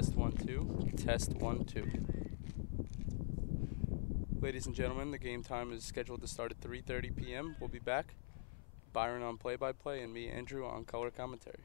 Test 1 2. Test 1 2. Ladies and gentlemen, the game time is scheduled to start at 3:30 p.m. We'll be back. Byron on play-by-play and me, Andrew, on color commentary.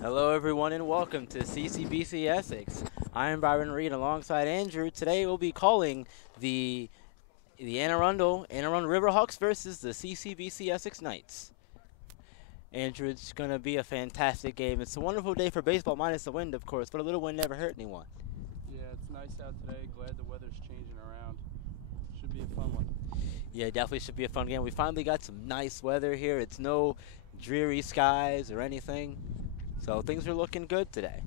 Hello, everyone, and welcome to CCBC Essex. I'm Byron Reed alongside Andrew. Today we'll be calling the Anne Arundel Riverhawks versus the CCBC Essex Knights. Andrew, it's going to be a fantastic game. It's a wonderful day for baseball, minus the wind, of course, but a little wind never hurt anyone. Yeah, it's nice out today. Glad the weather's changing around. Should be a fun one. Yeah, definitely should be a fun game. We finally got some nice weather here. It's no dreary skies or anything, so things are looking good today.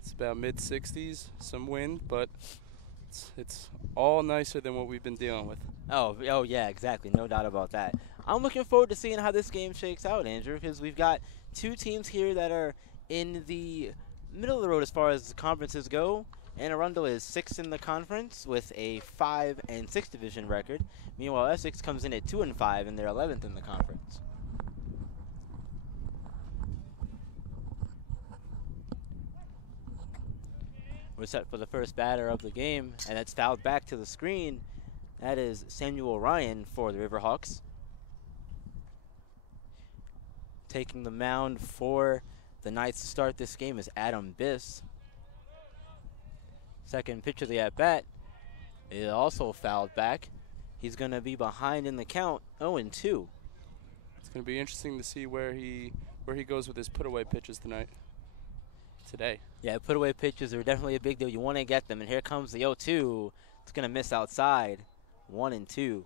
It's about mid-60s, some wind, but it's all nicer than what we've been dealing with. Oh yeah, exactly. No doubt about that. I'm looking forward to seeing how this game shakes out, Andrew, because we've got two teams here that are in the middle of the road as far as the conferences go. Anne Arundel is 6th in the conference with a 5-6 division record. Meanwhile, Essex comes in at 2-5 and they're 11th in the conference. We're set for the first batter of the game, and it's fouled back to the screen. That is Samuel Ryan for the Riverhawks. Taking the mound for the Knights to start this game is Adam Biss. Second pitch of the at-bat is also fouled back. He's going to be behind in the count, 0-2. It's going to be interesting to see where he goes with his put-away pitches today. Yeah, put-away pitches are definitely a big deal. You want to get them, and here comes the 0-2. It's going to miss outside, 1-2.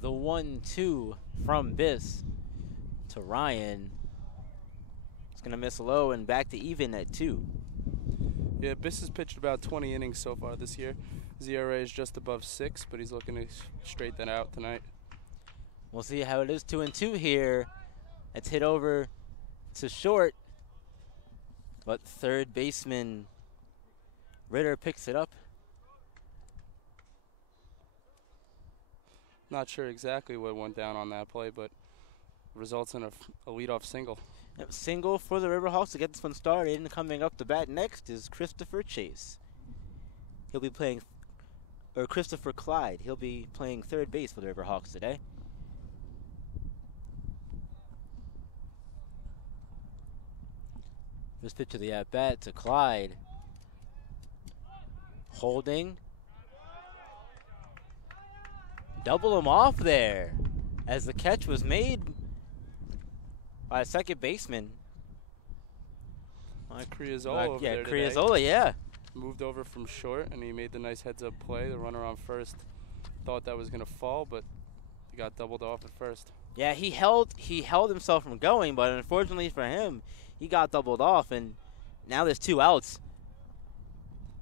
The 1-2 from Biss to Ryan. It's going to miss low and back to even at 2. Yeah, Biss has pitched about 20 innings so far this year. His ERA is just above 6, but he's looking to straighten that out tonight. We'll see how it is. 2-2 here. It's hit over to short, but third baseman Ritter picks it up. Not sure exactly what went down on that play, but results in a leadoff single. Yep, single for the Riverhawks to get this one started. And coming up to bat next is Christopher Chase. He'll be playing, or Christopher Clyde. He'll be playing third base for the Riverhawks today. This pitch of the at-bat to Clyde. Holding. Double him off there as the catch was made by a second baseman. Criazola over there today. Criazola, yeah. Moved over from short, and he made the nice heads-up play. The runner on first thought that was going to fall, but he got doubled off at first. Yeah, he held himself from going, but unfortunately for him, he got doubled off, and now there's 2 outs.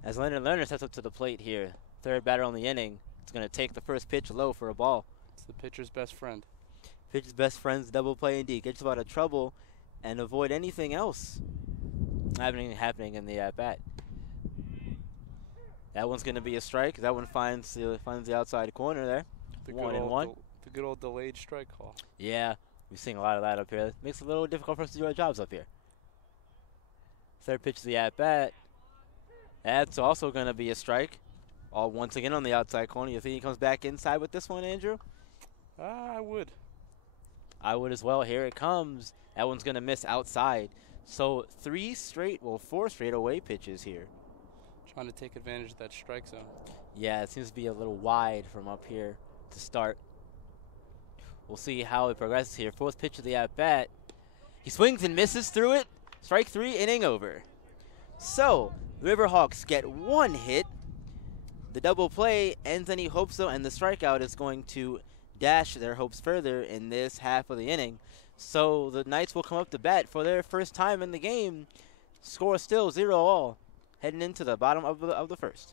As Leonard Lerner steps up to the plate here, third batter on the inning. It's going to take the first pitch low for a ball. It's the pitcher's best friend. Pitcher's best friend's double play indeed. Gets you out of trouble and avoid anything else happening in the at-bat. That one's going to be a strike. That one finds the outside corner there. The 1-1. The good old delayed strike call. Yeah, we're seeing a lot of that up here. It makes it a little difficult for us to do our jobs up here. Third pitch of the at-bat. That's also going to be a strike. All once again on the outside corner. You think he comes back inside with this one, Andrew? I would. I would as well. Here it comes. That one's going to miss outside. So 4 straight away pitches here. Trying to take advantage of that strike zone. Yeah, it seems to be a little wide from up here to start. We'll see how it progresses here. Fourth pitch of the at-bat. He swings and misses through it. Strike 3, inning over. So, Riverhawks get 1 hit. The double play ends any hopes, though, and the strikeout is going to dash their hopes further in this half of the inning. So the Knights will come up to bat for their first time in the game. Score still 0-all, heading into the bottom of the first.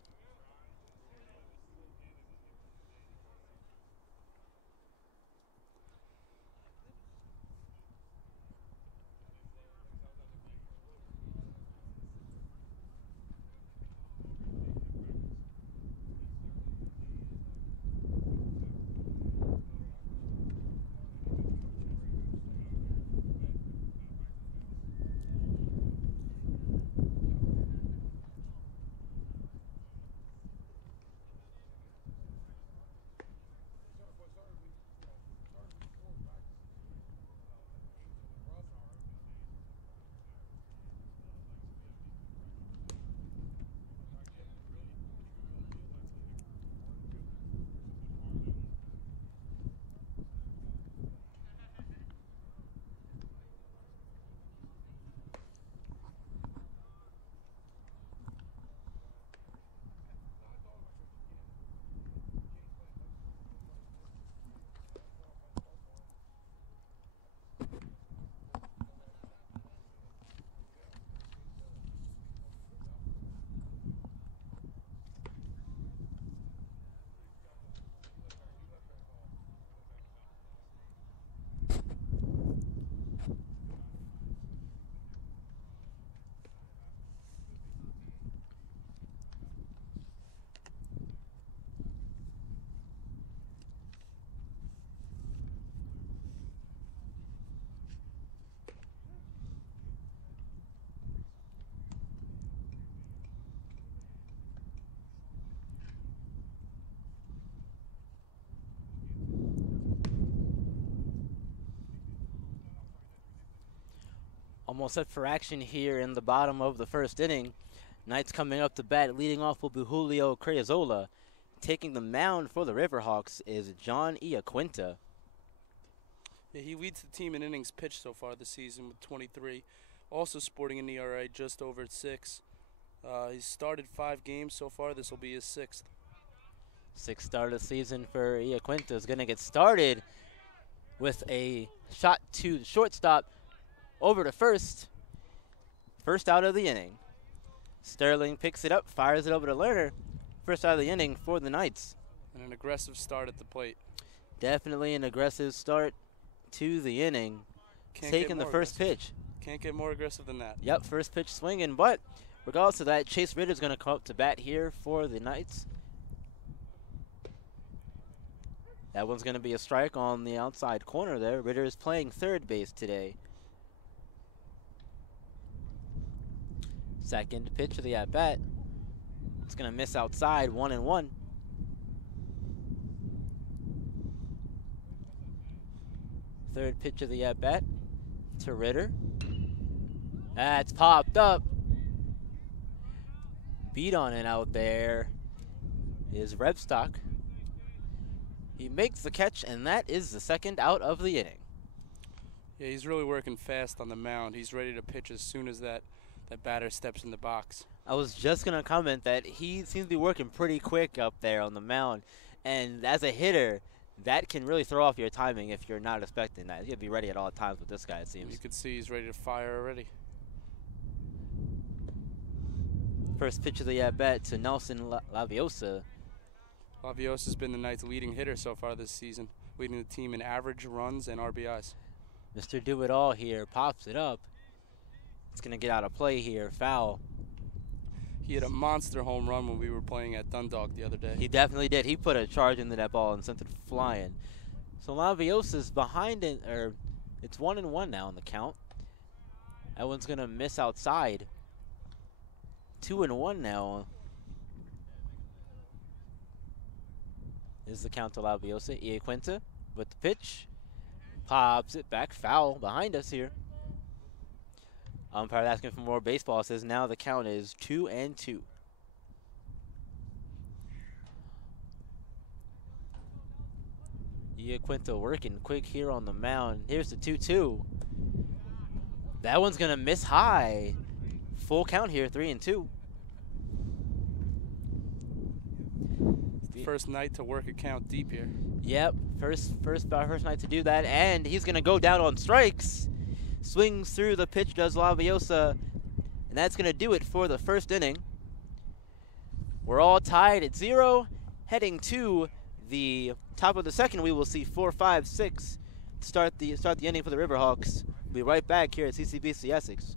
Almost set for action here in the bottom of the first inning. Knights coming up to bat, leading off will be Julio Criazola. Taking the mound for the Riverhawks is John Iaquinta. Yeah, he leads the team in innings pitched so far this season with 23. Also sporting an ERA just over 6. He's started 5 games so far. This will be his 6th. 6th start of the season for Iaquinta is going to get started with a shot to the shortstop over to first. First out of the inning. Sterling picks it up, fires it over to Lerner. First out of the inning for the Knights. And an aggressive start at the plate. Definitely an aggressive start to the inning. Taking the first pitch. Can't get more aggressive than that. Yep, first pitch swinging, but regardless of that, Chase Ritter's going to come up to bat here for the Knights. That one's going to be a strike on the outside corner there. Ritter is playing third base today. Second pitch of the at-bat. It's going to miss outside, 1-1. Third pitch of the at-bat to Ritter. That's popped up. Beat on it out there is Rebstock. He makes the catch, and that is the second out of the inning. Yeah, he's really working fast on the mound. He's ready to pitch as soon as that batter steps in the box. I was just going to comment that he seems to be working pretty quick up there on the mound. And as a hitter, that can really throw off your timing if you're not expecting that. He'll be ready at all times with this guy, it seems. You can see he's ready to fire already. First pitch of the at-bat to Nelson Laviosa. Laviosa's been the Knights' leading hitter so far this season, leading the team in average runs and RBIs. Mr. Do-It-All here pops it up. It's going to get out of play here, foul. He had a monster home run when we were playing at Dundalk the other day. He definitely did. He put a charge into that ball and sent it flying. So Laviosa's behind it, or it's 1-1 now in the count. That one's going to miss outside. 2-1 now. Is the count to Laviosa. Iaquinta with the pitch. Pops it back, foul behind us here. Umpire asking for more baseball. Says now the count is 2-2. Iaquinta working quick here on the mound. Here's the 2-2. That one's going to miss high. Full count here, 3-2. First Knight to work a count deep here. Yep, first Knight to do that, and he's going to go down on strikes. Swings through the pitch, does Laviosa, and that's going to do it for the first inning. We're all tied at 0. Heading to the top of the second, we will see 4, 5, 6 to start the inning for the Riverhawks. We'll be right back here at CCBC Essex.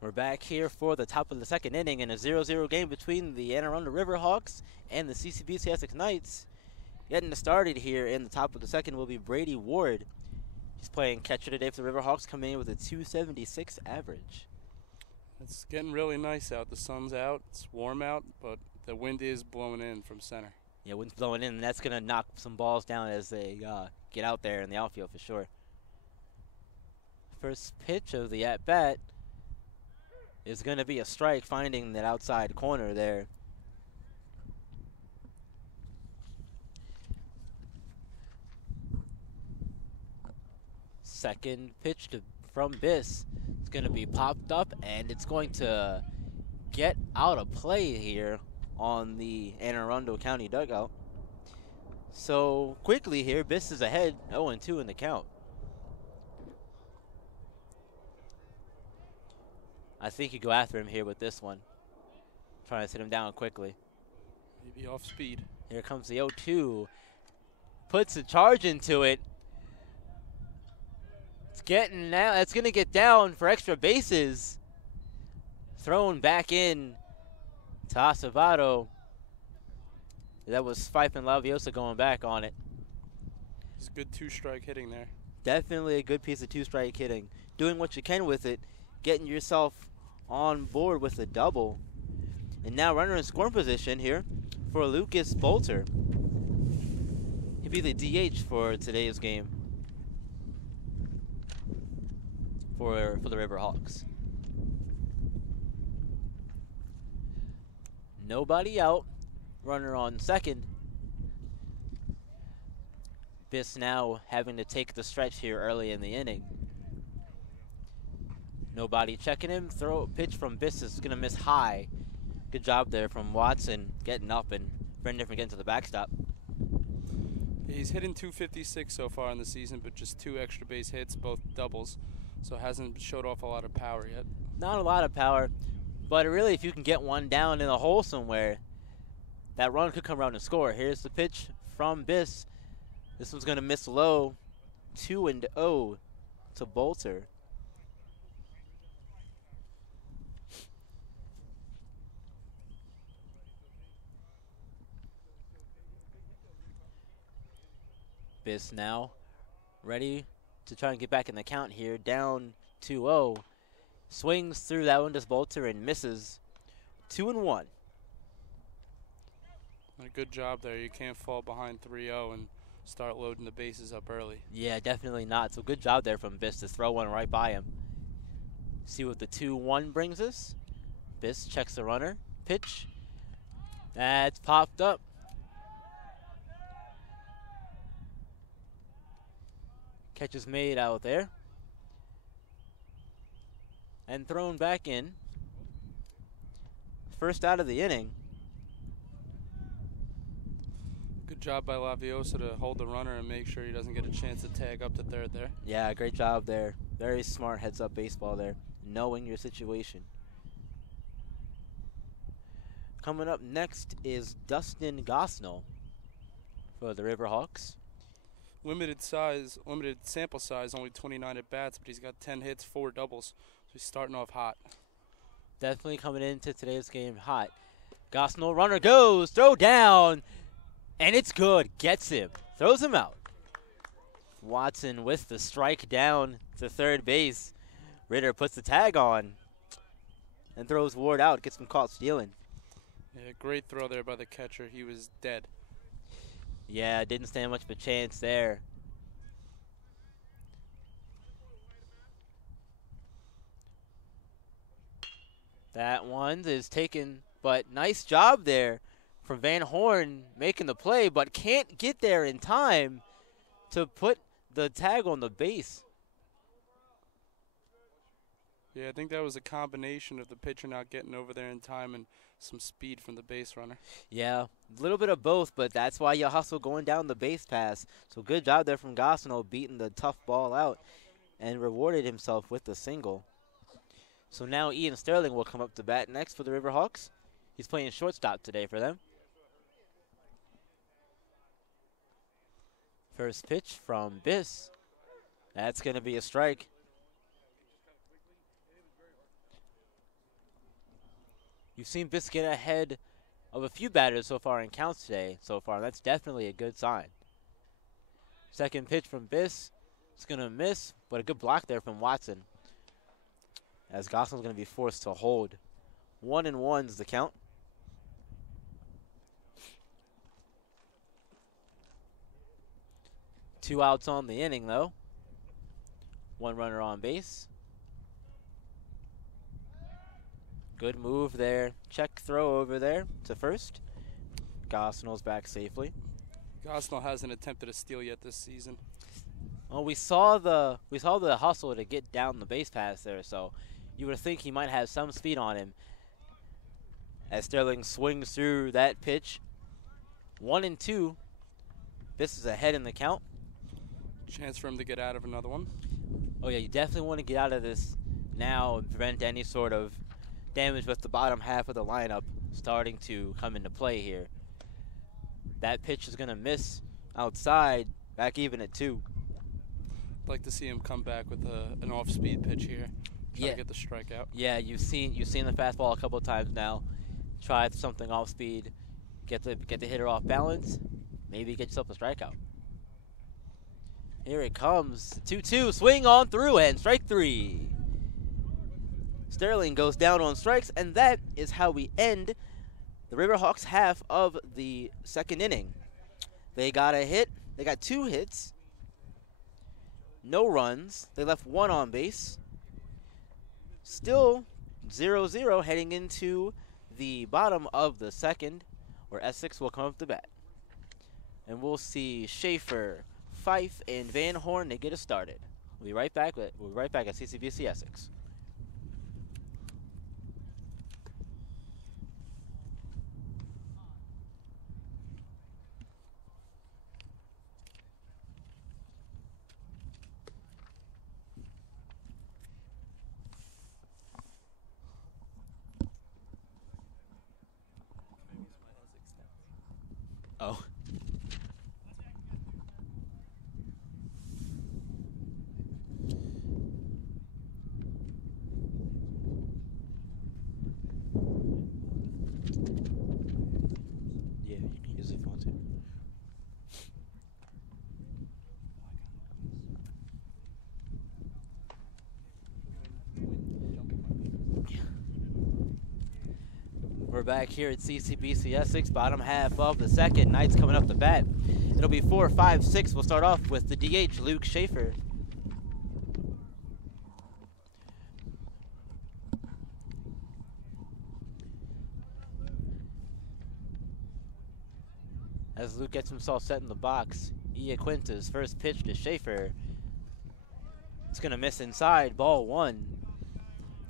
We're back here for the top of the second inning in a 0-0 game between the Anne Arundel Riverhawks and the CCBC Essex Knights. Getting us started here in the top of the second will be Brady Ward. He's playing catcher today for the Riverhawks, coming in with a .276 average. It's getting really nice out. The sun's out. It's warm out, but the wind is blowing in from center. Yeah, wind's blowing in, and that's going to knock some balls down as they get out there in the outfield for sure. First pitch of the at-bat is going to be a strike, finding that outside corner there. Second pitch from Biss. It's going to be popped up, and it's going to get out of play here on the Anne Arundel County dugout. So quickly here, Biss is ahead, 0-2 in the count. I think you go after him here with this one. Trying to sit him down quickly. Maybe off speed. Here comes the 0-2. Puts a charge into it. It's getting now. It's going to get down for extra bases. Thrown back in to Acevedo. That was Fife and Laviosa going back on it. It's good two-strike hitting there. Definitely a good piece of two-strike hitting. Doing what you can with it. Getting yourself on board with a double. And now runner in scoring position here for Lucas Bolter. He'll be the DH for today's game for the Riverhawks. Nobody out. Runner on second. Biss now having to take the stretch here early in the inning. Nobody checking him. Throw pitch from Biss is going to miss high. Good job there from Watson getting up and Brendan from getting to the backstop. He's hitting .256 so far in the season, but just 2 extra base hits, both doubles. So hasn't showed off a lot of power yet. Not a lot of power, but really if you can get one down in a hole somewhere, that run could come around and score. Here's the pitch from Biss. This one's going to miss low. 2-0 to Bolter. Biss now ready to try and get back in the count here. Down 2-0. Swings through that one to Bolter and misses. 2-1. A good job there. You can't fall behind 3-0 and start loading the bases up early. Yeah, definitely not. So good job there from Biss to throw one right by him. See what the 2-1 brings us. Biss checks the runner. Pitch. That's popped up. Catch is made out there. And thrown back in. First out of the inning. Good job by Laviosa to hold the runner and make sure he doesn't get a chance to tag up to third there. Yeah, great job there. Very smart heads-up baseball there, knowing your situation. Coming up next is Dustin Gosnell for the Riverhawks. Limited sample size, only 29 at bats, but he's got 10 hits, 4 doubles. So he's starting off hot. Definitely coming into today's game hot. Gosnell, runner goes, throw down, and it's good. Gets him, throws him out. Watson with the strike down to third base. Ritter puts the tag on and throws Ward out, gets him caught stealing. Yeah, great throw there by the catcher. He was dead. Yeah, didn't stand much of a chance there. That one is taken, but nice job there from Van Horn making the play, but can't get there in time to put the tag on the base. Yeah, I think that was a combination of the pitcher not getting over there in time and some speed from the base runner. Yeah, a little bit of both, but that's why you hustle going down the base pass. So good job there from Gosnell beating the tough ball out and rewarded himself with the single. So now Ian Sterling will come up to bat next for the Riverhawks. He's playing shortstop today for them. First pitch from Biss. That's going to be a strike. You've seen Biss get ahead of a few batters so far in counts today so far. That's definitely a good sign. Second pitch from Biss. It's going to miss, but a good block there from Watson. As Gosnell's going to be forced to hold. 1-1's the count. Two outs on the inning, though. One runner on base. Good move there. Check throw over there to first. Gosnell's back safely. Gosnell hasn't attempted a steal yet this season. Well, we saw the hustle to get down the base pass there, so you would think he might have some speed on him. As Sterling swings through that pitch. 1-2. This is ahead in the count. Chance for him to get out of another one. Oh yeah, you definitely want to get out of this now and prevent any sort of damage with the bottom half of the lineup starting to come into play here. That pitch is going to miss outside, back even at 2. I'd like to see him come back with an off-speed pitch here. Try to get the strikeout. Yeah, you've seen the fastball a couple of times now. Try something off-speed, get the hitter off balance, maybe get yourself a strikeout. Here it comes, 2-2, swing on through and strike 3. Sterling goes down on strikes, and that is how we end the Riverhawks half of the second inning. They got a hit, they got 2 hits, no runs, they left 1 on base. Still 0-0 heading into the bottom of the second, where Essex will come up to bat. And we'll see Schaefer, Fife, and Van Horn to get us started. We'll be right back at CCBC Essex. Oh. Yeah, you can use it if you want to. We're back here at CCBC Essex, bottom half of the second. Knights coming up the bat. It'll be 4, 5, 6. We'll start off with the DH, Luke Schaefer. As Luke gets himself set in the box, Iaquinta's first pitch to Schaefer. It's going to miss inside, ball 1.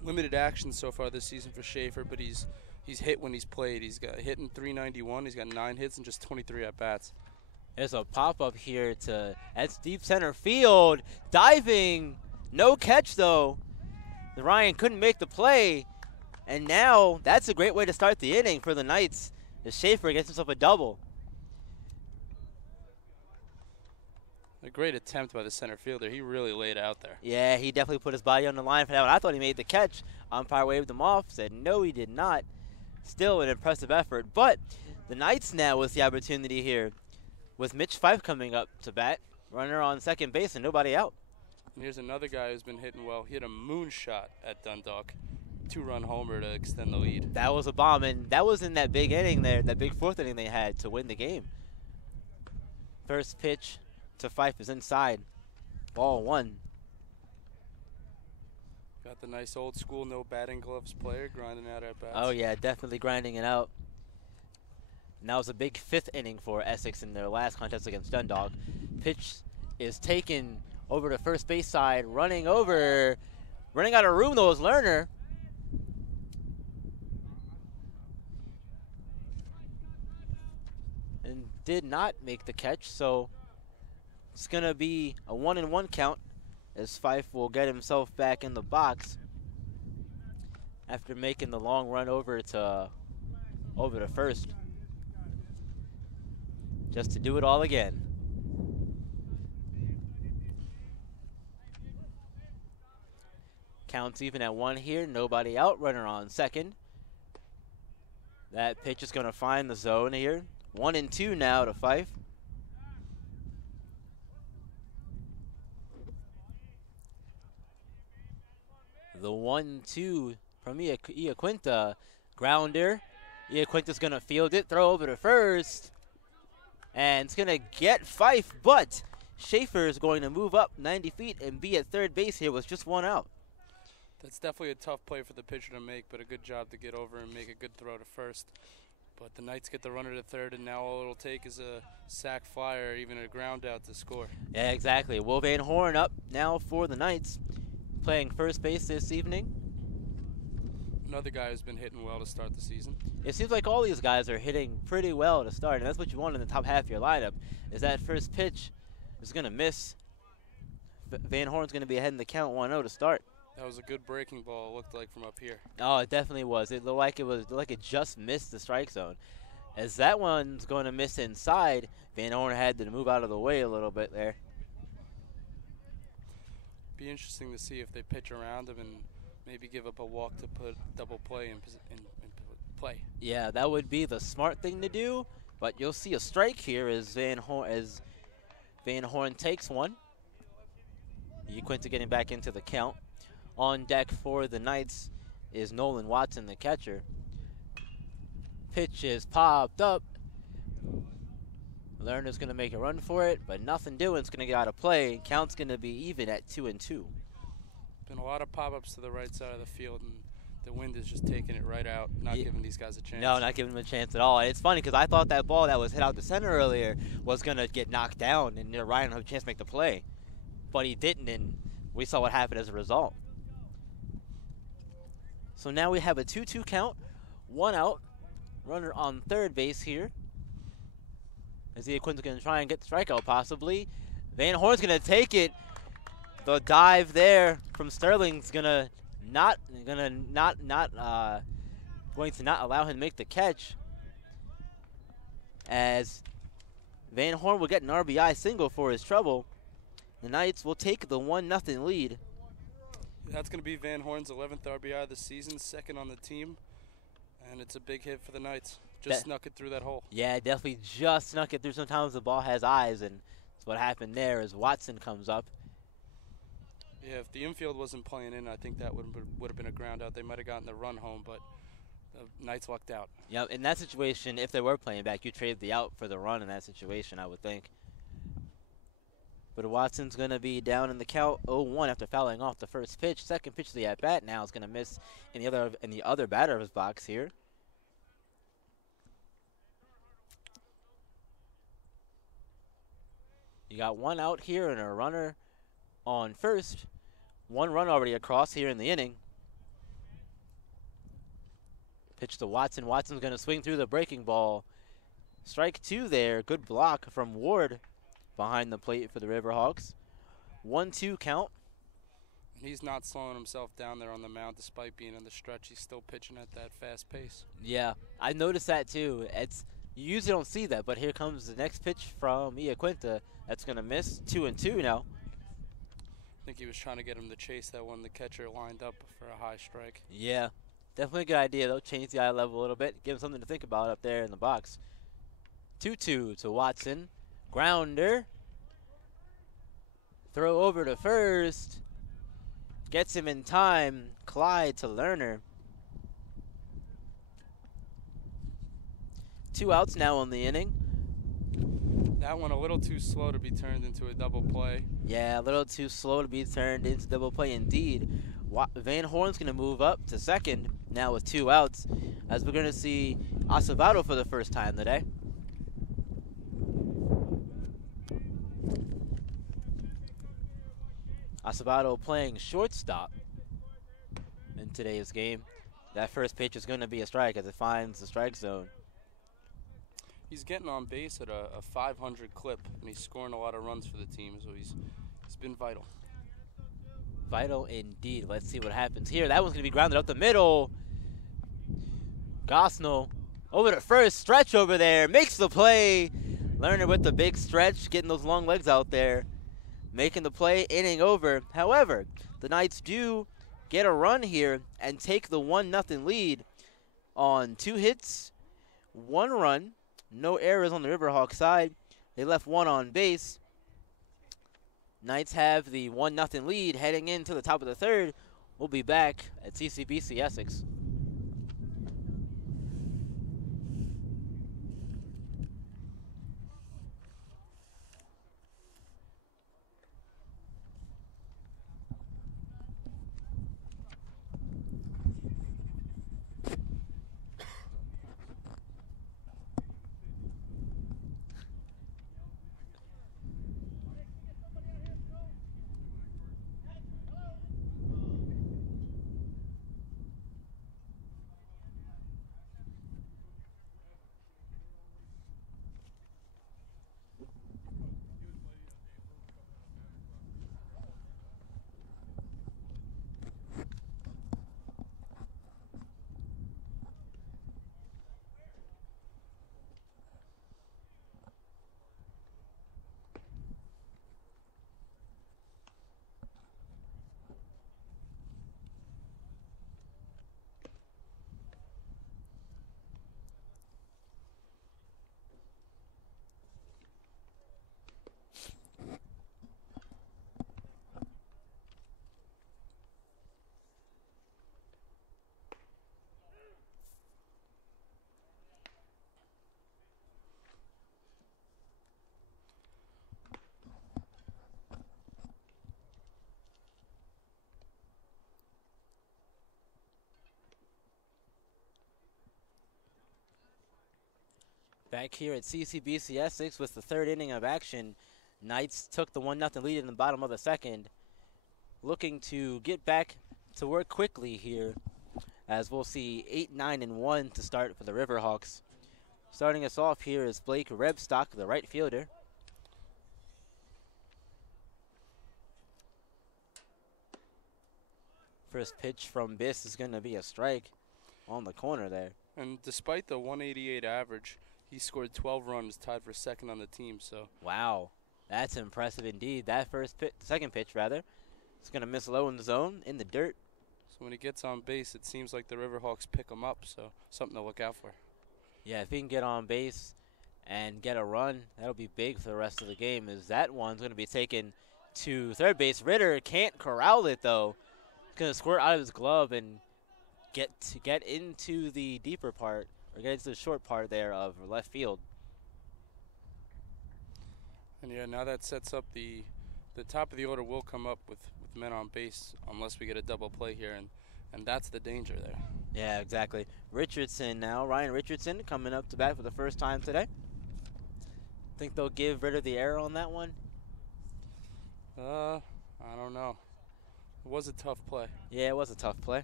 Limited action so far this season for Schaefer, but he's hit when he's played. He's got hit in .391. He's got 9 hits and just 23 at-bats. There's a pop-up here that's deep center field. Diving. No catch, though. Ryan couldn't make the play. And now that's a great way to start the inning for the Knights as Schaefer gets himself a double. A great attempt by the center fielder. He really laid out there. Yeah, he definitely put his body on the line for that one. I thought he made the catch. Umpire waved him off, said no, he did not. Still an impressive effort. But the Knights now with the opportunity here with Mitch Fife coming up to bat. Runner on second base and nobody out. And here's another guy who's been hitting well. He hit a moonshot at Dundalk. 2-run homer to extend the lead. That was a bomb, and that was in that big inning there, that big 4th inning they had to win the game. First pitch to Fife is inside. Ball 1. Got the nice old school no batting gloves player grinding out at bats. Oh yeah, definitely grinding it out. And that was a big 5th inning for Essex in their last contest against Dundalk. Pitch is taken over to first base side, running out of room though is Lerner. And did not make the catch, so it's going to be a 1-1 count as Fife will get himself back in the box after making the long run over to first. Just to do it all again. Counts even at 1 here, nobody out, runner on second. That pitch is going to find the zone here. 1-2 now to Fife. The 1-2 from Iaquinta. Grounder. Iaquinta's going to field it, throw over to first. And it's going to get Fife, but Schaefer is going to move up 90 feet and be at third base here with just 1 out. That's definitely a tough play for the pitcher to make, but a good job to get over and make a good throw to first. But the Knights get the runner to third, and now all it'll take is a sac fly or even a ground out to score. Yeah, exactly. Will Van Horn up now for the Knights, playing first base this evening. Another guy who's been hitting well to start the season. It seems like all these guys are hitting pretty well to start, and that's what you want in the top half of your lineup, is that first pitch is going to miss. Van Horn's going to be ahead in the count 1-0 to start. That was a good breaking ball, it looked like, from up here. Oh, it definitely was. It looked like it just missed the strike zone. As that one's going to miss inside, Van Horn had to move out of the way a little bit there. Be interesting to see if they pitch around him and maybe give up a walk to put double play in play. Yeah, that would be the smart thing to do, but you'll see a strike here as Van Horn takes one. Quinta getting back into the count. On deck for the Knights is Nolan Watson, the catcher. Pitch is popped up. Lerner's going to make a run for it, but nothing doing. It's going to get out of play. Count's going to be even at 2-2. Been a lot of pop-ups to the right side of the field, and the wind is just taking it right out, not giving these guys a chance. No, not giving them a chance at all. And it's funny because I thought that ball that was hit out the center earlier was going to get knocked down, and Ryan had a chance to make the play. But he didn't, and we saw what happened as a result. So now we have a 2-2 count, 1 out, runner on third base here. As Quinta's going to try and get the strikeout possibly. Van Horn's going to take it. The dive there from Sterling's going to not allow him to make the catch. As Van Horn will get an RBI single for his trouble. The Knights will take the 1-0 lead. That's going to be Van Horn's 11th RBI of the season, second on the team, and it's a big hit for the Knights. Just snuck it through that hole. Yeah, definitely just snuck it through. Sometimes the ball has eyes, and that's what happened there as Watson comes up. Yeah, if the infield wasn't playing in, I think that would have been a ground out. They might have gotten the run home, but the Knights lucked out. Yeah, in that situation, if they were playing back, you trade the out for the run in that situation, I would think. But Watson's going to be down in the count 0-1 after fouling off the first pitch. Second pitch of the at-bat now is going to miss in the other batter's box here. You got 1 out here and a runner on first. 1 run already across here in the inning. Pitch to Watson. Watson's going to swing through the breaking ball. Strike 2 there. Good block from Ward behind the plate for the Riverhawks. 1-2 count. He's not slowing himself down there on the mound despite being in the stretch. He's still pitching at that fast pace. Yeah, I noticed that too. You usually don't see that, but here comes the next pitch from Quinta. That's going to miss. 2-2 now. I think he was trying to get him to chase that one. The catcher lined up for a high strike. Yeah, definitely a good idea, though. Change the eye level a little bit. Give him something to think about up there in the box. 2-2 to Watson. Grounder. Throw over to first. Gets him in time. Clyde to Lerner. 2 outs now in the inning. That one a little too slow to be turned into a double play. Yeah, a little too slow to be turned into double play indeed. Van Horn's going to move up to second now with 2 outs, as we're going to see Acevedo for the first time today. Acevedo playing shortstop in today's game. That first pitch is going to be a strike as it finds the strike zone. He's getting on base at a 500 clip, and he's scoring a lot of runs for the team, so he's been vital. Vital indeed. Let's see what happens here. That one's going to be grounded up the middle. Gosnell over to first. Stretch over there. Makes the play. Lerner with the big stretch, getting those long legs out there. Making the play, inning over. However, the Knights do get a run here and take the 1-0 lead on 2 hits, 1 run. No errors on the Riverhawks side. They left 1 on base. Knights have the 1-0 lead heading into the top of the third. We'll be back at CCBC Essex. Back here at CCBC Essex with the third inning of action. Knights took the 1-0 lead in the bottom of the second. Looking to get back to work quickly here, as we'll see 8, 9, and 1 to start for the Riverhawks. Starting us off here is Blake Rebstock, the right fielder. First pitch from Biss is going to be a strike on the corner there. And despite the 188 average, he scored 12 runs, tied for second on the team. So wow, that's impressive indeed. That second pitch rather, it's going to miss low in the zone, in the dirt. So when he gets on base, it seems like the Riverhawks pick him up. So something to look out for. Yeah, if he can get on base and get a run, that'll be big for the rest of the game. As that one's going to be taken to third base. Ritter can't corral it though. He's going to squirt out of his glove and get into the deeper part, or get into the short part there of left field. And yeah, now that sets up the top of the order will come up with men on base unless we get a double play here, and that's the danger there. Yeah, exactly. Richardson now, Ryan Richardson coming up to bat for the first time today. Think they'll give Ritter the error on that one? I don't know. It was a tough play. Yeah, it was a tough play.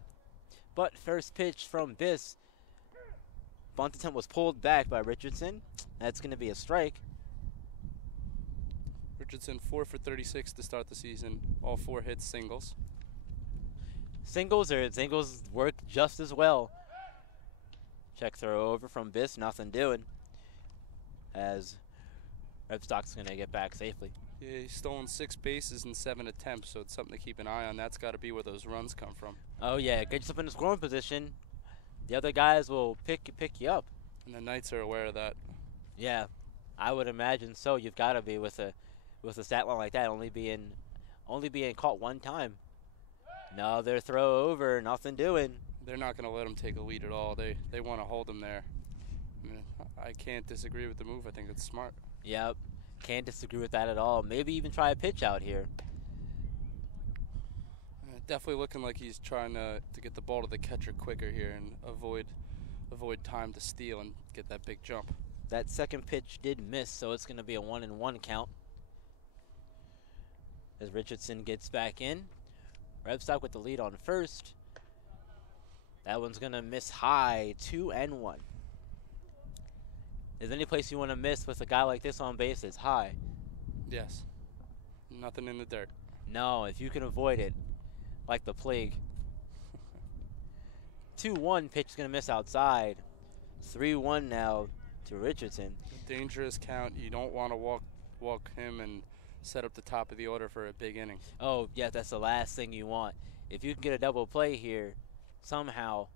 But first pitch from Biss. Bunt attempt was pulled back by Richardson. That's going to be a strike. Richardson 4 for 36 to start the season. All 4 hits singles. Singles work just as well. Check throw over from Biss, nothing doing. As Rebstock's going to get back safely. Yeah, he's stolen 6 bases in 7 attempts, so it's something to keep an eye on. That's got to be where those runs come from. Oh yeah, get yourself in a scoring position. The other guys will pick you up. And the Knights are aware of that. Yeah, I would imagine so. You've got to be with a stat line like that, only being caught one time. Another throw over, nothing doing. They're not going to let him take a lead at all. They want to hold him there. I can't disagree with the move. I think it's smart. Yep, can't disagree with that at all. Maybe even try a pitch out here. Definitely looking like he's trying to get the ball to the catcher quicker here and avoid time to steal and get that big jump. That second pitch did miss, so it's going to be a 1-1 count. As Richardson gets back in. Rebstock with the lead on first. That one's going to miss high, 2-1. Is there any place you want to miss with a guy like this on base? It's high. Yes. Nothing in the dirt. No, if you can avoid it, like the plague. 2-1 pitch is going to miss outside. 3-1 now to Richardson. Dangerous count. You don't want to walk him and set up the top of the order for a big inning. Oh, yeah, that's the last thing you want. If you can get a double play here, somehow,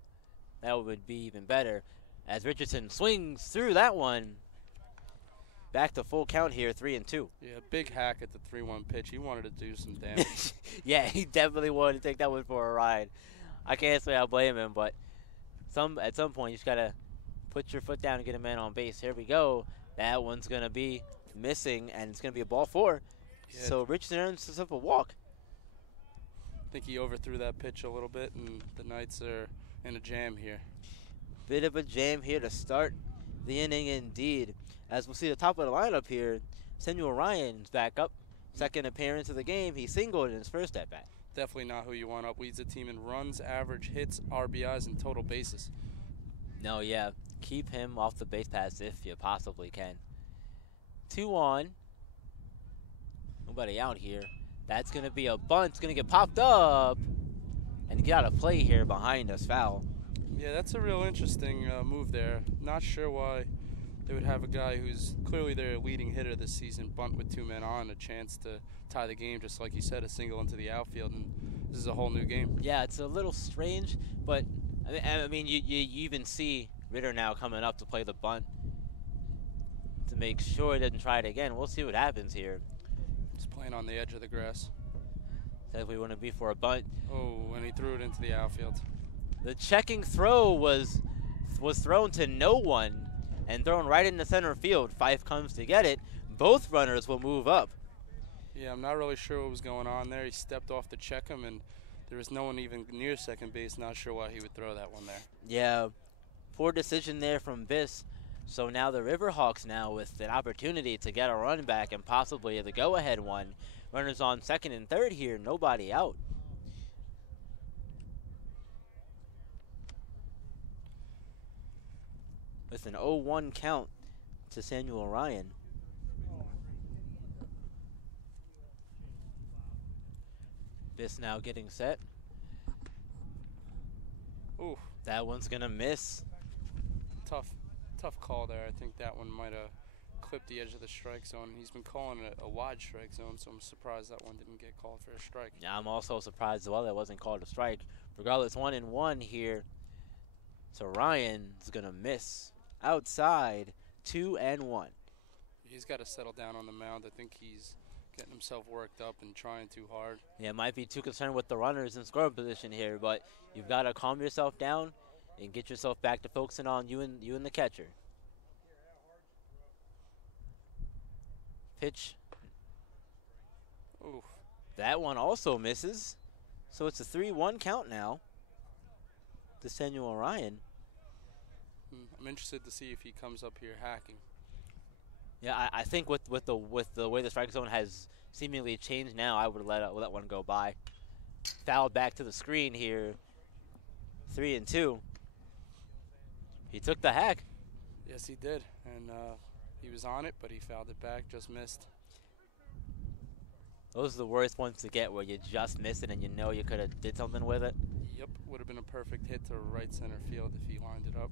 that would be even better. As Richardson swings through that one. Back to full count here, 3-2. Yeah, big hack at the 3-1 pitch. He wanted to do some damage. Yeah, he definitely wanted to take that one for a ride. I can't say I blame him, but at some point you just got to put your foot down and get a man on base. Here we go. That one's going to be missing, and it's going to be a ball 4. Yeah. So Richardson earns himself a walk. I think he overthrew that pitch a little bit, and the Knights are in a jam here. Bit of a jam here to start the inning indeed. As we'll see the top of the lineup here, Samuel Ryan's back up. Second appearance of the game. He singled in his first at-bat. Definitely not who you want up. Leads the team in runs, average, hits, RBIs, and total bases. No, yeah. Keep him off the base paths if you possibly can. 2 on. Nobody out here. That's going to be a bunt. It's going to get popped up. And get out of play here behind us. Foul. Yeah, that's a real interesting move there. Not sure why they would have a guy who's clearly their leading hitter this season bunt with 2 men on, a chance to tie the game, just like you said, a single into the outfield, and this is a whole new game. Yeah, it's a little strange, but I mean, you even see Ritter now coming up to play the bunt to make sure he doesn't try it again. We'll see what happens here. He's playing on the edge of the grass. Says we want to be for a bunt. Oh, and he threw it into the outfield. The checking throw was thrown to no one and thrown right into center field. Fife comes to get it. Both runners will move up. Yeah, I'm not really sure what was going on there. He stepped off to check him, and there was no one even near second base. Not sure why he would throw that one there. Yeah, poor decision there from Biss. So now the Riverhawks now with an opportunity to get a run back and possibly the go-ahead one. Runners on second and third here, nobody out. With an 0-1 count to Samuel Ryan. Biss now getting set. Ooh. That one's gonna miss. Tough call there. I think that one might have clipped the edge of the strike zone. He's been calling it a wide strike zone, so I'm surprised that one didn't get called for a strike. Yeah, I'm also surprised as well that wasn't called a strike. Regardless, 1-1 here. So Ryan's gonna miss. Outside, 2-1. He's got to settle down on the mound. I think he's getting himself worked up and trying too hard. Yeah, might be too concerned with the runners in scoring position here, but you've got to calm yourself down and get yourself back to focusing on you and the catcher. Pitch. Ooh. That one also misses. So it's a 3-1 count now to Samuel Ryan. I'm interested to see if he comes up here hacking. Yeah, I think with the way the strike zone has seemingly changed now, I would let one go by. Fouled back to the screen here. 3-2. He took the hack. Yes, he did, and he was on it, but he fouled it back, just missed. Those are the worst ones to get, where you just miss it and you know you could have did something with it. Yep, would have been a perfect hit to right center field if he lined it up.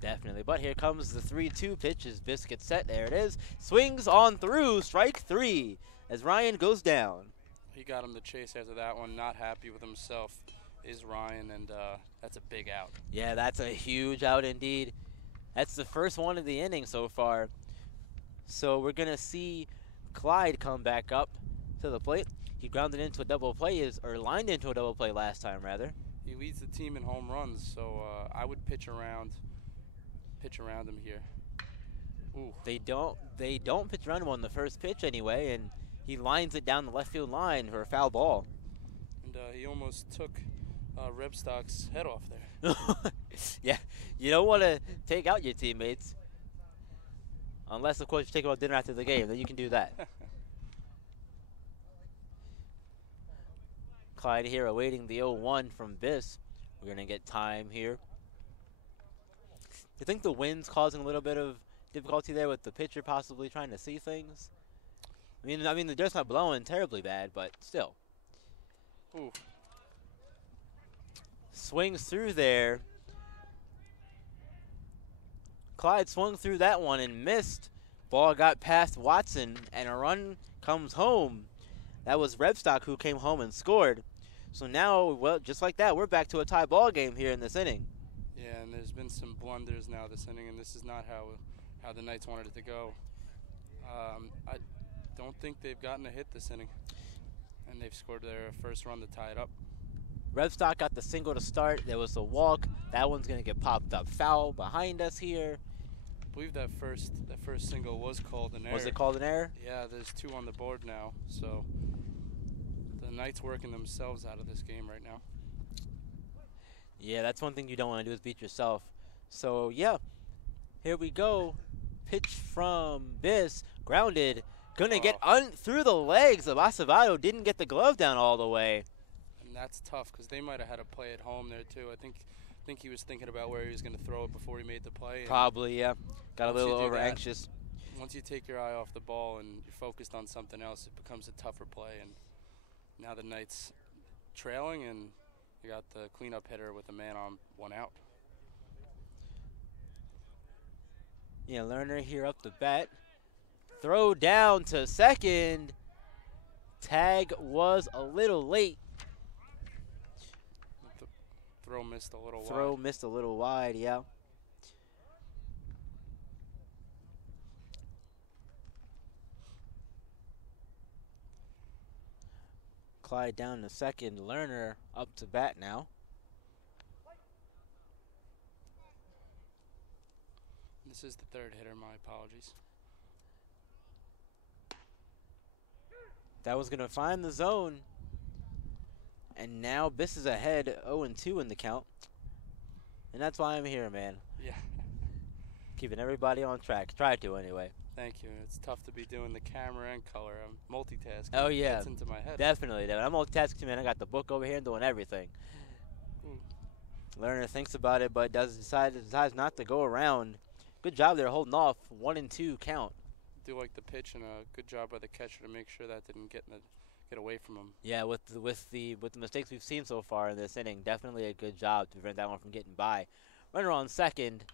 Definitely, but here comes the 3-2 pitch as Biss gets set. There it is. Swings on through, strike 3 as Ryan goes down. He got him the chase after that one. Not happy with himself is Ryan, and that's a big out. Yeah, that's a huge out indeed. That's the first one of the inning so far. So we're going to see Clyde come back up to the plate. He grounded into a double play, or lined into a double play last time, rather. He leads the team in home runs, so I would pitch around him here. Ooh. They don't pitch around him on the first pitch anyway, and he lines it down the left field line for a foul ball. And he almost took Rebstock's head off there. Yeah, you don't want to take out your teammates. Unless, of course, you take them out dinner after the game. Then you can do that. Clyde here awaiting the 0-1 from Biss. We're going to get time here. You think the wind's causing a little bit of difficulty there with the pitcher possibly trying to see things? I mean, the dirt's not blowing terribly bad, but still. Ooh. Swings through there. Clyde swung through that one and missed. Ball got past Watson, and a run comes home. That was Rebstock who came home and scored. So now, well, just like that, we're back to a tie ball game here in this inning. Yeah, and there's been some blunders now this inning, and this is not how the Knights wanted it to go. I don't think they've gotten a hit this inning, and they've scored their first run to tie it up. Rebstock got the single to start. There was a walk. That one's going to get popped up. Foul behind us here. I believe that first single was called an error. Was it called an error? Yeah, there's 2 on the board now, so the Knights working themselves out of this game right now. Yeah, that's one thing you don't want to do is beat yourself. So, yeah, here we go. Pitch from Biss. Grounded. Going to get through the legs of Acevedo. Didn't get the glove down all the way. And that's tough because they might have had a play at home there, too. I think he was thinking about where he was going to throw it before he made the play. Probably, yeah. Got a little over anxious. Once you take your eye off the ball and you're focused on something else, it becomes a tougher play. And now the Knights trailing, and you got the cleanup hitter with a man on 1 out. Yeah, Lerner here up the bat. Throw down to second. Tag was a little late. The throw missed a little wide. Throw missed a little wide, yeah. Clyde down to second. Lerner up to bat now. This is the 3rd hitter, my apologies. That was going to find the zone. And now Biss is ahead 0-2 in the count. And that's why I'm here, man. Yeah. Keeping everybody on track. Try to, anyway. Thank you. It's tough to be doing the camera and color. I'm multitasking. Oh, yeah. It gets into my head. Definitely. I'm multitasking, man. I got the book over here and doing everything. Learner thinks about it, but decides not to go around. Good job there holding off. 1-2 count. Do like the pitch, and a good job by the catcher to make sure that didn't get away from him. Yeah, with the mistakes we've seen so far in this inning, definitely a good job to prevent that one from getting by. Runner on second.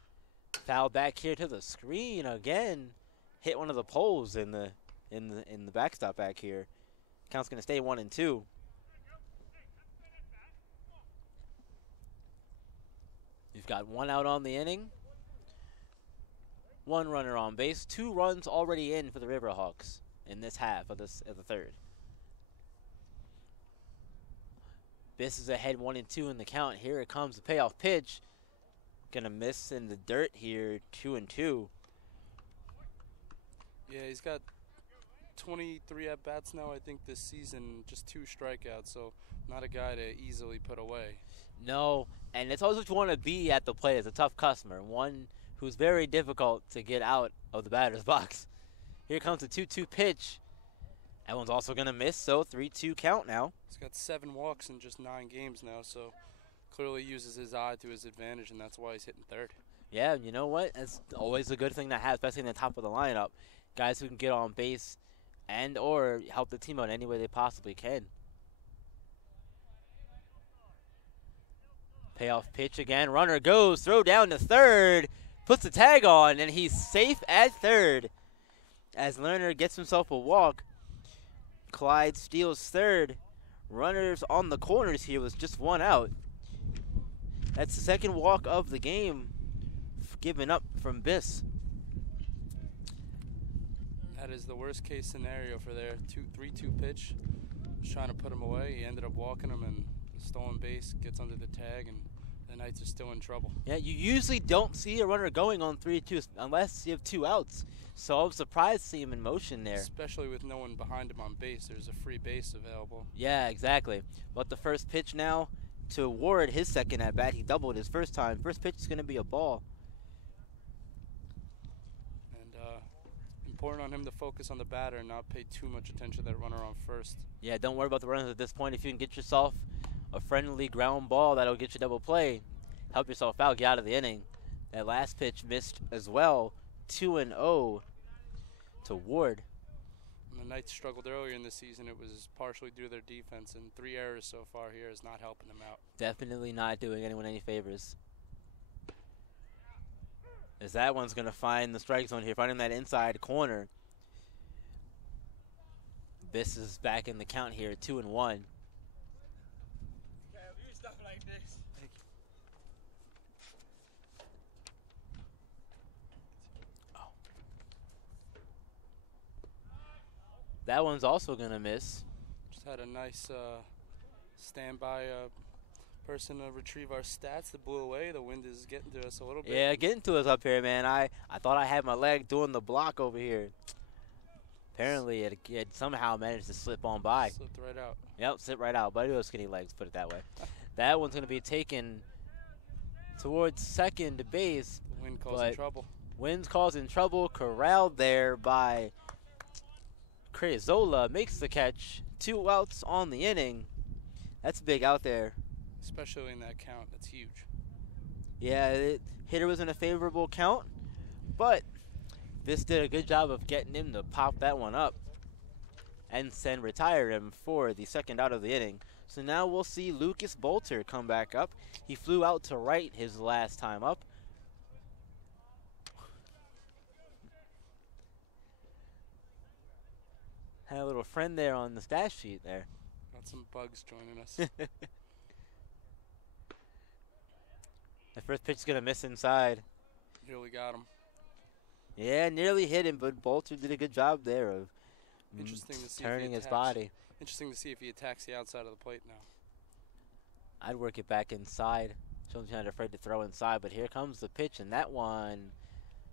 Foul back here to the screen again. Hit one of the poles in the backstop back here. Count's gonna stay 1-2. You've got one out on the inning. One runner on base. 2 runs already in for the Riverhawks in this half of the third. Biss is ahead 1-2 in the count. Here it comes, the payoff pitch. Gonna miss in the dirt here, 2-2. Yeah, he's got 23 at-bats now, I think, this season. Just 2 strikeouts, so not a guy to easily put away. No, and it's always what you want to be at the plate as a tough customer. One who's very difficult to get out of the batter's box. Here comes the 2-2 pitch. That one's also gonna miss, so 3-2 count now. He's got 7 walks in just 9 games now, so clearly uses his eye to his advantage, and that's why he's hitting third. Yeah, you know what? That's always a good thing to have, especially in the top of the lineup. Guys who can get on base and or help the team out any way they possibly can. Payoff pitch again. Runner goes, throw down to third, puts the tag on, and he's safe at third. As Lerner gets himself a walk, Clyde steals third. Runners on the corners here with just 1 out. That's the second walk of the game given up from Biss. That is the worst case scenario for their 3-2 pitch. Was trying to put him away. He ended up walking him, and the stolen base gets under the tag, and the Knights are still in trouble. Yeah, you usually don't see a runner going on 3-2 unless you have 2 outs. So I was surprised to see him in motion there. Especially with no one behind him on base. There's a free base available. Yeah, exactly. But the first pitch now to Ward, his second at bat. He doubled his first time. First pitch is going to be a ball. And important on him to focus on the batter and not pay too much attention to that runner on first. Yeah, don't worry about the runners at this point. If you can get yourself a friendly ground ball that'll get you double play, help yourself out, get out of the inning. That last pitch missed as well. 2-0 to Ward. When the Knights struggled earlier in the season, it was partially due to their defense, and 3 errors so far here is not helping them out. Definitely not doing anyone any favors. As that one's going to find the strike zone here, finding that inside corner. Biss is back in the count here, 2-1. Stuff like this. That one's also going to miss. Just had a nice standby person to retrieve our stats that blew away. The wind is getting to us a little bit. Yeah, getting to us up here, man. I thought I had my leg doing the block over here. Apparently, it somehow managed to slip on by. Slipped right out. Yep, slip right out. But it was skinny legs, put it that way. That one's going to be taken towards second base. The wind causing trouble. Wind's causing trouble. Corralled there by Crazola. Makes the catch. 2 outs on the inning. That's big out there. Especially in that count. That's huge. Yeah, hitter was in a favorable count, but Biss did a good job of getting him to pop that one up and then retire him for the second out of the inning. So now we'll see Lucas Bolter come back up. He flew out to right his last time up. Had a little friend there on the stat sheet there. Got some bugs joining us. The first pitch is going to miss inside. Nearly got him. Yeah, nearly hit him, but Bolter did a good job there of Interesting to see turning if his body. Interesting to see if he attacks the outside of the plate now. I'd work it back inside. Shows he's not afraid to throw inside, but here comes the pitch, and that one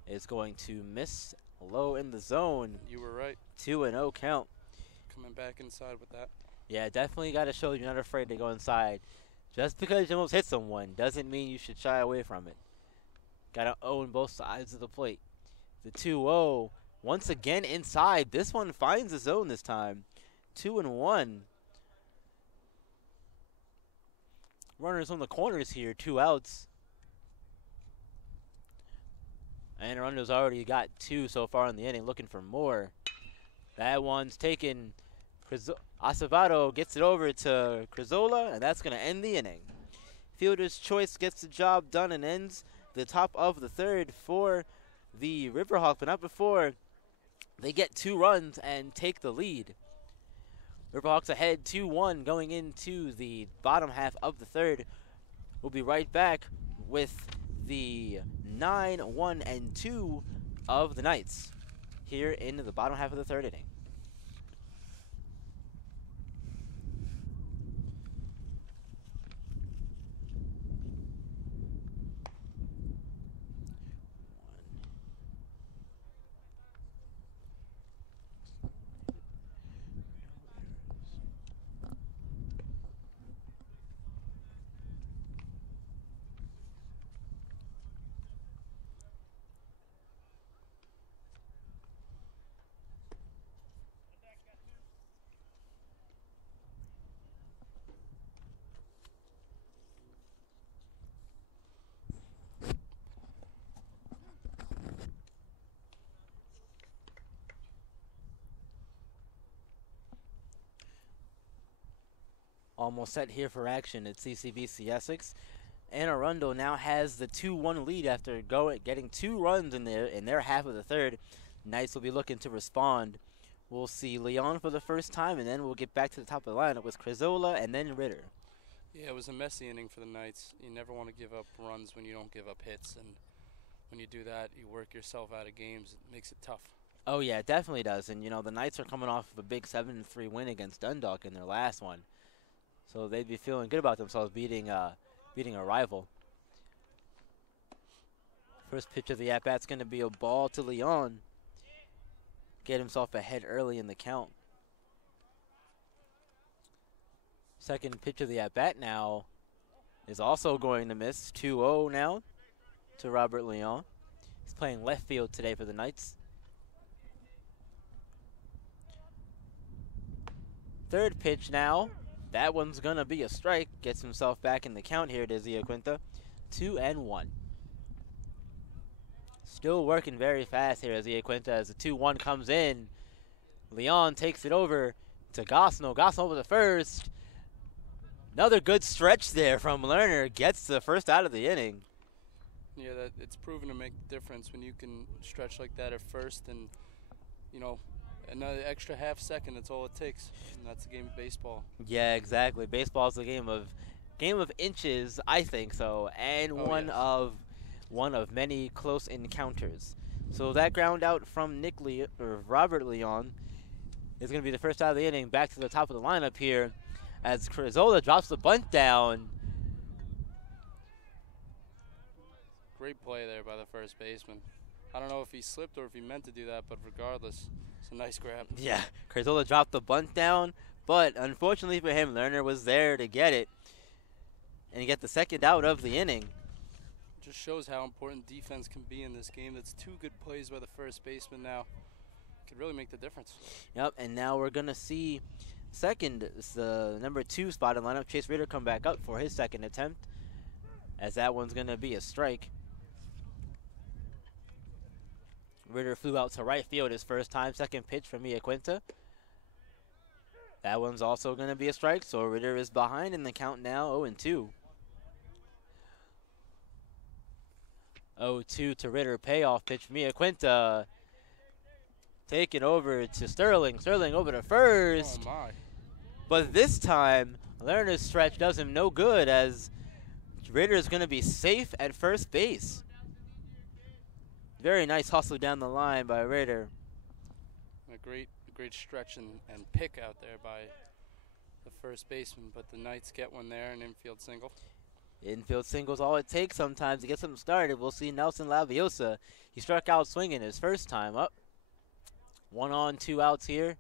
is going to miss low in the zone. You were right. 2-0 count. Coming back inside with that. Yeah, definitely got to show you're not afraid to go inside. Just because you almost hit someone doesn't mean you should shy away from it. Got to own both sides of the plate. The 2-0 once again inside. This one finds the zone this time. 2-1. Runners on the corners here, 2 outs. And Arundo's already got 2 so far in the inning, looking for more. That one's taken. Acevedo gets it over to Crizola, and that's going to end the inning. Fielder's choice gets the job done and ends the top of the third for the Riverhawks, but not before they get 2 runs and take the lead. Riverhawks ahead 2-1 going into the bottom half of the third. We'll be right back with the 9-1-2 of the Knights here in the bottom half of the third inning. Almost set here for action at CCBC Essex. And Arundo now has the 2-1 lead after getting 2 runs in their half of the third. Knights will be looking to respond. We'll see Leon for the first time, and then we'll get back to the top of the lineup with Crizola and then Ritter. Yeah, it was a messy inning for the Knights. You never want to give up runs when you don't give up hits, and when you do that, you work yourself out of games. It makes it tough. Oh yeah, it definitely does. And you know, the Knights are coming off of a big 7-3 win against Dundalk in their last one. So they'd be feeling good about themselves beating a rival. First pitch of the at-bat's going to be a ball to Leon. Get himself ahead early in the count. Second pitch of the at-bat now is also going to miss. 2-0 now to Robert Leon. He's playing left field today for the Knights. Third pitch now. That one's going to be a strike. Gets himself back in the count here to Iaquinta. 2-1. Still working very fast here as Iaquinta as the 2-1 comes in. Leon takes it over to Gosno. Gosno over the first. Another good stretch there from Lerner. Gets the first out of the inning. Yeah, it's proven to make a difference when you can stretch like that at first, and, you know, another extra half second, that's all it takes. And that's the game of baseball. Yeah, exactly. Baseball's a game of inches, I think so, and one of many close encounters. So that ground out from Robert Leon is going to be the first out of the inning. Back to the top of the lineup here as Crizola drops the bunt down. Great play there by the first baseman. I don't know if he slipped or if he meant to do that, but regardless, it's a nice grab. Yeah, Crizola dropped the bunt down, but unfortunately for him, Lerner was there to get it and get the second out of the inning. Just shows how important defense can be in this game. That's 2 good plays by the first baseman now. Could really make the difference. Yep, and now we're going to see second, the number 2 spot in lineup, Chase Ritter, come back up for his second attempt, as that one's going to be a strike. Ritter flew out to right field his first time. Second pitch from Iaquinta. That one's also going to be a strike, so Ritter is behind in the count now, 0-2. 0-2 to Ritter. Payoff pitch from Iaquinta. Taken over to Sterling. Sterling over to first. Oh my. But this time, Lerner's stretch does him no good as Ritter is going to be safe at first base. Very nice hustle down the line by Ritter. A great stretch and pick out there by the first baseman, but the Knights get one there, an infield single. Infield single's all it takes sometimes to get something started. We'll see Nelson Laviosa. He struck out swinging his first time up. 1 on, 2 outs here.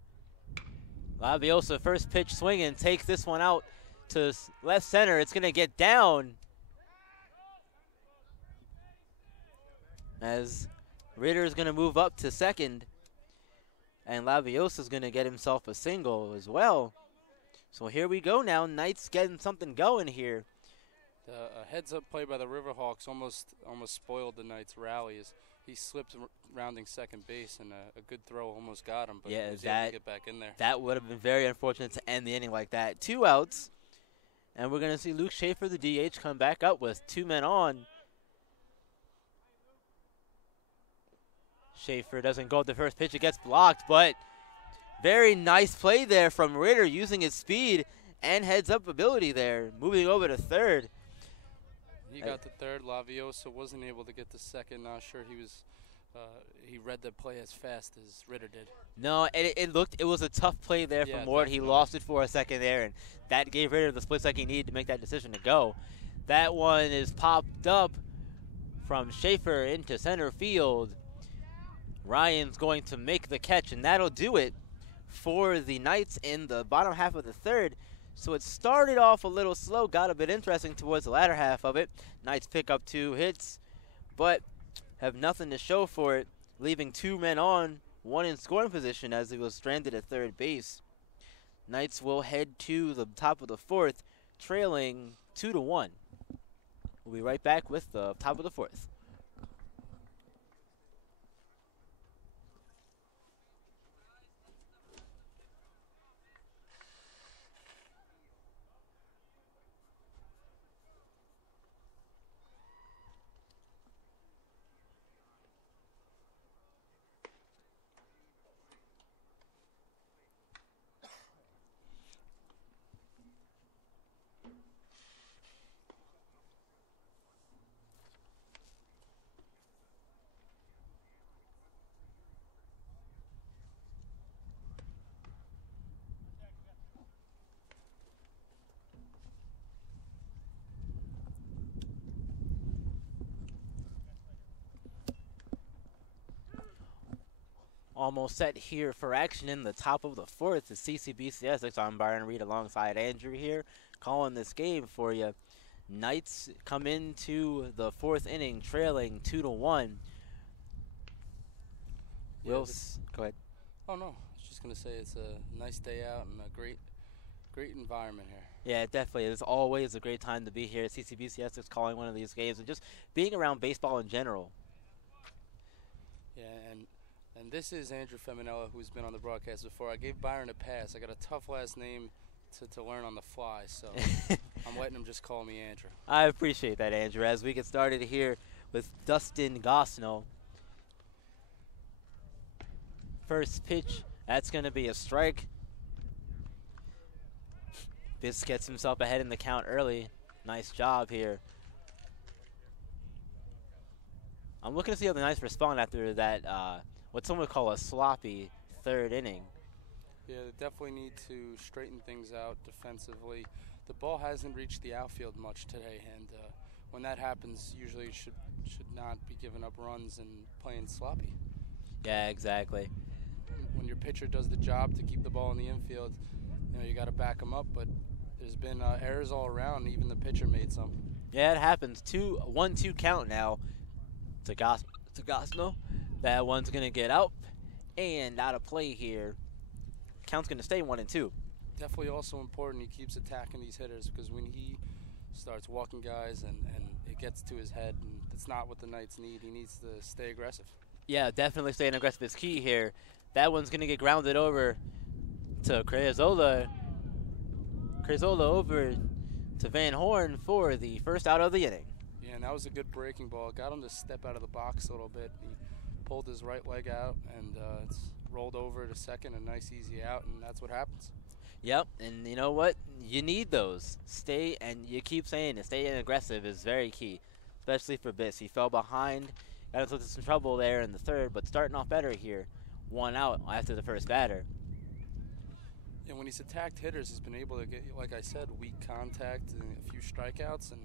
Laviosa, first pitch swinging, takes this one out to left center. It's going to get down. as Ritter is going to move up to second, and Laviosa is going to get himself a single as well. So here we go now. Knights getting something going here. A heads-up play by the Riverhawks almost spoiled the Knights' rally. As he slipped rounding second base, and a good throw almost got him, but Yeah, he was able to get back in there. That would have been very unfortunate to end the inning like that. 2 outs, and we're going to see Luke Schaefer, the DH, come back up with 2 men on. Schaefer doesn't go at the first pitch. It gets blocked, but very nice play there from Ritter, using his speed and heads-up ability there, moving over to third. He got to third. Laviosa wasn't able to get to second. Not sure he read the play as fast as Ritter did. No, it was a tough play there from Ward. He lost it for a second there, and that gave Ritter the split second he needed to make that decision to go. That one is popped up from Schaefer into center field. Ryan's going to make the catch, and that'll do it for the Knights in the bottom half of the third. So it started off a little slow, got a bit interesting towards the latter half of it. Knights pick up 2 hits, but have nothing to show for it, leaving 2 men on, 1 in scoring position as he was stranded at third base. Knights will head to the top of the 4th, trailing 2-1. We'll be right back with the top of the 4th. Almost set here for action in the top of the 4th. The CCBC Essex. I'm Byron Reed alongside Andrew here, calling this game for you. Knights come into the 4th inning trailing 2-1. Yeah, Go ahead. Oh no, I was just gonna say it's a nice day out and a great environment here. Yeah, it definitely is. Always a great time to be here at CCBC Essex, calling one of these games and just being around baseball in general. Yeah, and this is Andrew Feminella, who's been on the broadcast before. I gave Byron a pass. I got a tough last name to learn on the fly, so I'm letting him just call me Andrew. I appreciate that, Andrew. As we get started here with Dustin Gosnell. First pitch, that's going to be a strike. This gets himself ahead in the count early. Nice job here. I'm looking to see how the Knights respond after that, what some would call a sloppy 3rd inning. Yeah, they definitely need to straighten things out defensively. The ball hasn't reached the outfield much today, and when that happens, usually you should not be giving up runs and playing sloppy. Yeah, exactly. When your pitcher does the job to keep the ball in the infield, you got to back them up, but there's been errors all around. Even the pitcher made some. Yeah, it happens. 1-2 count now to Gosnell. That one's going to get out and out of play here. Count's going to stay 1-2. Definitely also important he keeps attacking these hitters, because when he starts walking guys and it gets to his head, and it's not what the Knights need. He needs to stay aggressive. Yeah, definitely staying aggressive is key here. That one's going to get grounded over to Crazola. Crazola over to Van Horn for the first out of the inning. Yeah, and that was a good breaking ball. Got him to step out of the box a little bit. He pulled his right leg out, and it's rolled over to second, a nice easy out, and that's what happens. Yep, and you know what? You need those. And you keep saying it, staying aggressive is very key, especially for Biss. He fell behind, got into some trouble there in the 3rd, but starting off better here. 1 out after the first batter. And when he's attacked hitters, he's been able to get, like I said, weak contact and a few strikeouts, and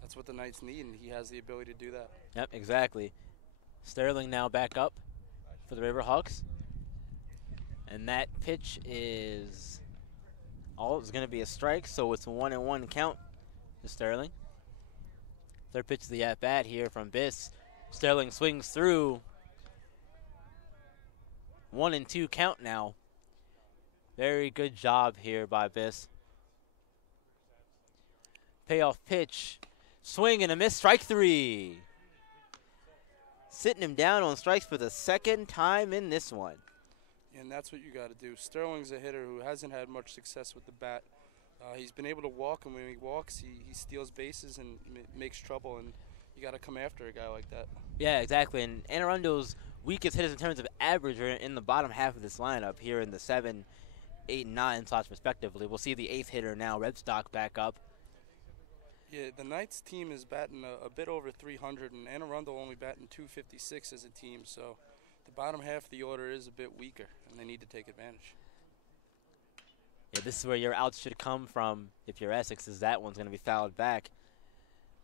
that's what the Knights need, and he has the ability to do that. Yep, exactly. Sterling now back up for the Riverhawks. And that pitch is it's going to be a strike, so it's a 1-1 count to Sterling. 3rd pitch of the at-bat here from Biss. Sterling swings through. 1-2 count now. Very good job here by Biss. Payoff pitch. Swing and a miss. Strike 3. Sitting him down on strikes for the second time in this one. And that's what you got to do. Sterling's a hitter who hasn't had much success with the bat. He's been able to walk, and when he walks, he steals bases and makes trouble, and you got to come after a guy like that. Yeah, exactly. And Anne Arundel's weakest hitters in terms of average are in the bottom half of this lineup here in the 7, 8, and 9 slots respectively. We'll see the 8th hitter now, Redstock, back up. Yeah, the Knights team is batting a bit over 300, and Anne Arundel only batting 256 as a team, so the bottom half of the order is a bit weaker, and they need to take advantage. Yeah, this is where your outs should come from if you're Essex, is that one's going to be fouled back.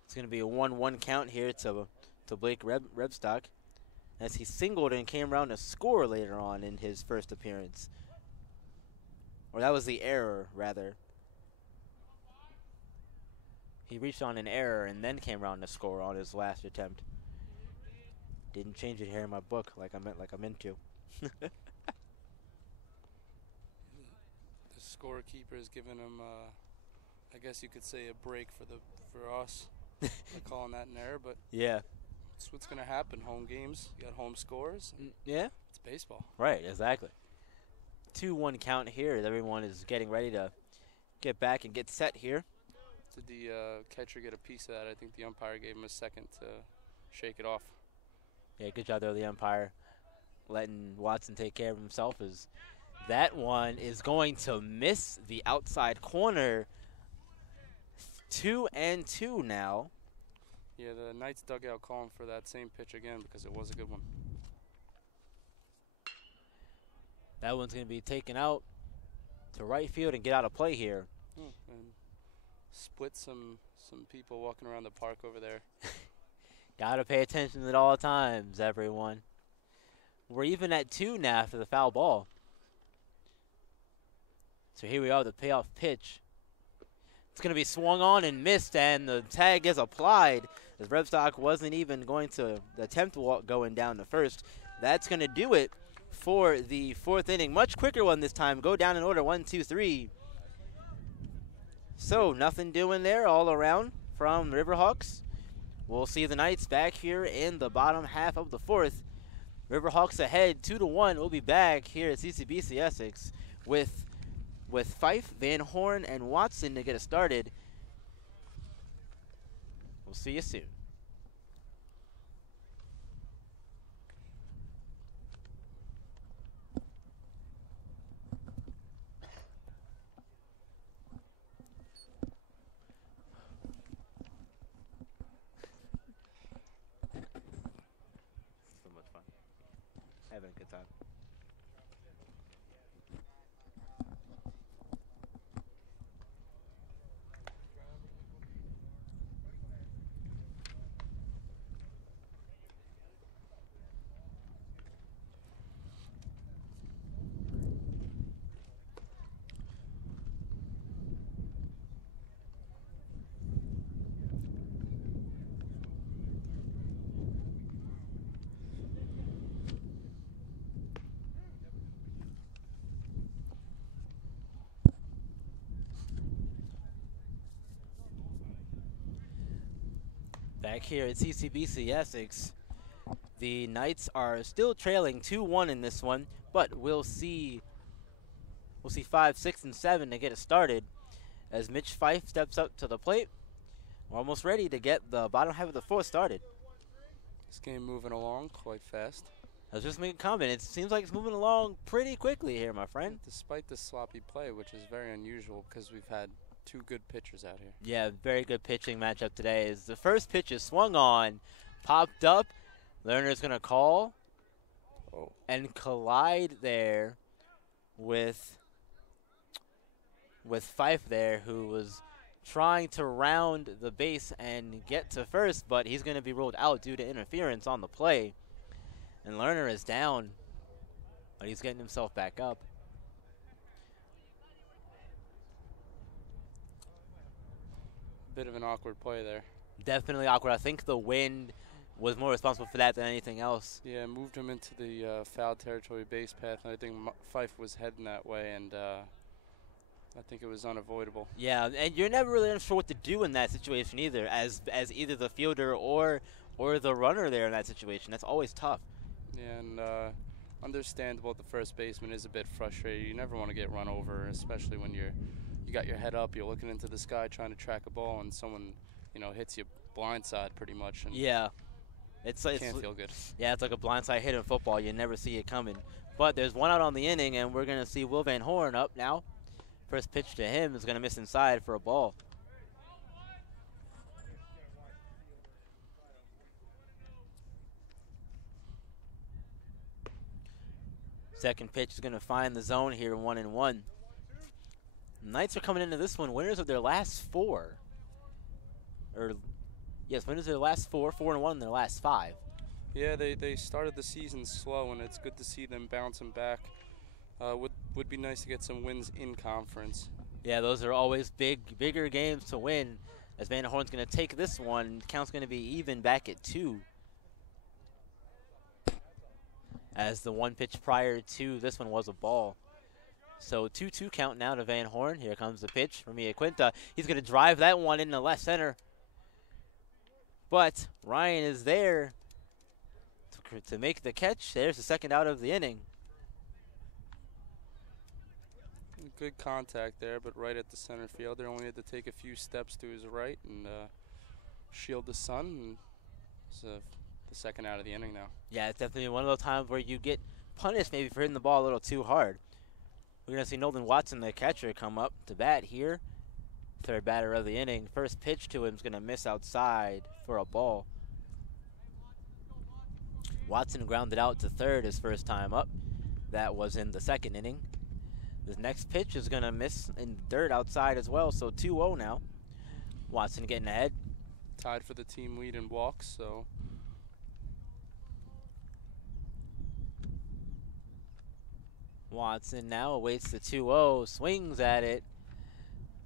It's going to be a 1-1 count here to Blake Rebstock, as he singled and came around to score later on in his first appearance. Or that was the error, rather. He reached on an error and then came around to score on his last attempt. Didn't change it here in my book like I meant to. The scorekeeper is giving him, I guess you could say, a break for us. By calling that an error, but yeah, that's what's going to happen. Home games, you got home scores. Yeah, it's baseball. Right, exactly. 2-1 count here as everyone is getting ready to get back and get set here. Did the catcher get a piece of that? I think the umpire gave him a second to shake it off. Yeah, good job there, the umpire, letting Watson take care of himself. As that one is going to miss the outside corner. 2-2 now. Yeah, the Knights dugout calling for that same pitch again because it was a good one. That one's going to be taken out to right field and get out of play here. And split some people walking around the park over there. Got to pay attention at all times, everyone. We're even at 2 now after the foul ball. So here we are, the payoff pitch. It's going to be swung on and missed, and the tag is applied as Rebstock wasn't even going to attempt going down to first. That's going to do it for the 4th inning. Much quicker one this time. Go down in order, 1, 2, 3. So nothing doing there all around from Riverhawks. We'll see the Knights back here in the bottom half of the 4th. Riverhawks ahead 2-1. We'll be back here at CCBC Essex with Fife, Van Horn, and Watson to get us started. We'll see you soon. So much fun. Having a good time. Back here at CCBC Essex, the Knights are still trailing 2-1 in this one, but we'll see 5, 6, and 7 to get it started as Mitch Fife steps up to the plate. We're almost ready to get the bottom half of the 4th started. This game moving along quite fast. I was just making a comment. It seems like it's moving along pretty quickly here, my friend. Despite the sloppy play, which is very unusual because we've had 2 good pitchers out here. Yeah, very good pitching matchup today. As the first pitch is swung on, popped up. Lerner's going to call and collide there with Fife there, who was trying to round the base and get to first, but he's going to be ruled out due to interference on the play. And Lerner is down, but he's getting himself back up. Bit of an awkward play there. Definitely awkward. I think the wind was more responsible for that than anything else. Yeah, moved him into the foul territory base path, and I think Fife was heading that way, and I think it was unavoidable. Yeah, and you're never really sure what to do in that situation either, as either the fielder or the runner there in that situation. That's always tough. Yeah, and understandable. The first baseman is a bit frustrated. You never want to get run over, especially when you got your head up, you're looking into the sky trying to track a ball, and someone hits you blindside pretty much. And yeah, it can't feel good. Yeah, it's like a blindside hit in football. You never see it coming. But there's one out on the inning, and we're gonna see Will Van Horn up now. First pitch to him is gonna miss inside for a ball. Second pitch is going to find the zone here, 1-1. The Knights are coming into this one winners of their last 4. Winners of their last 4, 4-1 in their last 5. Yeah, they started the season slow, and it's good to see them bouncing back. Would be nice to get some wins in conference. Yeah, those are always bigger games to win. As Van Horn's going to take this one, count's going to be even back at 2. As the one pitch prior to this one was a ball. So 2-2 count now to Van Horn. Here comes the pitch from Quinta. He's going to drive that one into left center. But Ryan is there to make the catch. There's the second out of the inning. Good contact there, but right at the center fielder. Only had to take a few steps to his right and shield the sun. And it's the second out of the inning now. Yeah, it's definitely one of those times where you get punished maybe for hitting the ball a little too hard. We're going to see Nolan Watson, the catcher, come up to bat here. Third batter of the inning. First pitch to him is going to miss outside for a ball. Watson grounded out to third his first time up. That was in the second inning. The next pitch is going to miss in dirt outside as well, so 2-0 now. Watson getting ahead. Tied for the team lead in walks, so. Watson now awaits the 2-0, swings at it,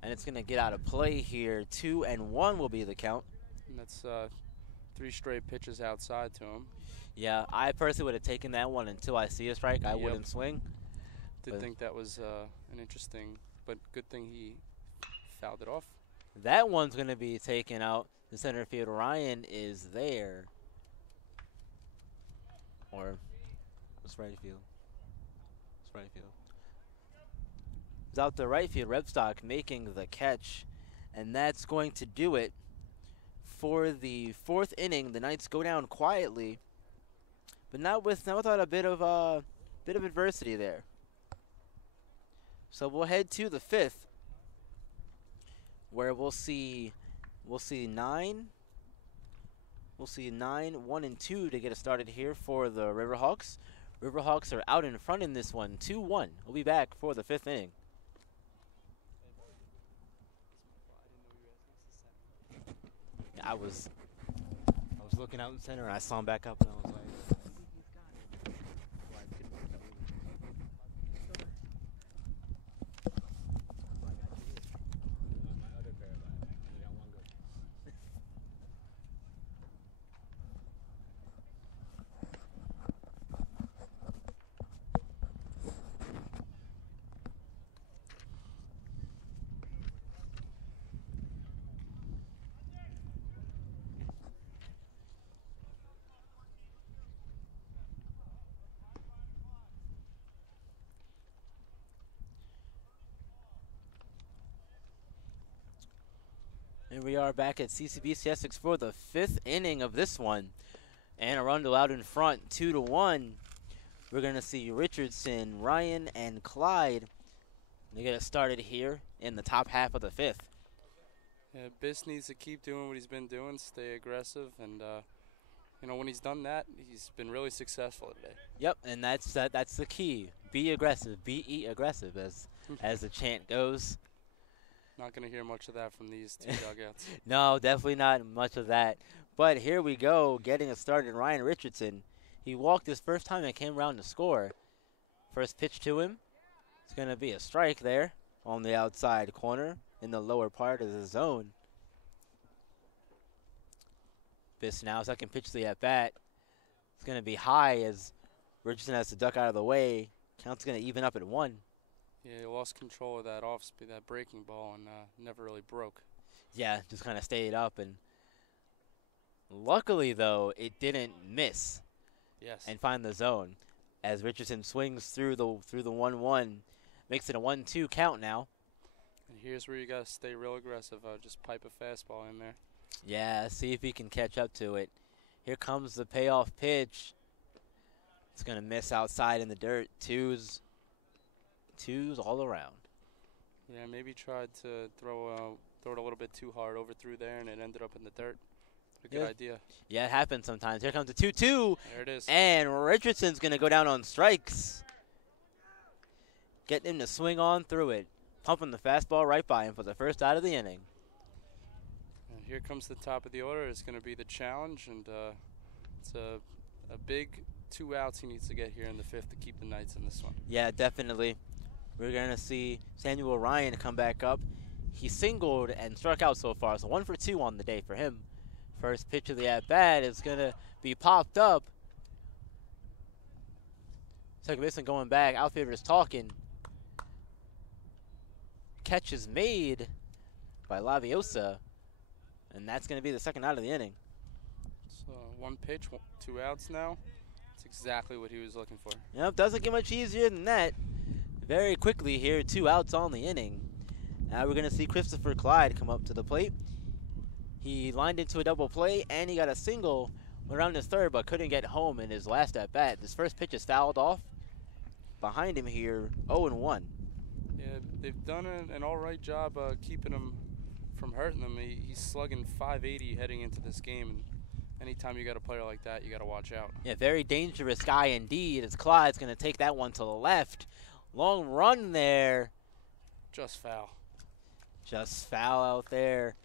and it's going to get out of play here. 2-1 will be the count. And that's 3 straight pitches outside to him. Yeah, I personally would have taken that one until I see a strike. I wouldn't swing. Did think that was an interesting, but good thing he fouled it off. That one's going to be taken out. The center field, Ryan, is there. Or it's right field. It's right field. It's out the right field. Rebstock making the catch, and that's going to do it for the 4th inning. The Knights go down quietly, but not without a bit of adversity there. So we'll head to the 5th, where we'll see 9, 1 and 2 to get us started here for the Riverhawks. Riverhawks are out in front in this one, 2-1. We'll be back for the 5th inning. I was looking out in center and I saw him back up and I was like. And we are back at CCBC Essex for the 5th inning of this one. And Arundel out in front, 2-1. We're going to see Richardson, Ryan, and Clyde. They get it started here in the top half of the 5th. Yeah, Biss needs to keep doing what he's been doing, stay aggressive, and when he's done that, he's been really successful today. Yep, and that's the key. Be aggressive, be aggressive, as the chant goes. Not going to hear much of that from these two dugouts. No, definitely not much of that. But here we go, getting us started. Ryan Richardson. He walked his first time and came around to score. First pitch to him. It's going to be a strike there on the outside corner in the lower part of the zone. Biss now, second pitch to the at-bat. It's going to be high as Richardson has to duck out of the way. Count's going to even up at 1. Yeah, he lost control of that off-speed, that breaking ball, and never really broke. Yeah, just kind of stayed up. And luckily, though, it didn't miss. Yes. And find the zone as Richardson swings through the 1-1. Makes it a 1-2 count now. And here's where you got to stay real aggressive. Just pipe a fastball in there. Yeah, see if he can catch up to it. Here comes the payoff pitch. It's going to miss outside in the dirt. Twos all around. Yeah, maybe tried to throw it a little bit too hard over through there, and it ended up in the dirt. A good idea. Yeah, it happens sometimes. Here comes the 2-2. There it is. And Richardson's going to go down on strikes. Getting him to swing on through it. Pumping the fastball right by him for the first out of the inning. And here comes the top of the order. It's going to be the challenge, and it's a big 2 outs he needs to get here in the 5th to keep the Knights in this one. Yeah, definitely. We're going to see Samuel Ryan come back up. He singled and struck out so far, so 1 for 2 on the day for him. First pitch of the at-bat is going to be popped up. Second baseman going back. Outfielder's talking. Catch is made by Laviosa, and that's going to be the second out of the inning. So 1 pitch, 2 outs now. That's exactly what he was looking for. Yep, doesn't get much easier than that. Very quickly here, 2 outs on the inning. Now we're going to see Christopher Clyde come up to the plate. He lined into a double play, and he got a single around his third, but couldn't get home in his last at-bat. This first pitch is fouled off. Behind him here, 0-1. Yeah, they've done an all right job keeping him from hurting him. He's slugging .580 heading into this game. And anytime you got a player like that, you got to watch out. Yeah, very dangerous guy indeed, as Clyde's going to take that one to the left. Long run there. Just foul. Just foul out there.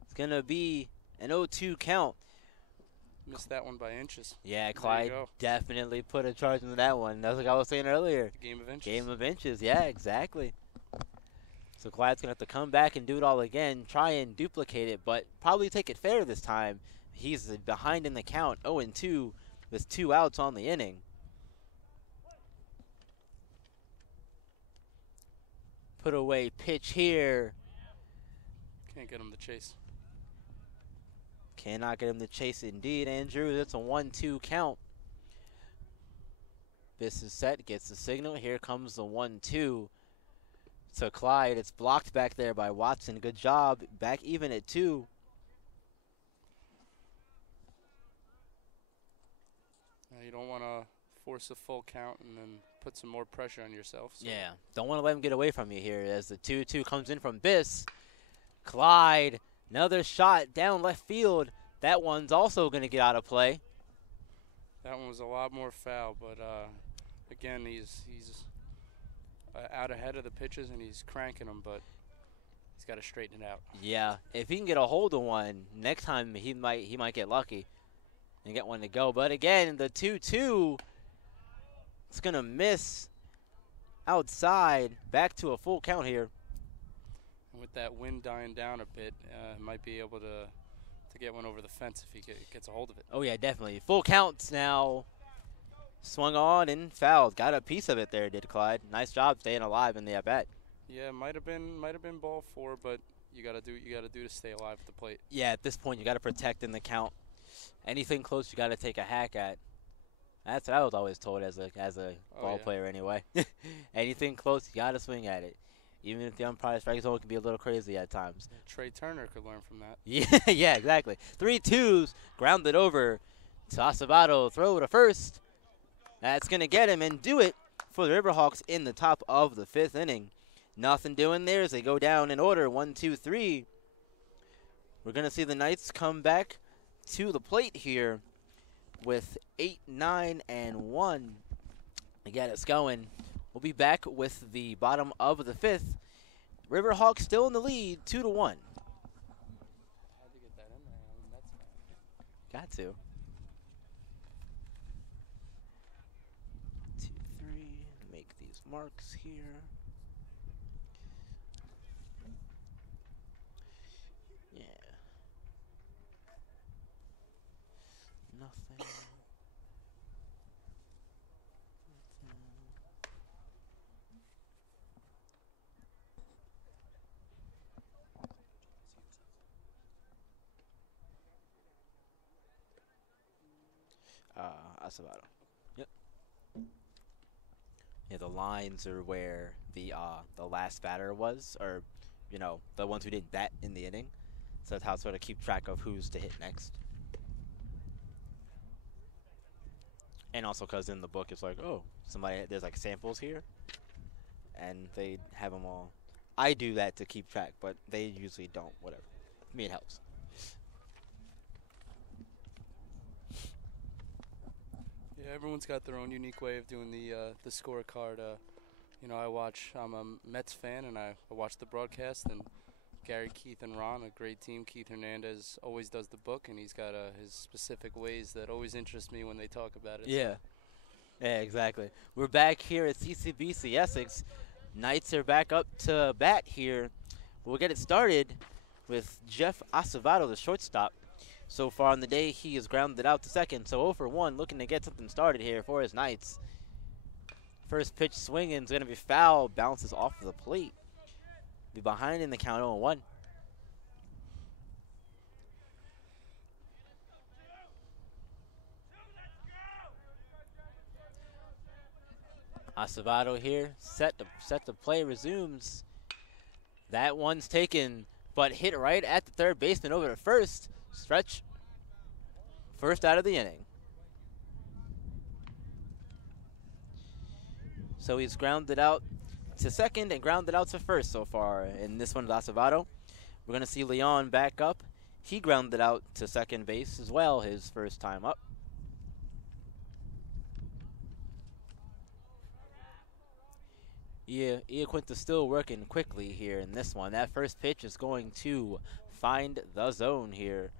It's going to be an 0-2 count. Missed that one by inches. Yeah, Clyde definitely put a charge into that one. That's like I was saying earlier. Game of inches. Game of inches, yeah, exactly. So Clyde's going to have to come back and do it all again, try and duplicate it, but probably take it fair this time. He's behind in the count, 0-2, with 2 outs on the inning. Put away pitch here. Can't get him to chase. Cannot get him to chase indeed, Andrew. It's a 1-2 count. This is set, gets the signal. Here comes the 1-2 to Clyde. It's blocked back there by Watson. Good job. Back even at 2. You don't want to force a full count and then put some more pressure on yourself. So. Yeah, don't want to let him get away from you here as the 2-2 comes in from Biss. Clyde, another shot down left field. That one's also going to get out of play. That one was a lot more foul, but again, he's out ahead of the pitches and he's cranking them, but he's got to straighten it out. Yeah, if he can get a hold of one, next time he might get lucky and get one to go. But again, the 2-2, it's going to miss outside. Back to a full count here. And with that wind dying down a bit, might be able to get one over the fence if he gets a hold of it. Oh, yeah, definitely. Full counts now. Swung on and fouled. Got a piece of it there, did Clyde. Nice job staying alive in the at-bat. Yeah, might have been ball 4, but you got to do to stay alive at the plate. Yeah, at this point you got to protect in the count. Anything close you got to take a hack at. That's what I was always told as a ball player anyway. Anything close, you got to swing at it. Even if the umpire strike zone can be a little crazy at times. Trey Turner could learn from that. Yeah, exactly. 3-2s, grounded over to Acevedo, throw to first. That's going to get him and do it for the Riverhawks in the top of the 5th inning. Nothing doing there as they go down in order, 1, 2, 3. We're going to see the Knights come back to the plate here with 8, 9, and 1 to get us going. We'll be back with the bottom of the 5th. Riverhawks still in the lead, 2-1. Had to get that in there. I mean, that's fine. Got to. 2, 3. Make these marks here. Yeah. Nothing. That's about it. Yep. Yeah, the lines are where the last batter was, or the ones who didn't bat in the inning. So that's how to sort of keep track of who's to hit next. And also because in the book it's like, oh, there's like samples here, and they have them all. I do that to keep track, but they usually don't. Whatever. Me, it helps. Yeah, everyone's got their own unique way of doing the scorecard. I'm a Mets fan, and I watch the broadcast, and Gary, Keith, and Ron, a great team. Keith Hernandez always does the book, and he's got his specific ways that always interest me when they talk about it. Yeah. Yeah, exactly. We're back here at CCBC Essex. Knights are back up to bat here. We'll get it started with Jeff Acevedo, the shortstop. So far on the day, he is grounded out to second. So 0 for 1, looking to get something started here for his Knights. First pitch swinging is going to be foul. Bounces off of the plate. Be behind in the count 0-1. Acevedo here, set the play, resumes. That one's taken, but hit right at the third baseman over to first. Stretch. First out of the inning. So he's grounded out to second and grounded out to first so far in this one with Acevedo. We're going to see Leon back up. He grounded out to second base as well, his first time up. Yeah, Iaquinta's still working quickly here in this one. That first pitch is going to find the zone here.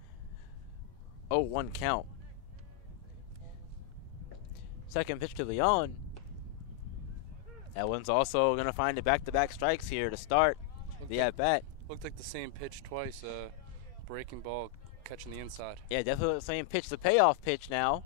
0-1 count. Second pitch to Leon. That one's also going to find the back-to-back strikes here to start the at-bat. Looked like the same pitch twice. Breaking ball, catching the inside. Yeah, definitely the same pitch. The payoff pitch now.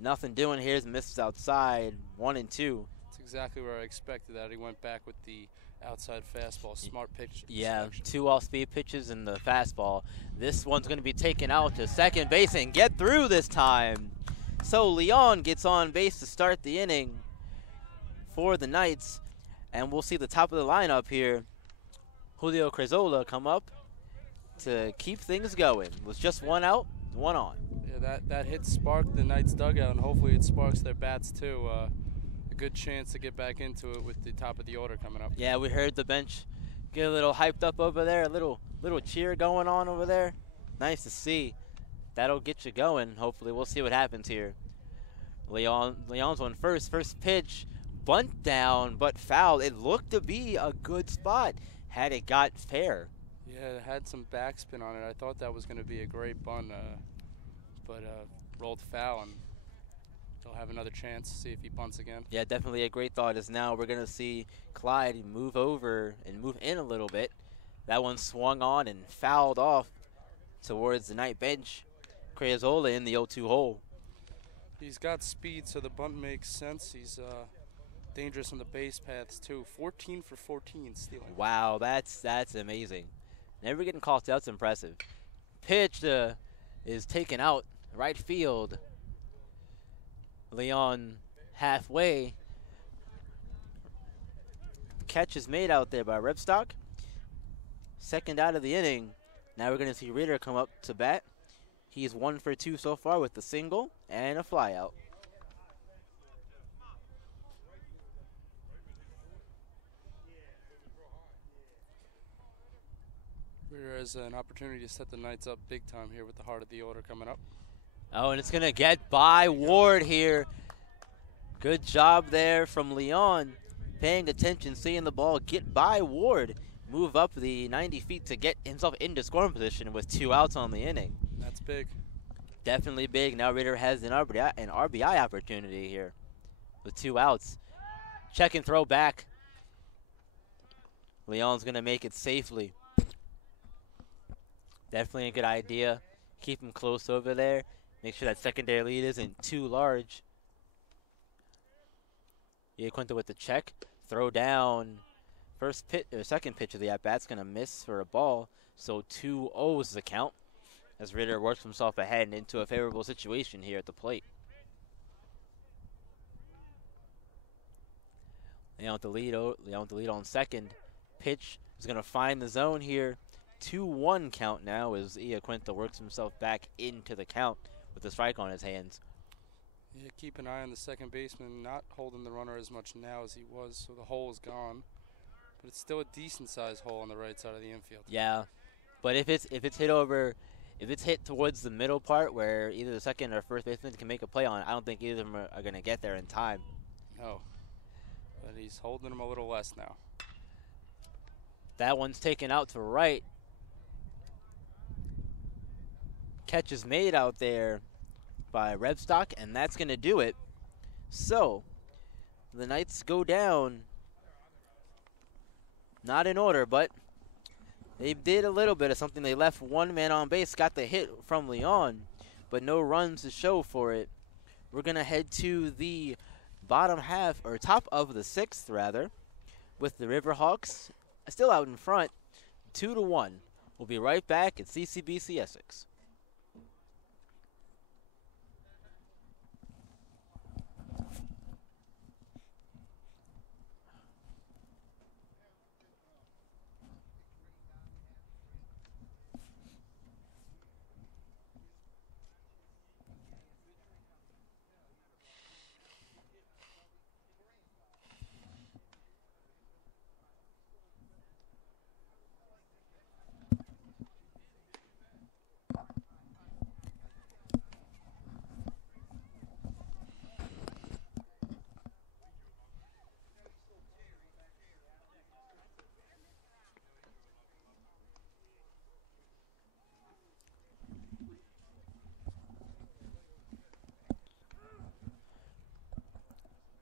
Nothing doing here. Misses outside. 1-2. Exactly where I expected that. He went back with the outside fastball. Smart pitch. Yeah, selection. 2 off-speed pitches in the fastball. This one's going to be taken out to second base and get through this time. So Leon gets on base to start the inning for the Knights. And we'll see the top of the lineup here. Julio Crizola come up to keep things going. With just 1 out, 1 on. Yeah, that hit sparked the Knights dugout, and hopefully it sparks their bats too. A good chance to get back into it with the top of the order coming up. Yeah, we heard the bench get a little hyped up over there, a little cheer going on over there. Nice to see. That'll get you going. Hopefully, we'll see what happens here. Leon's on first. First pitch, bunt down, but foul. It looked to be a good spot had it got fair. Yeah, it had some backspin on it. I thought that was going to be a great bunt, but rolled foul, and they'll have another chance to see if he bunts again. Yeah, definitely a great thought. Is now we're going to see Clyde move over and move in a little bit. That one swung on and fouled off towards the Knight bench. Crizola in the 0-2 hole. He's got speed, so the bunt makes sense. He's dangerous on the base paths too. 14 for 14 stealing. Wow, that's amazing. Never getting caught out. That's impressive. Pitch is taken out right field. Leon halfway. Catch is made out there by Ripstock. Second out of the inning. Now we're going to see Ritter come up to bat. He's 1 for 2 so far with a single and a flyout. Ritter has an opportunity to set the Knights up big time here with the heart of the order coming up. Oh, and it's going to get by Ward here. Good job there from Leon. Paying attention, seeing the ball get by Ward. Move up the 90 feet to get himself into scoring position with 2 outs on the inning. That's big. Definitely big. Now Ritter has an RBI opportunity here with 2 outs. Check and throw back. Leon's going to make it safely. Definitely a good idea. Keep him close over there. Make sure that secondary lead isn't too large. Iaquinta with the check. Throw down. First pitch or second pitch of the at-bat's going to miss for a ball. So 2-0 is the count as Ritter works himself ahead and into a favorable situation here at the plate. Leon with the lead on second. Pitch is going to find the zone here. 2-1 count now as Iaquinta works himself back into the count with the strike on his hands. Yeah, keep an eye on the second baseman, not holding the runner as much now as he was, so the hole is gone. But it's still a decent-sized hole on the right side of the infield. Yeah, but if it's hit towards the middle part where either the second or first baseman can make a play on, I don't think either of them are going to get there in time. No, but he's holding him a little less now. That one's taken out to right. Catch is made out there by Rebstock, and that's going to do it. So the Knights go down, not in order, but they did a little bit of something. They left one man on base, got the hit from Leon, but no runs to show for it. We're going to head to the bottom half, or top of the sixth, rather, with the Riverhawks still out in front, 2-1. We'll be right back at CCBC Essex.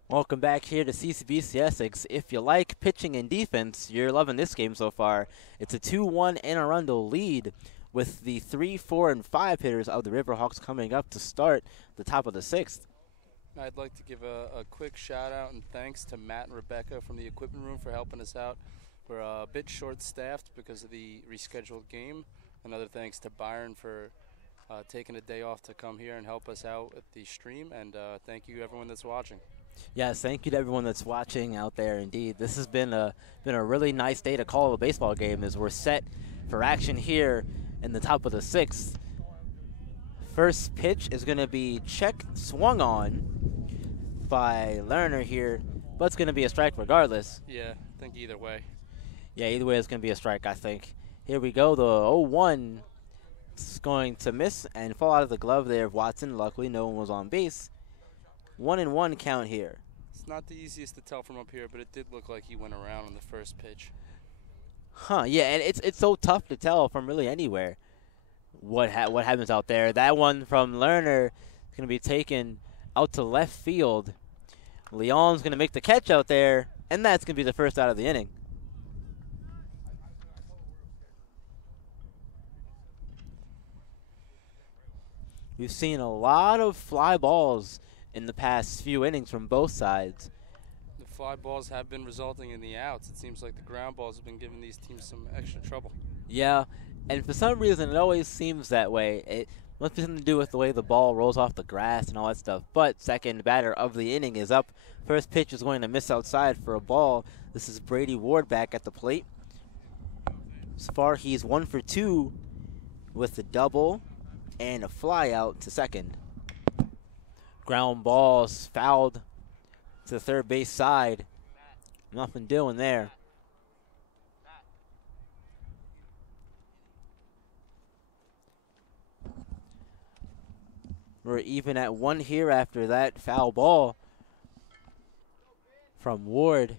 Welcome back here to CCBC Essex. If you like pitching and defense, you're loving this game so far. It's a 2-1 Anne Arundel lead with the 3, 4, and 5 hitters of the Riverhawks coming up to start the top of the sixth. I'd like to give a quick shout out and thanks to Matt and Rebecca from the equipment room for helping us out. We're a bit short-staffed because of the rescheduled game. Another thanks to Byron for taking a day off to come here and help us out with the stream. And thank you everyone that's watching. Yes, thank you to everyone that's watching out there. Indeed, this has been a really nice day to call a baseball game as we're set for action here in the top of the sixth. First pitch is going to be swung on by Lerner here, but it's going to be a strike regardless. Yeah, I think either way. Yeah, either way it's going to be a strike, I think. Here we go, the 0-1 is going to miss and fall out of the glove there of Watson. Luckily, no one was on base. 1-1 count here. It's not the easiest to tell from up here, but it did look like he went around on the first pitch. Huh, yeah, and it's so tough to tell from really anywhere what happens out there. That one from Lerner is going to be taken out to left field. Leon's going to make the catch out there, and that's going to be the first out of the inning. We've seen a lot of fly balls in the past few innings from both sides. The fly balls have been resulting in the outs. It seems like the ground balls have been giving these teams some extra trouble. Yeah, and for some reason it always seems that way. It must be something to do with the way the ball rolls off the grass and all that stuff. But second batter of the inning is up. First pitch is going to miss outside for a ball. This is Brady Ward back at the plate. So far he's 1 for 2 with a double and a fly out to second. Ground balls fouled to the third base side. Nothing doing there. We're even at 1 here after that foul ball from Ward.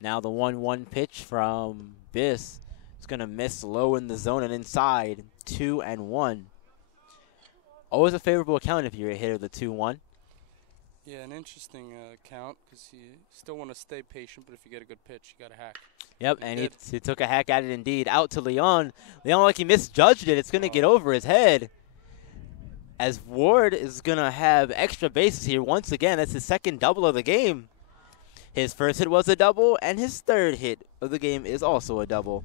Now the 1-1 pitch from Biss is going to miss low in the zone and inside. 2-1. Always a favorable count if you're a hitter, the 2-1. Yeah, an interesting count because you still want to stay patient, but if you get a good pitch, you got to hack. Yep, and he took a hack at it indeed. Out to Leon. Leon, like he misjudged it. It's going to get over his head as Ward is going to have extra bases here once again. That's his second double of the game. His first hit was a double, and his third hit of the game is also a double.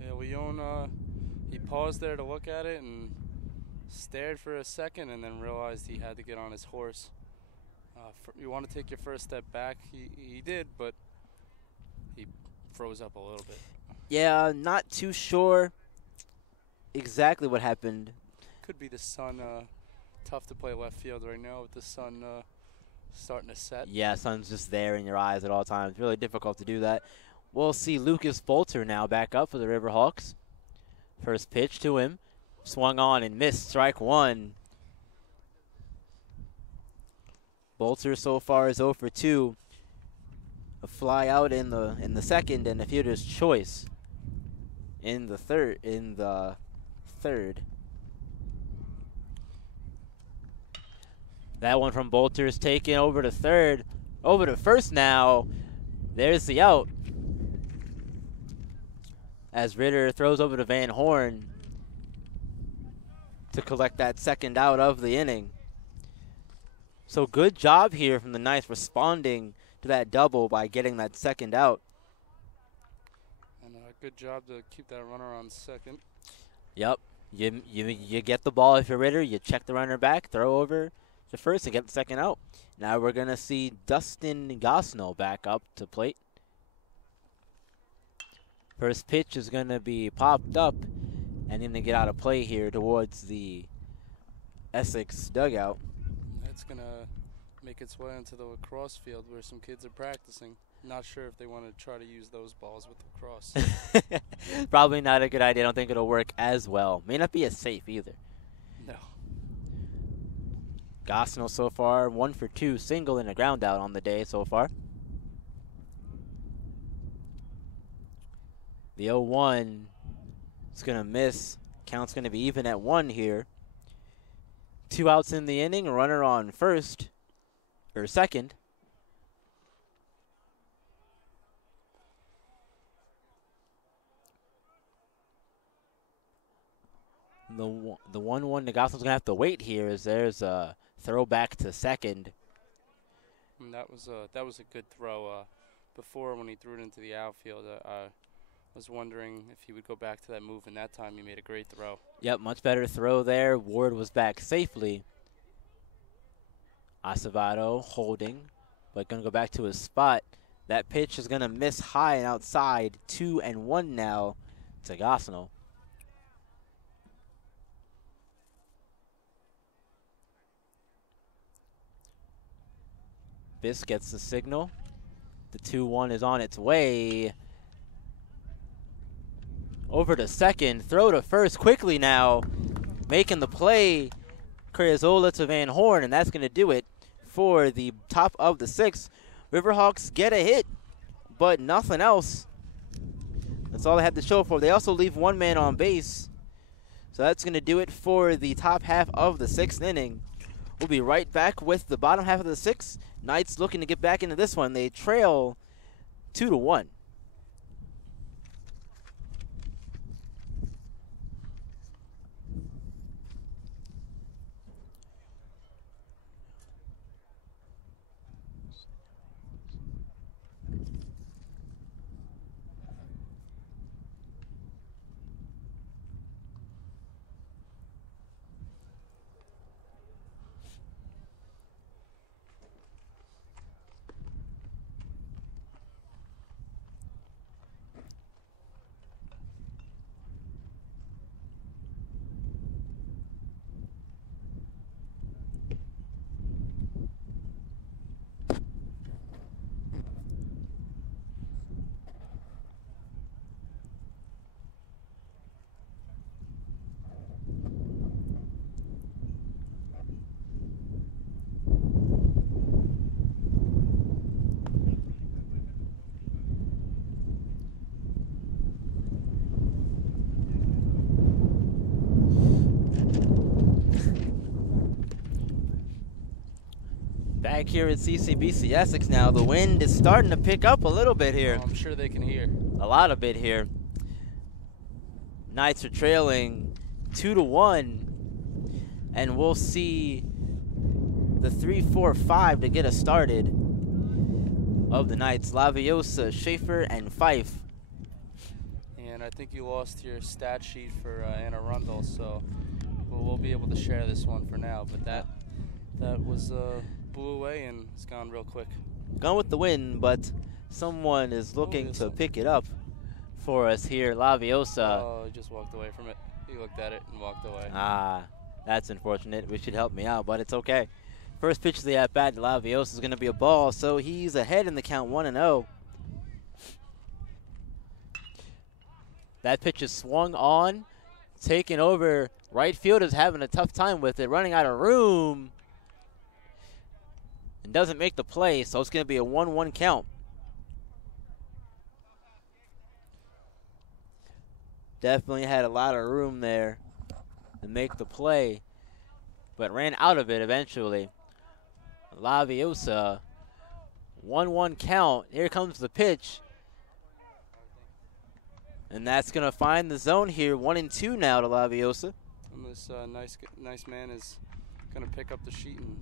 Yeah, he paused there to look at it and stared for a second and then realized he had to get on his horse. You want to take your first step back. He did, but he froze up a little bit. Yeah, not too sure exactly what happened. Could be the sun. Tough to play left field right now with the sun starting to set. Yeah, sun's just there in your eyes at all times. Really difficult to do that. We'll see Lucas Bolter now back up for the Riverhawks. First pitch to him. Swung on and missed. Strike one. Bolter so far is 0 for 2. A fly out in the second and a fielder's choice in the third. That one from Bolter is taken over to third. Over to first now. There's the out. As Ritter throws over to Van Horn to collect that second out of the inning. So good job here from the Knights responding to that double by getting that second out. And good job to keep that runner on second. Yep. You get the ball if you're Ritter. You check the runner back, throw over to first and get the second out. Now we're going to see Dustin Gosnell back up to plate. First pitch is going to be popped up and going to get out of play here towards the Essex dugout. That's going to make its way into the lacrosse field where some kids are practicing. Not sure if they want to try to use those balls with lacrosse. Probably not a good idea. I don't think it'll work as well. May not be as safe either. No. Gosnell so far 1 for 2, single and a ground out on the day so far. The 0-1 is going to miss. Count's going to be even at 1 here. 2 outs in the inning. Runner on second. The 1-1 to Gosling's going to have to wait here as there's a throw back to second. And that was a good throw. Before when he threw it into the outfield, I was wondering if he would go back to that move, and that time he made a great throw. Yep, much better throw there. Ward was back safely. Acevedo holding, but going to go back to his spot. That pitch is going to miss high and outside. 2-1 now to Gosnell. Biss gets the signal. The 2-1 is on its way. Over to second. Throw to first quickly now. Making the play. Carrizola to Van Horn, and that's going to do it for the top of the 6th. Riverhawks get a hit, but nothing else. That's all they had to show for. They also leave 1 man on base. So that's going to do it for the top half of the 6th inning. We'll be right back with the bottom half of the 6th. Knights looking to get back into this one. They trail 2-1. Back here at CCBC Essex now, the wind is starting to pick up a little bit here. Oh, I'm sure they can hear. A lot of it here. Knights are trailing 2-1. And we'll see the 3-4-5 to get us started of the Knights. Laviosa, Schaefer, and Fife. And I think you lost your stat sheet for Anne Arundel, so we'll be able to share this one for now. But that was blew away, and it's gone real quick. Gone with the win, but someone is looking to pick it up for us here. Laviosa. Oh, he just walked away from it. He looked at it and walked away. Ah, that's unfortunate. We should help me out, but it's okay. First pitch of the at-bat to Laviosa is going to be a ball, so he's ahead in the count 1-0. That pitch is swung on, taken over. Right field is having a tough time with it, running out of room. And doesn't make the play, so it's going to be a 1-1 count. Definitely had a lot of room there to make the play, but ran out of it eventually. Laviosa, 1-1 count. Here comes the pitch. And that's going to find the zone here. 1-2 now to Laviosa. And this nice man is going to pick up the sheet and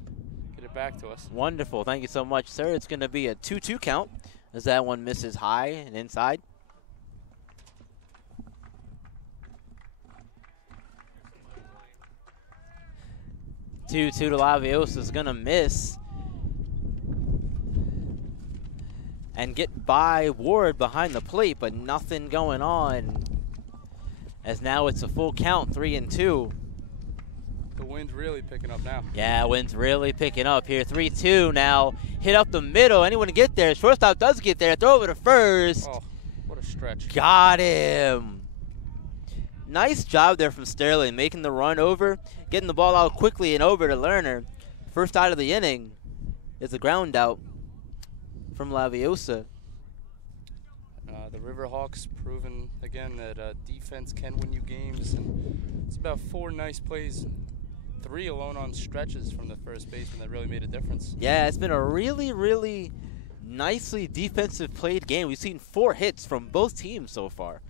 get it back to us. Wonderful. Thank you so much, sir. It's going to be a 2-2 count as that one misses high and inside. Two to Laviosa is going to miss and get by Ward behind the plate, but nothing going on as now it's a full count, 3-2. The wind's really picking up now. Yeah, wind's really picking up here. 3-2 now. Hit up the middle. Anyone to get there? Shortstop does get there. Throw over to first. Oh, what a stretch. Got him. Nice job there from Sterling, making the run over, getting the ball out quickly and over to Lerner. First out of the inning is a ground out from Laviosa. The Riverhawks proven again that defense can win you games. And it's about 4 nice plays, 3 alone on stretches from the first baseman that really made a difference. Yeah, it's been a really, really nicely defensive played game. We've seen 4 hits from both teams so far.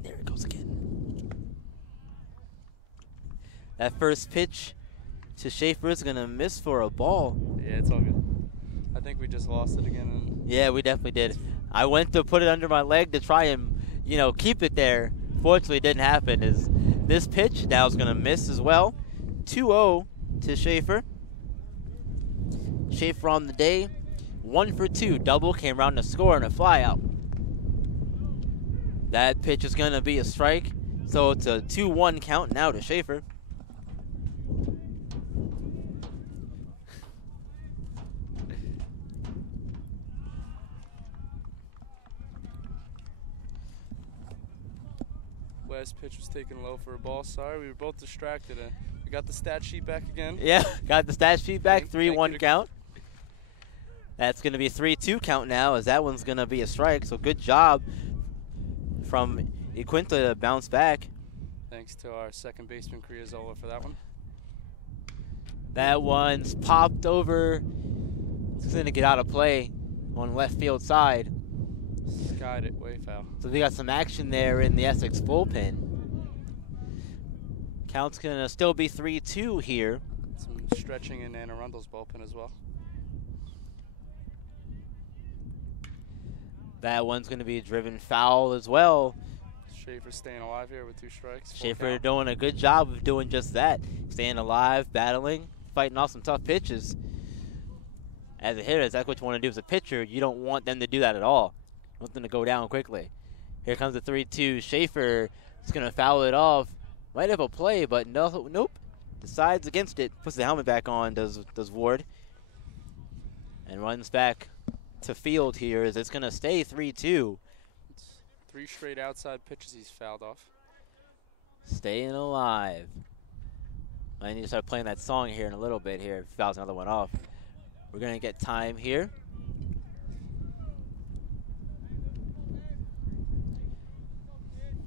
There it goes again. That first pitch to Schaefer is going to miss for a ball. Yeah, it's all good. I think we just lost it again. Yeah, we definitely did. I went to put it under my leg to try and, keep it there. Fortunately, it didn't happen. This pitch now is going to miss as well. 2-0 to Schaefer. Schaefer on the day, 1 for 2. Double came around to score and a fly out. That pitch is going to be a strike, so it's a 2-1 count now to Schaefer. Last pitch was taken low for a ball. Sorry, we were both distracted. We got the stat sheet back again. Yeah, got the stat sheet back. 3-1 count. Good. That's going to be a 3-2 count now, as that one's going to be a strike. So good job from Equinta to bounce back. Thanks to our second baseman, Criazola, for that one. That one's popped over. It's going to get out of play on left field side. Skied it way foul. So we got some action there in the Essex bullpen. Count's going to still be 3-2 here. Some stretching in Anne Arundel's bullpen as well. That one's going to be driven foul as well. Schaefer staying alive here with 2 strikes. Schaefer doing a good job of doing just that. Staying alive, battling, fighting off some tough pitches. As a hitter, that's what you want to do as a pitcher. You don't want them to do that at all. You want them to go down quickly. Here comes the 3-2. Schaefer is going to foul it off. Might have a play, but nope. Decides against it. Puts the helmet back on, does Ward. And runs back to field here as it's going to stay 3-2. It's 3 straight outside pitches he's fouled off. Staying alive. I need to start playing that song here in a little bit here. Fouls another one off. We're going to get time here.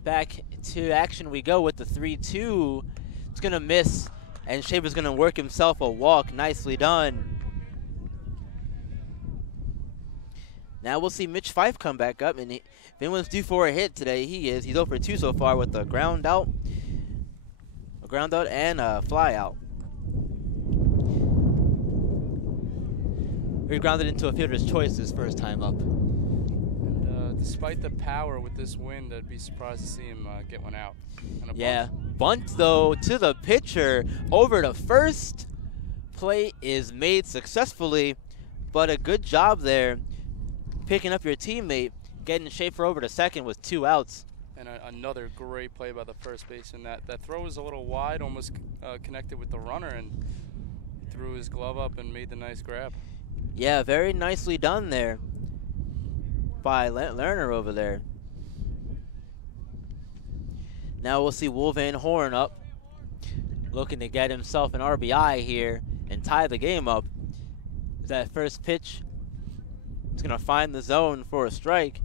Back to action we go with the 3-2. It's going to miss, and Schaefer's going to work himself a walk. Nicely done. Now we'll see Mitch Fife come back up, and if anyone's due for a hit today, he is. He's 0 for 2 so far with a ground out ground out and a fly out. He grounded into a fielder's choice his first time up. And despite the power with this wind, I'd be surprised to see him get one out. And a bunt though to the pitcher over to first. Play is made successfully, but a good job there picking up your teammate, getting Schaefer over to second with 2 outs. And another great play by the first baseman. That throw was a little wide, almost connected with the runner, and threw his glove up and made the nice grab. Yeah, very nicely done there by Lerner over there. Now we'll see Will Van Horn up, looking to get himself an RBI here and tie the game up. That first pitch is going to find the zone for a strike.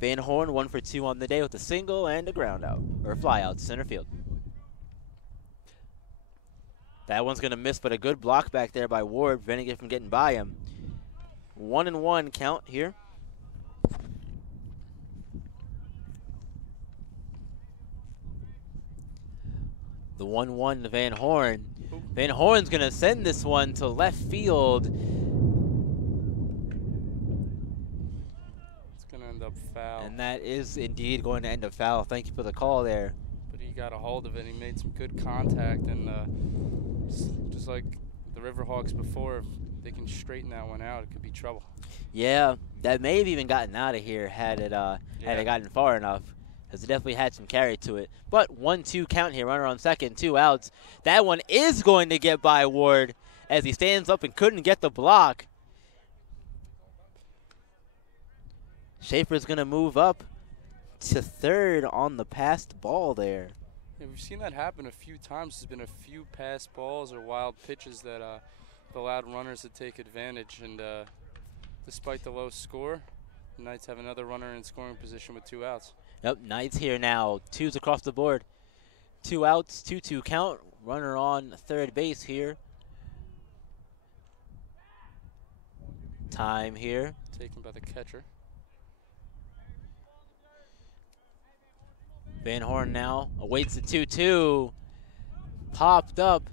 Van Horn 1 for 2 on the day with a single and a ground out, or a fly out to center field. That one's going to miss, but a good block back there by Ward, preventing it from getting by him. 1-1 count here. The 1-1 to Van Horn. Van Horn's going to send this one to left field. It's going to end up foul. And that is indeed going to end up foul. Thank you for the call there. But he got a hold of it. He made some good contact, and just like the Riverhawks before, if they can straighten that one out, it could be trouble. Yeah, that may have even gotten out of here had it gotten far enough, because it definitely had some carry to it. But 1-2 count here, runner on second, 2 outs. That one is going to get by Ward as he stands up and couldn't get the block. Schaefer's going to move up to third on the passed ball there. Yeah, we've seen that happen a few times. There's been a few pass balls or wild pitches that allowed runners to take advantage. And despite the low score, the Knights have another runner in scoring position with 2 outs. Yep, Knights here now. 2s across the board. 2 outs, 2-2 count. Runner on third base here. Time here. Taken by the catcher. Van Horn now awaits the 2-2. Popped up.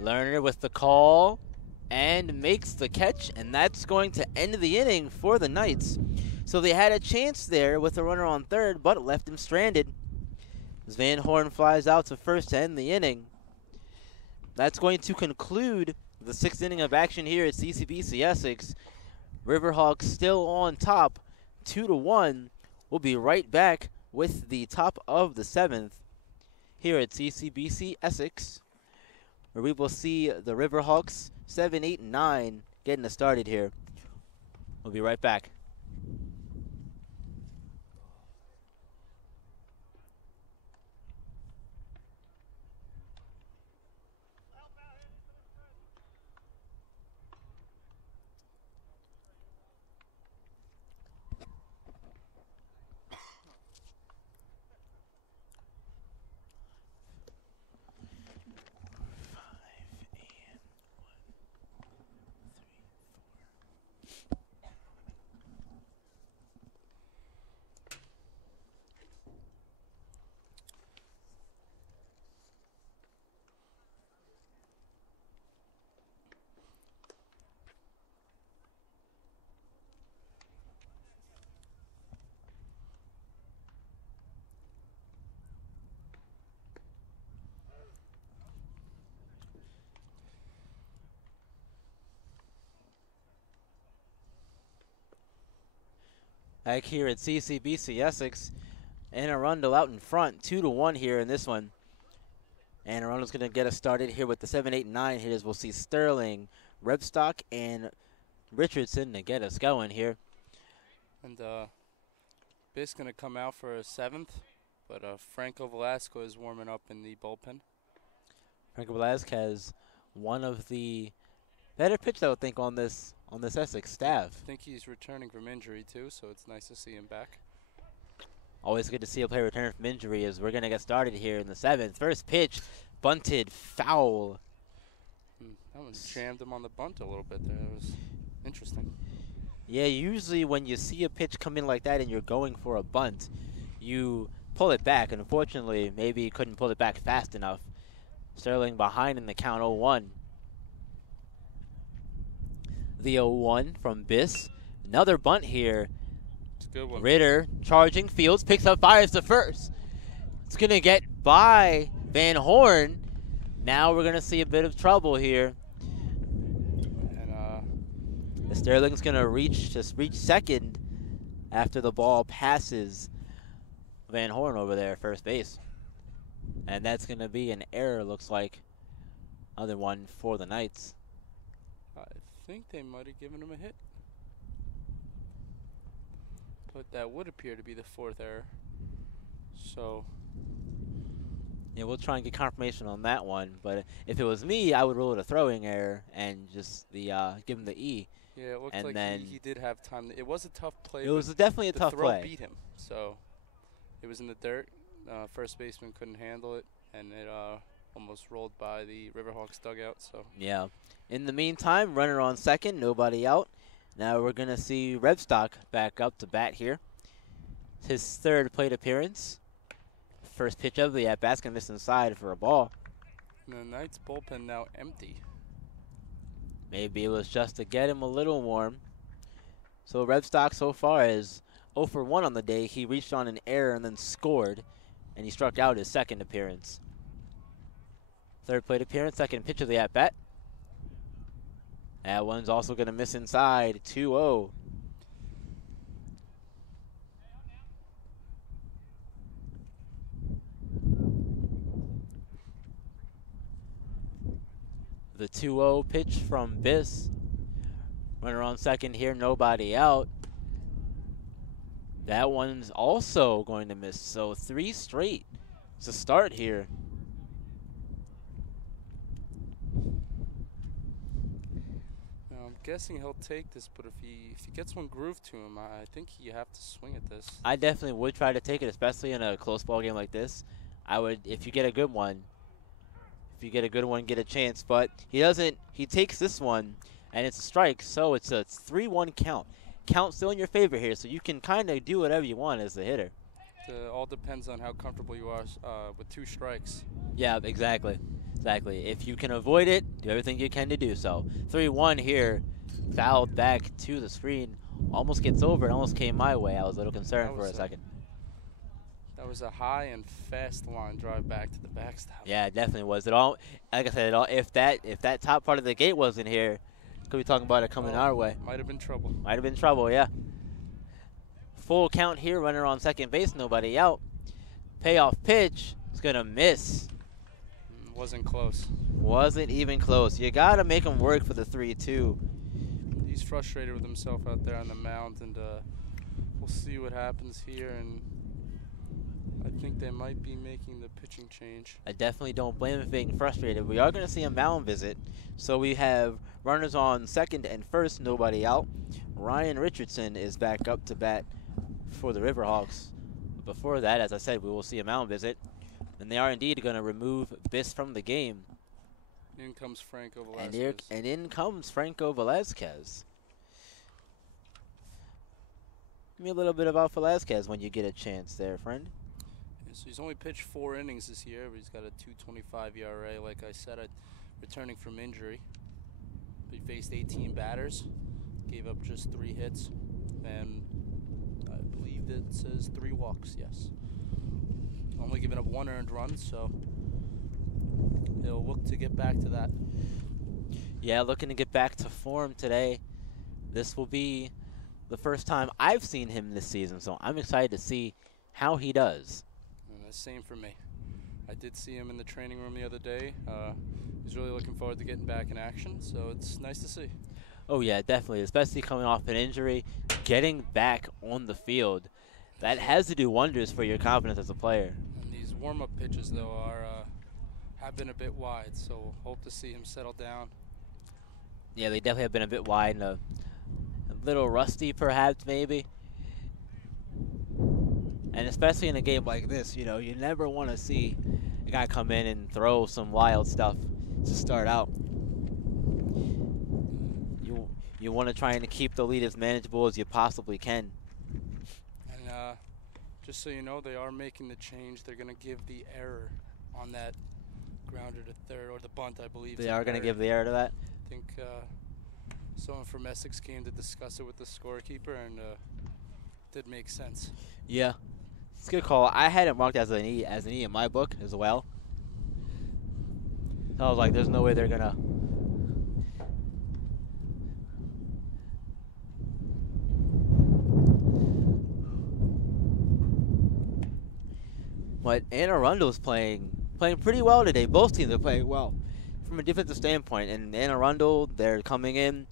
Lerner with the call and makes the catch, and that's going to end the inning for the Knights. So they had a chance there with a runner on third, but it left him stranded. As Van Horn flies out to first to end the inning. That's going to conclude the 6th inning of action here at CCBC Essex. Riverhawks still on top, 2-1. We'll be right back with the top of the 7th here at CCBC Essex, where we will see the Riverhawks 7, 8, and 9 getting us started here. We'll be right back. Back here at CCBC Essex. Anne Arundel out in front, 2-1 here in this one. Anne Arundel's going to get us started here with the 7, 8, and 9 hitters. We'll see Sterling, Rebstock, and Richardson to get us going here. And Biss going to come out for a 7th, but Franco Velasco is warming up in the bullpen. Franco Velasquez, one of the better pitchers, I would think, on this Essex staff. I think he's returning from injury too, so it's nice to see him back. Always good to see a player return from injury as we're going to get started here in the 7th. First pitch, bunted, foul. That one jammed him on the bunt a little bit there. That was interesting. Yeah, usually when you see a pitch come in like that and you're going for a bunt, you pull it back. And unfortunately, maybe he couldn't pull it back fast enough. Sterling behind in the count 0-1. The 0-1 from Biss. Another bunt here. It's a good one. Ritter charging, Fields picks up, fires to first. It's going to get by Van Horn. Now we're going to see a bit of trouble here. And Sterling's going to reach second after the ball passes Van Horn over there at first base. And that's going to be an error, looks like. Another one for the Knights. I think they might have given him a hit. But that would appear to be the fourth error. So yeah, we'll try and get confirmation on that one. But if it was me, I would rule it a throwing error and just give him the E. yeah, it looked And like then he did have time. It was a tough play. It was definitely a the tough throw play. beat him. So it was in the dirt. First baseman couldn't handle it, and it almost rolled by the Riverhawks dugout. So Yeah. In the meantime, runner on second, nobody out. Now we're going to see Revstock back up to bat here. It's his third plate appearance. First pitch of the at-bat's going to miss inside for a ball. the Knights bullpen now empty. Maybe it was just to get him a little warm. So Revstock so far is 0 for 1 on the day. He reached on an error and then scored, and he struck out his second appearance. Third plate appearance, second pitch of the at-bat. That one's also going to miss inside, 2-0. The 2-0 pitch from Biss. Runner on second here, nobody out. That one's also going to miss, so 3 straight to start here. I'm guessing he'll take this, but if he gets one grooved to him, I think you have to swing at this. I definitely would try to take it, especially in a close ball game like this. I would, if you get a good one. If you get a good one, get a chance. But he doesn't. He takes this one, and it's a strike, so it's a 3-1 count. Count still in your favor here, so you can kind of do whatever you want as the hitter. It all depends on how comfortable you are with 2 strikes. Yeah, exactly. Exactly. If you can avoid it, do everything you can to do so. 3-1 here. Fouled back to the screen. Almost gets over. It almost came my way. I was a little concerned for a second. That was a high and fast line drive back to the backstop. Yeah, it definitely was. It all, like I said, it all, if that top part of the gate wasn't here, could be talking about it coming our way. Might have been trouble. Might have been trouble, yeah. Full count here. Runner on second base. Nobody out. Payoff pitch. It's going to miss. Wasn't close. Wasn't even close. You got to make him work for the 3-2. He's frustrated with himself out there on the mound, and we'll see what happens here. And I think they might be making the pitching change. I definitely don't blame him for being frustrated. We are going to see a mound visit. So we have runners on second and first, nobody out. Ryan Richardson is back up to bat for the Riverhawks. But before that, as I said, we will see a mound visit. And they are indeed going to remove Biss from the game. In comes Franco Velazquez. And in comes Franco Velazquez. Give me a little bit about Velazquez when you get a chance there, friend. Yeah, so he's only pitched 4 innings this year, but he's got a 2.25 ERA. Like I said, returning from injury. He faced 18 batters, gave up just 3 hits, and I believe that says 3 walks, yes. Only giving up 1 earned run, so he'll look to get back to that. Yeah, looking to get back to form today. This will be the first time I've seen him this season, so I'm excited to see how he does. And the same for me. I did see him in the training room the other day. He's really looking forward to getting back in action, so it's nice to see. Oh, yeah, definitely, especially coming off an injury, getting back on the field. That has to do wonders for your confidence as a player. And these warm-up pitches, though, have been a bit wide, so hope to see him settle down. Yeah, they definitely have been a bit wide and a little rusty, perhaps, maybe. And especially in a game like this, you know, you never want to see a guy come in and throw some wild stuff to start out. You want to try and keep the lead as manageable as you possibly can. And just so you know, they are making the change. They're going to give the error on that grounder to third, or the bunt, I believe. They are going to give the error to that? I think someone from Essex came to discuss it with the scorekeeper, and did make sense. Yeah. It's a good call. I had it marked as an E in my book as well. So I was like, there's no way they're going to. But Anne Arundel's playing pretty well today. Both teams are playing well from a defensive standpoint. And Anne Arundel, they're coming in,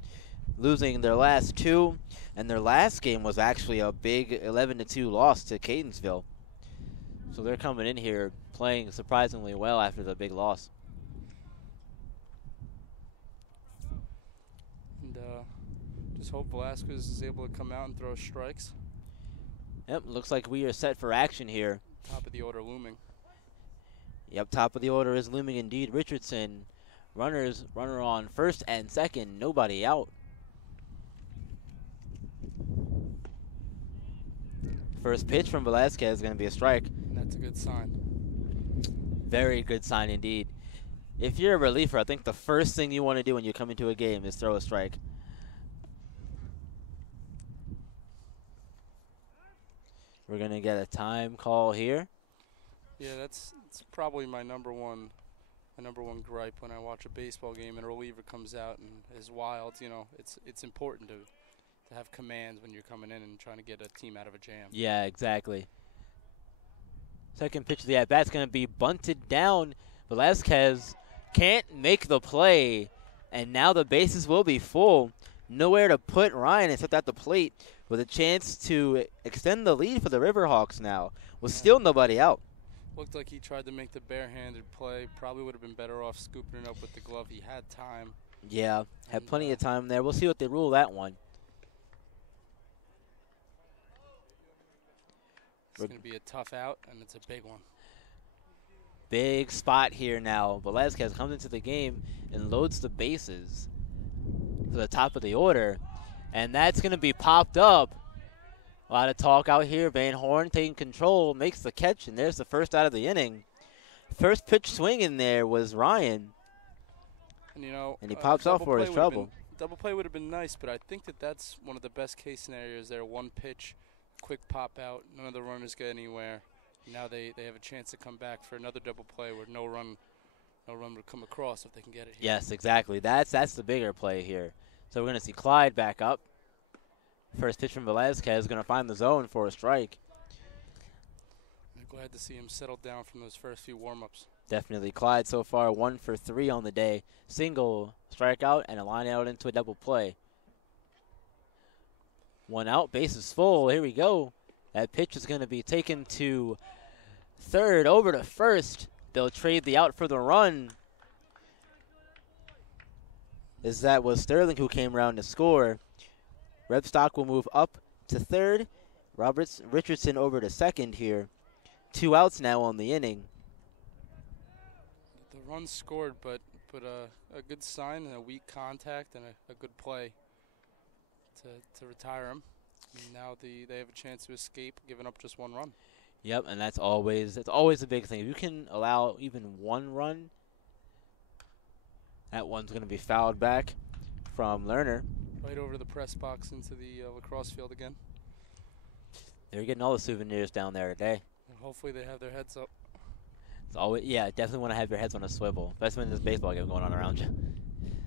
losing their last two, and their last game was actually a big 11-2 loss to Catonsville. So they're coming in here playing surprisingly well after the big loss. And just hope Velasquez is able to come out and throw strikes. Yep, looks like we are set for action here. Top of the order looming. Yep, top of the order is looming indeed. Richardson, runner on first and second, nobody out. First pitch from Velasquez is going to be a strike. That's a good sign. Very good sign indeed. If you're a reliever, I think the first thing you want to do when you come into a game is throw a strike. We're going to get a time call here. Yeah, that's probably my number one gripe when I watch a baseball game and a reliever comes out and is wild. You know, it's important to have commands when you're coming in and trying to get a team out of a jam. Yeah, exactly. Second pitch of the at-bat's going to be bunted down. Velasquez can't make the play, and now the bases will be full. Nowhere to put Ryan except at the plate with a chance to extend the lead for the Riverhawks now, with still nobody out. Looked like he tried to make the barehanded play. Probably would have been better off scooping it up with the glove. He had time. Yeah, had plenty of time there. We'll see what they rule that one. It's going to be a tough out, and it's a big one. Big spot here now. Velasquez comes into the game and loads the bases to the top of the order, and that's going to be popped up. A lot of talk out here. Van Horn taking control, makes the catch, and there's the first out of the inning. First pitch swing in there was Ryan. And, you know, and he pops out for his trouble. Double play would have been nice, but I think that's one of the best case scenarios there. One pitch, quick pop out, none of the runners get anywhere. Now they have a chance to come back for another double play where no run would come across if they can get it here. Yes, exactly. That's the bigger play here. So we're going to see Clyde back up. First pitch from Velasquez is going to find the zone for a strike. I'm glad to see him settle down from those first few warm-ups. Definitely. Clyde so far 1 for 3 on the day. Single, strikeout, and a line out into a double play. One out, base is full. Here we go. That pitch is going to be taken to third, over to first. They'll trade the out for the run. As that was Sterling who came around to score. Rebstock will move up to third. Richardson over to second here. 2 outs now on the inning. The run scored, but a good sign and a weak contact and a good play to retire him. And now they have a chance to escape, giving up just 1 run. Yep, and that's always a big thing. If you can allow even 1 run, that one's going to be fouled back from Lerner. Right over the press box into the lacrosse field again. They're getting all the souvenirs down there today. And hopefully they have their heads up. It's always, yeah, definitely want to have your heads on a swivel, especially when there's baseball game going on around you.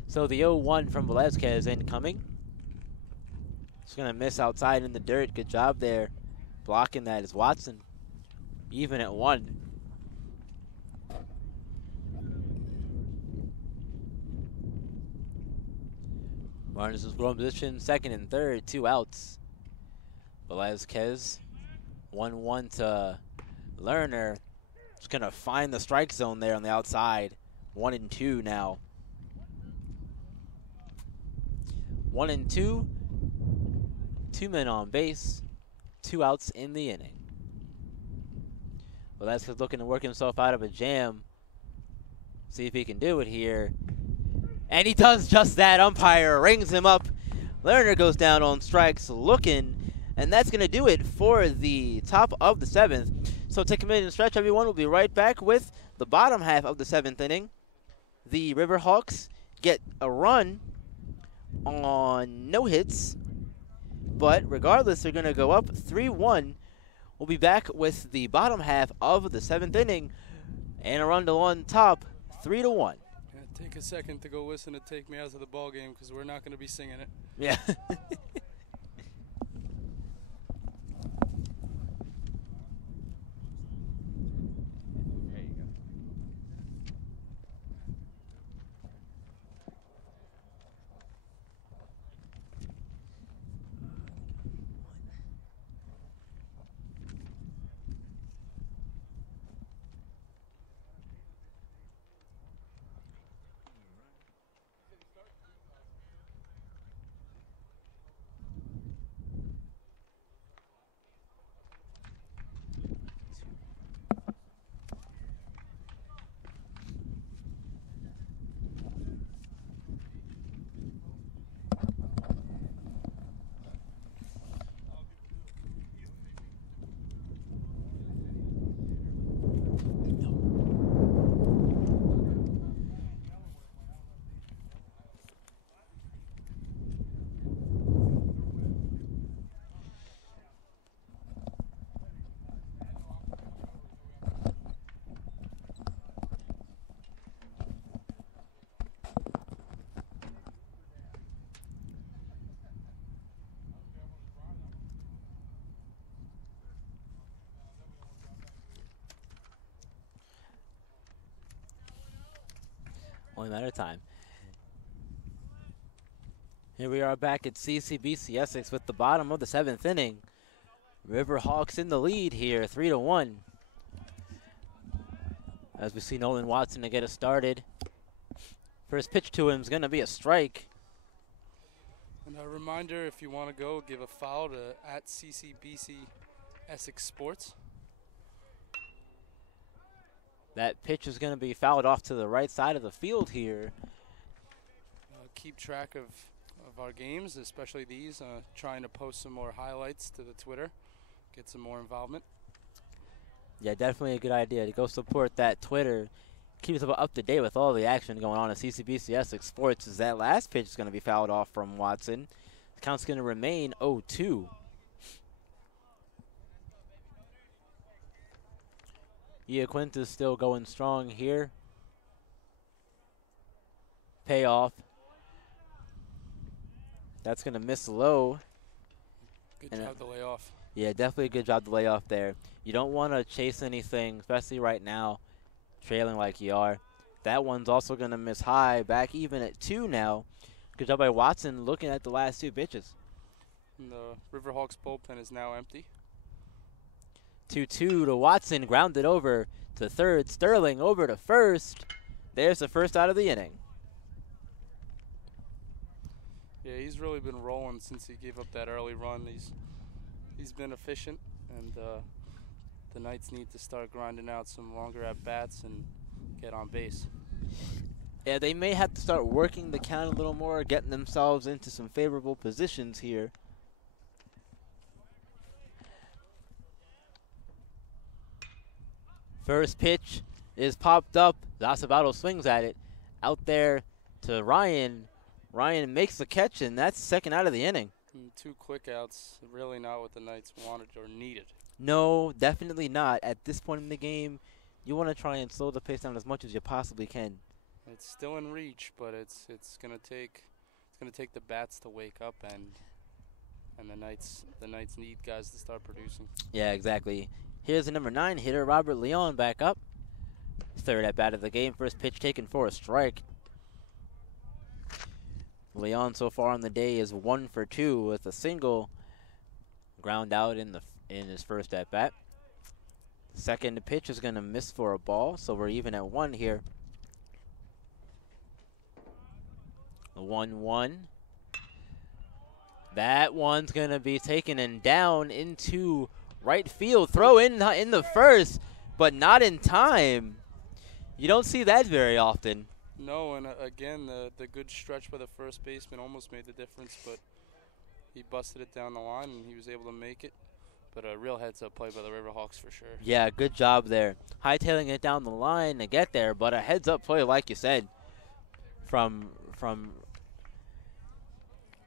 So the 0-1 from Velasquez incoming. Just going to miss outside in the dirt. Good job there. Blocking that is Watson. Even at 1. Barnes is in position, second and third, 2 outs. Velasquez, 1-1 to Lerner. Just going to find the strike zone there on the outside. 1-2 now. 1-2. 2 men on base, 2 outs in the inning. Velasquez looking to work himself out of a jam. See if he can do it here. And he does just that. Umpire rings him up. Lerner goes down on strikes, looking And that's going to do it for the top of the 7th. So take a minute and stretch, everyone. We'll be right back with the bottom half of the 7th inning. The Riverhawks get a run on no hits, but regardless, they're going to go up 3-1. We'll be back with the bottom half of the 7th inning and a run to on top, 3-1. Take a second to go listen to Take Me Out to the Ball Game because we're not going to be singing it. Yeah. Only a matter of time. Here we are back at CCBC Essex with the bottom of the 7th inning. Riverhawks in the lead here, 3-1. As we see Nolan Watson to get us started. First pitch to him is going to be a strike. And a reminder, if you want to go, give a follow to at CCBC Essex Sports. That pitch is going to be fouled off to the right side of the field here. Keep track of our games, especially these. Trying to post some more highlights to the Twitter, get some more involvement. Yeah, definitely a good idea to go support that Twitter. Keep us up to date with all the action going on at CCBC Essex Sports. As that last pitch is going to be fouled off from Watson. The count's going to remain 0-2. Iaquinta's still going strong here. Payoff. That's going to miss low. Good job to lay off. Yeah, definitely a good job to lay off there. You don't want to chase anything, especially right now, trailing like you are. That one's also going to miss high, back even at 2 now. Good job by Watson looking at the last 2 pitches. And the Riverhawks bullpen is now empty. 2-2 to Watson, grounded over to third. Sterling over to first. There's the first out of the inning. Yeah, he's really been rolling since he gave up that early run. He's been efficient, and the Knights need to start grinding out some longer at-bats and get on base. Yeah, they may have to start working the count a little more, getting themselves into some favorable positions here. First pitch is popped up. Zasabato swings at it. Out there to Ryan. Ryan makes the catch, and that's the second out of the inning. 2 quick outs, really not what the Knights wanted or needed. No, definitely not. At this point in the game, you want to try and slow the pace down as much as you possibly can. It's still in reach, but it's gonna take the bats to wake up, and the Knights need guys to start producing. Yeah, exactly. Here's the number 9 hitter, Robert Leon, back up. Third at bat of the game. First pitch taken for a strike. Leon so far on the day is 1 for 2 with a single ground out in his first at bat. Second pitch is going to miss for a ball, so we're even at 1 here. 1-1. That one's going to be taken and down into right field. Throw in the first, but not in time. You don't see that very often. No, and again, the good stretch by the first baseman almost made the difference, but He busted it down the line, and he was able to make it. But a real heads-up play by the Riverhawks for sure. Yeah, good job there. Hightailing it down the line to get there, but a heads-up play, like you said, from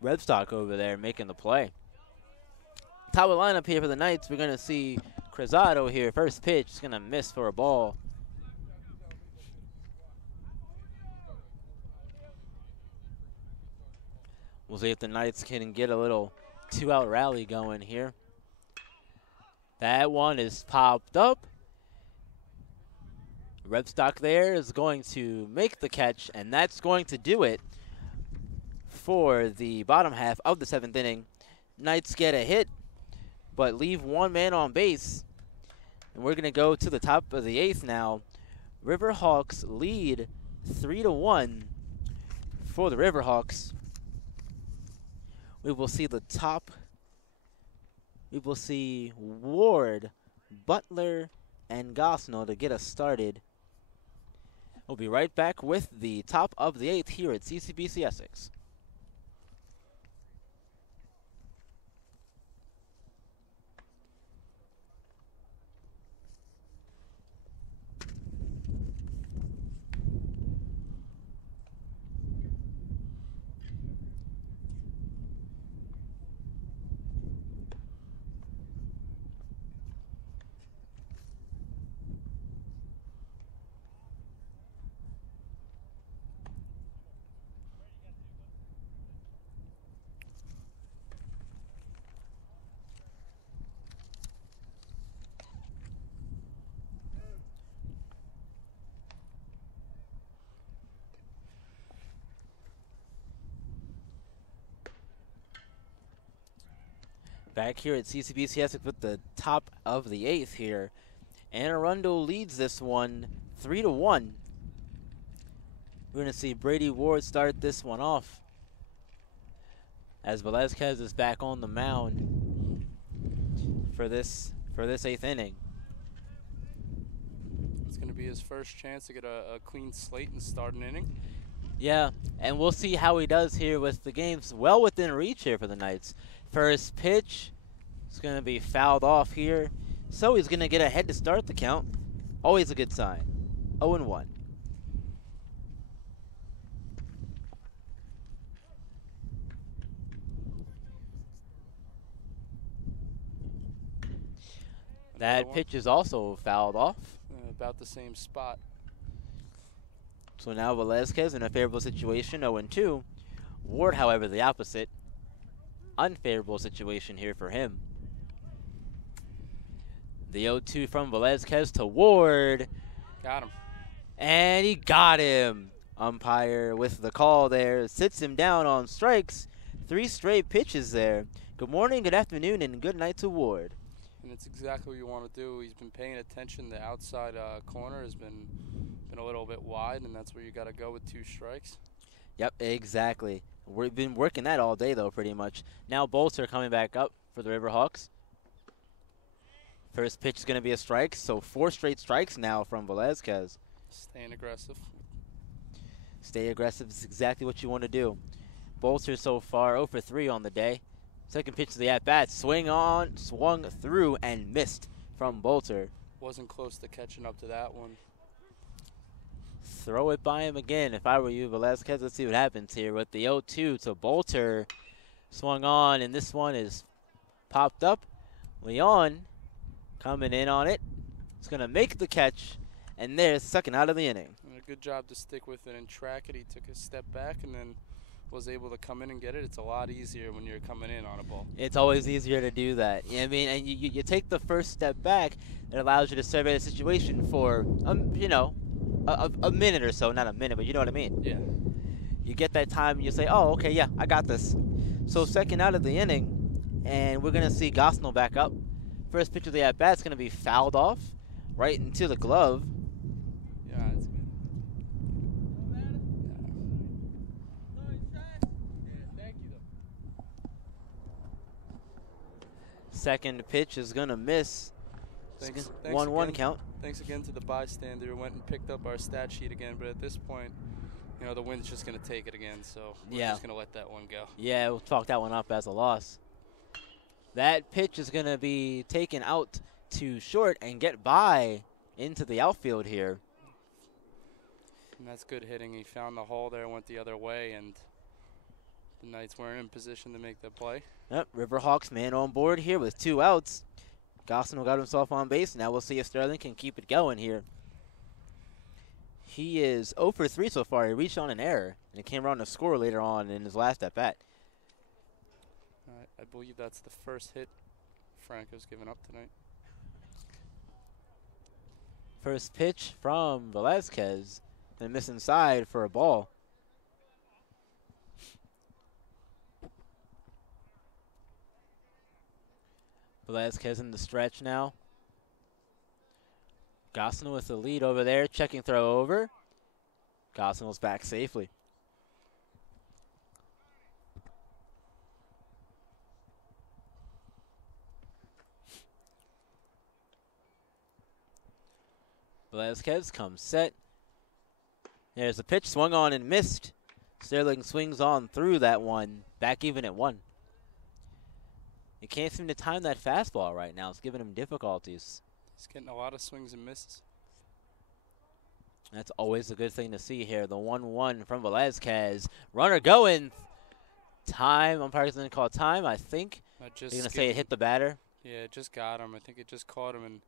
Redstock over there making the play. Top of the lineup here for the Knights, we're going to see Cruzado here. First pitch is going to miss for a ball. We'll see if the Knights can get a little two-out rally going here. That one is popped up. Redstock there is going to make the catch, and that's going to do it for the bottom half of the 7th inning. Knights get a hit, but leave one man on base. And we're going to go to the top of the 8th now. Riverhawks lead 3-1 for the Riverhawks. We will see the top. We will see Ward, Butler, and Gosnell to get us started. We'll be right back with the top of the 8th here at CCBC Essex. Back here at CCBC Essex with the top of the 8th here. Anne Arundel leads this one 3-1. We're going to see Brady Ward start this one off as Velazquez is back on the mound for this 8th inning. It's going to be his first chance to get a clean slate and start an inning. Yeah, and we'll see how he does here with the games well within reach here for the Knights. First pitch is going to be fouled off here, so he's going to get ahead to start the count. Always a good sign. 0-1. That pitch is also fouled off. About the same spot. So now Velazquez in a favorable situation, 0-2. Ward, however, the opposite. Unfavorable situation here for him. The 0-2 from Velazquez to Ward. Got him. And he got him. Umpire with the call there. Sits him down on strikes. 3 straight pitches there. Good morning, good afternoon, and good night to Ward. And it's exactly what you want to do. He's been paying attention. The outside corner has been a little bit wide, and that's where you got to go with 2 strikes. Yep, exactly. We've been working that all day, though, pretty much. Now Bolter coming back up for the Riverhawks. First pitch is going to be a strike, so 4 straight strikes now from Velazquez. Staying aggressive. Stay aggressive is exactly what you want to do. Bolter so far 0 for 3 on the day. Second pitch to the at-bat. Swing on, swung through, and missed from Bolter. Wasn't close to catching up to that one. Throw it by him again. If I were you, Velazquez, let's see what happens here with the 0-2 to Bolter. Swung on, and this one is popped up. Leon coming in on it. He's going to make the catch, and there's second out of the inning. And a good job to stick with it and track it. He took a step back and then was able to come in and get it. It's a lot easier when you're coming in on a ball. It's always easier to do that. You know what I mean? And you take the first step back. It allows you to survey the situation for, you know, a minute or so. Not a minute, but you know what I mean? Yeah. You get that time and you say, oh, okay, yeah, I got this. So second out of the inning, and we're going to see Gosnell back up. First pitch of the at-bat is going to be fouled off right into the glove. Yeah, it's good. Second pitch is going to miss. Thanks 1-1 again, count. Thanks again to the bystander who went and picked up our stat sheet again. But at this point, you know, the wind's just going to take it again, so we're Yeah. just going to let that one go. Yeah, we'll chalk that one up as a loss. That pitch is going to be taken out to short and get by into the outfield here. And that's good hitting. He found the hole there, went the other way, and the Knights weren't in position to make the play. Yep, Riverhawks man on board here with 2 outs. Gosnell got himself on base. Now we'll see if Sterling can keep it going here. He is 0 for 3 so far. He reached on an error, and it came around to score later on in his last at-bat. I believe that's the first hit Franco's given up tonight. First pitch from Velazquez, and miss inside for a ball. Velazquez in the stretch now. Gosnell with the lead over there, checking throw over. Gosnell's back safely. Velazquez comes set. There's a pitch swung on and missed. Sterling swings on through that one, back even at 1. He can't seem to time that fastball right now. It's giving him difficulties. He's getting a lot of swings and misses. That's always a good thing to see here. The 1-1 from Velazquez. Runner going. Time. Umpire's going to call time, I think. They're going to say it hit the batter. Yeah, it just got him. I think it just caught him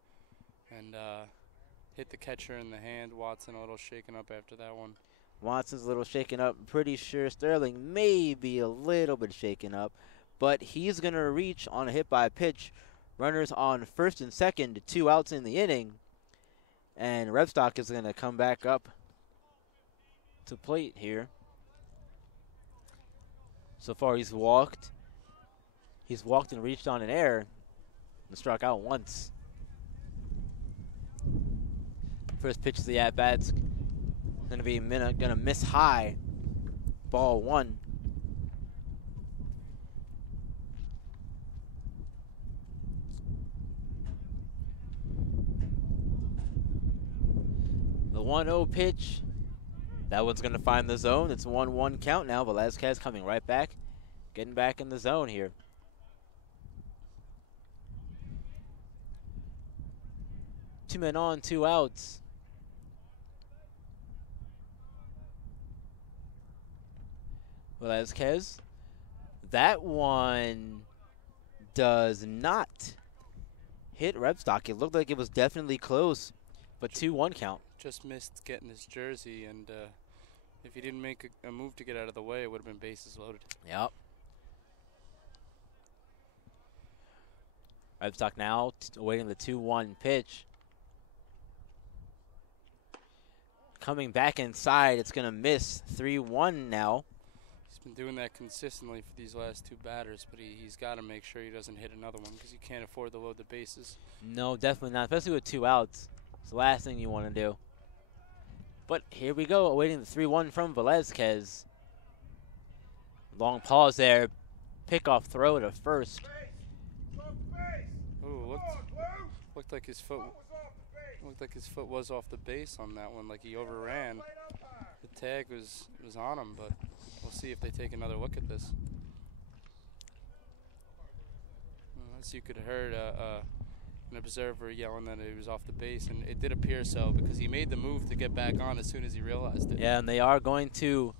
and hit the catcher in the hand. Watson a little shaken up after that one. Watson's a little shaken up. Pretty sure Sterling may be a little bit shaken up. But he's going to reach on a hit by pitch. Runners on first and second, 2 outs in the inning. And Revstock is going to come back up to plate here. So far he's walked. He's walked and reached on an error and struck out once. First pitch of the at-bat's going to be going to miss high. Ball 1. The 1-0 pitch. That one's going to find the zone. It's 1-1 count now. Velazquez coming right back. Getting back in the zone here. Two men on, 2 outs. Velazquez. That one does not hit Revstock. It looked like it was definitely close, but 2-1 count. Just missed getting his jersey, and if he didn't make a move to get out of the way, it would have been bases loaded. Yep. Revstock now awaiting the 2-1 pitch. Coming back inside, it's going to miss. 3-1 now. He's been doing that consistently for these last 2 batters, but he's got to make sure he doesn't hit another one because you can't afford to load the bases. No, definitely not, especially with 2 outs. It's the last thing you want to do. But here we go, awaiting the 3-1 from Velazquez. Long pause there. Pickoff throw to first. Ooh, looked like his foot. Looked like his foot was off the base on that one, like he overran. The tag was on him, but we'll see if they take another look at this. As you could have heard an observer yelling that he was off the base, and it did appear so because he made the move to get back on as soon as he realized it. Yeah, and they are going to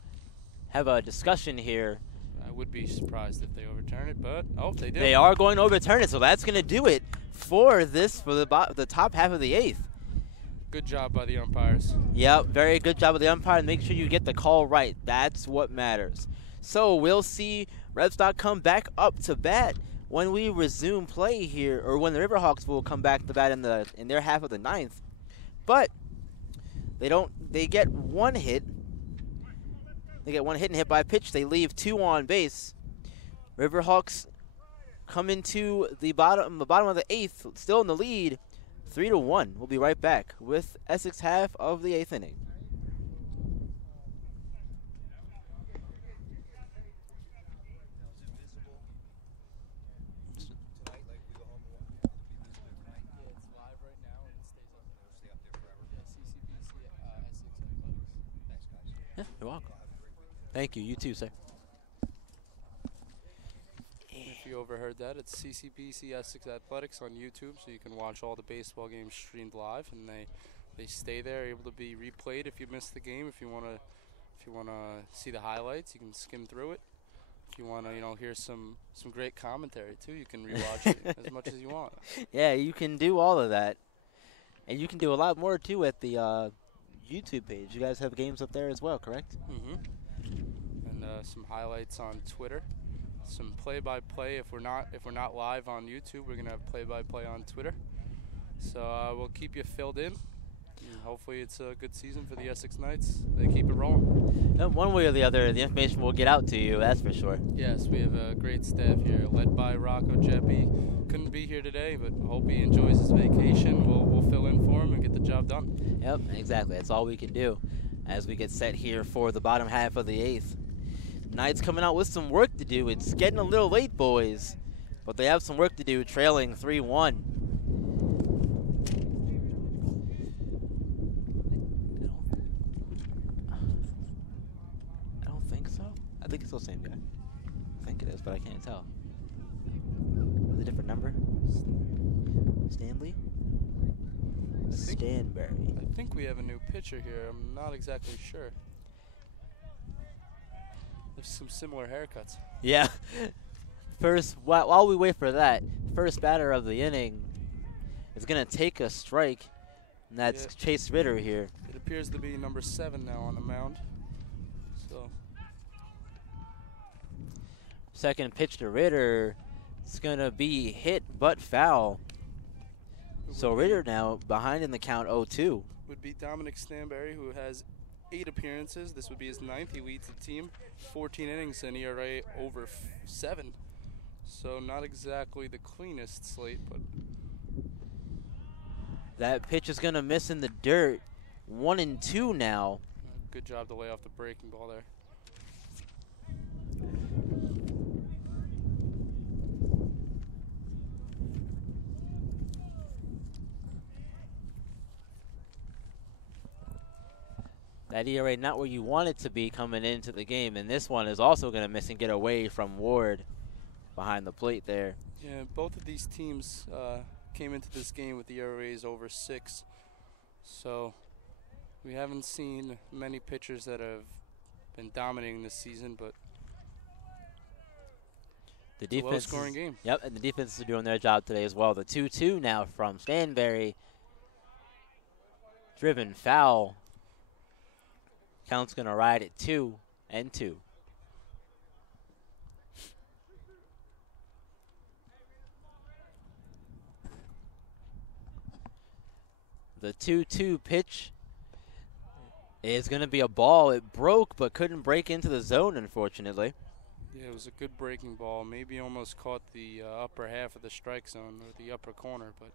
have a discussion here. I would be surprised if they overturn it, but they did. They are going to overturn it, so that's going to do it for the top half of the 8th. Good job by the umpires. Yep, very good job of the umpire. Make sure you get the call right. That's what matters. So we'll see Revstock come back up to bat when we resume play here, or when the Riverhawks will come back to bat in their half of the 9th. But they get 1 hit. They get 1 hit and hit by pitch. They leave 2 on base. Riverhawks come into the bottom of the 8th, still in the lead, 3-1. We'll be right back with Essex half of the 8th inning. Yeah, you're welcome. Thank you. You too, sir. If you overheard that, it's CCBC Essex Athletics on YouTube, so you can watch all the baseball games streamed live, and they stay there, able to be replayed if you missed the game. If you wanna see the highlights, you can skim through it. If you wanna hear some great commentary too, you can rewatch it as much as you want. Yeah, you can do all of that, and you can do a lot more too at the YouTube page. You guys have games up there as well, correct? And some highlights on Twitter, some play-by-play. If we're not live on YouTube, we're gonna have play-by-play on Twitter. So we'll keep you filled in. And hopefully it's a good season for the Essex Knights. They keep it rolling. One way or the other, the information will get out to you, that's for sure. Yes, we have a great staff here, led by Rocco Jeppy. Couldn't be here today, but hope he enjoys his vacation. We'll fill in for him and get the job done. Yep, exactly. That's all we can do as we get set here for the bottom half of the 8th. Knights coming out with some work to do. It's getting a little late, boys, but they have some work to do, trailing 3-1. I think it's the same guy. I think it is, but I can't tell. Is it a different number? Stanley? Stanberry. I think we have a new pitcher here. I'm not exactly sure. There's some similar haircuts. Yeah. First, while we wait for that, first batter of the inning is going to take a strike, and that's Chase Ritter here. It appears to be number 7 now on the mound. So. Second pitch to Ritter. It's going to be hit but foul. So Ritter now behind in the count 0-2. Would be Dominic Stanberry, who has 8 appearances. This would be his 9th. He leads the team 14 innings and ERA over 7. So not exactly the cleanest slate, but that pitch is going to miss in the dirt. 1-2 now. Good job to lay off the breaking ball there. That ERA not where you want it to be coming into the game, and this one is also going to miss and get away from Ward behind the plate there. Yeah, both of these teams came into this game with the ERAs over 6, so we haven't seen many pitchers that have been dominating this season, but the defense, it's a low-scoring game. Yep, and the defenses are doing their job today as well. The 2-2 now from Stanberry. Driven foul. Count's going to ride at 2-2. The 2-2 pitch is going to be a ball. It broke but couldn't break into the zone, unfortunately. Yeah, it was a good breaking ball. Maybe almost caught the upper half of the strike zone or the upper corner, but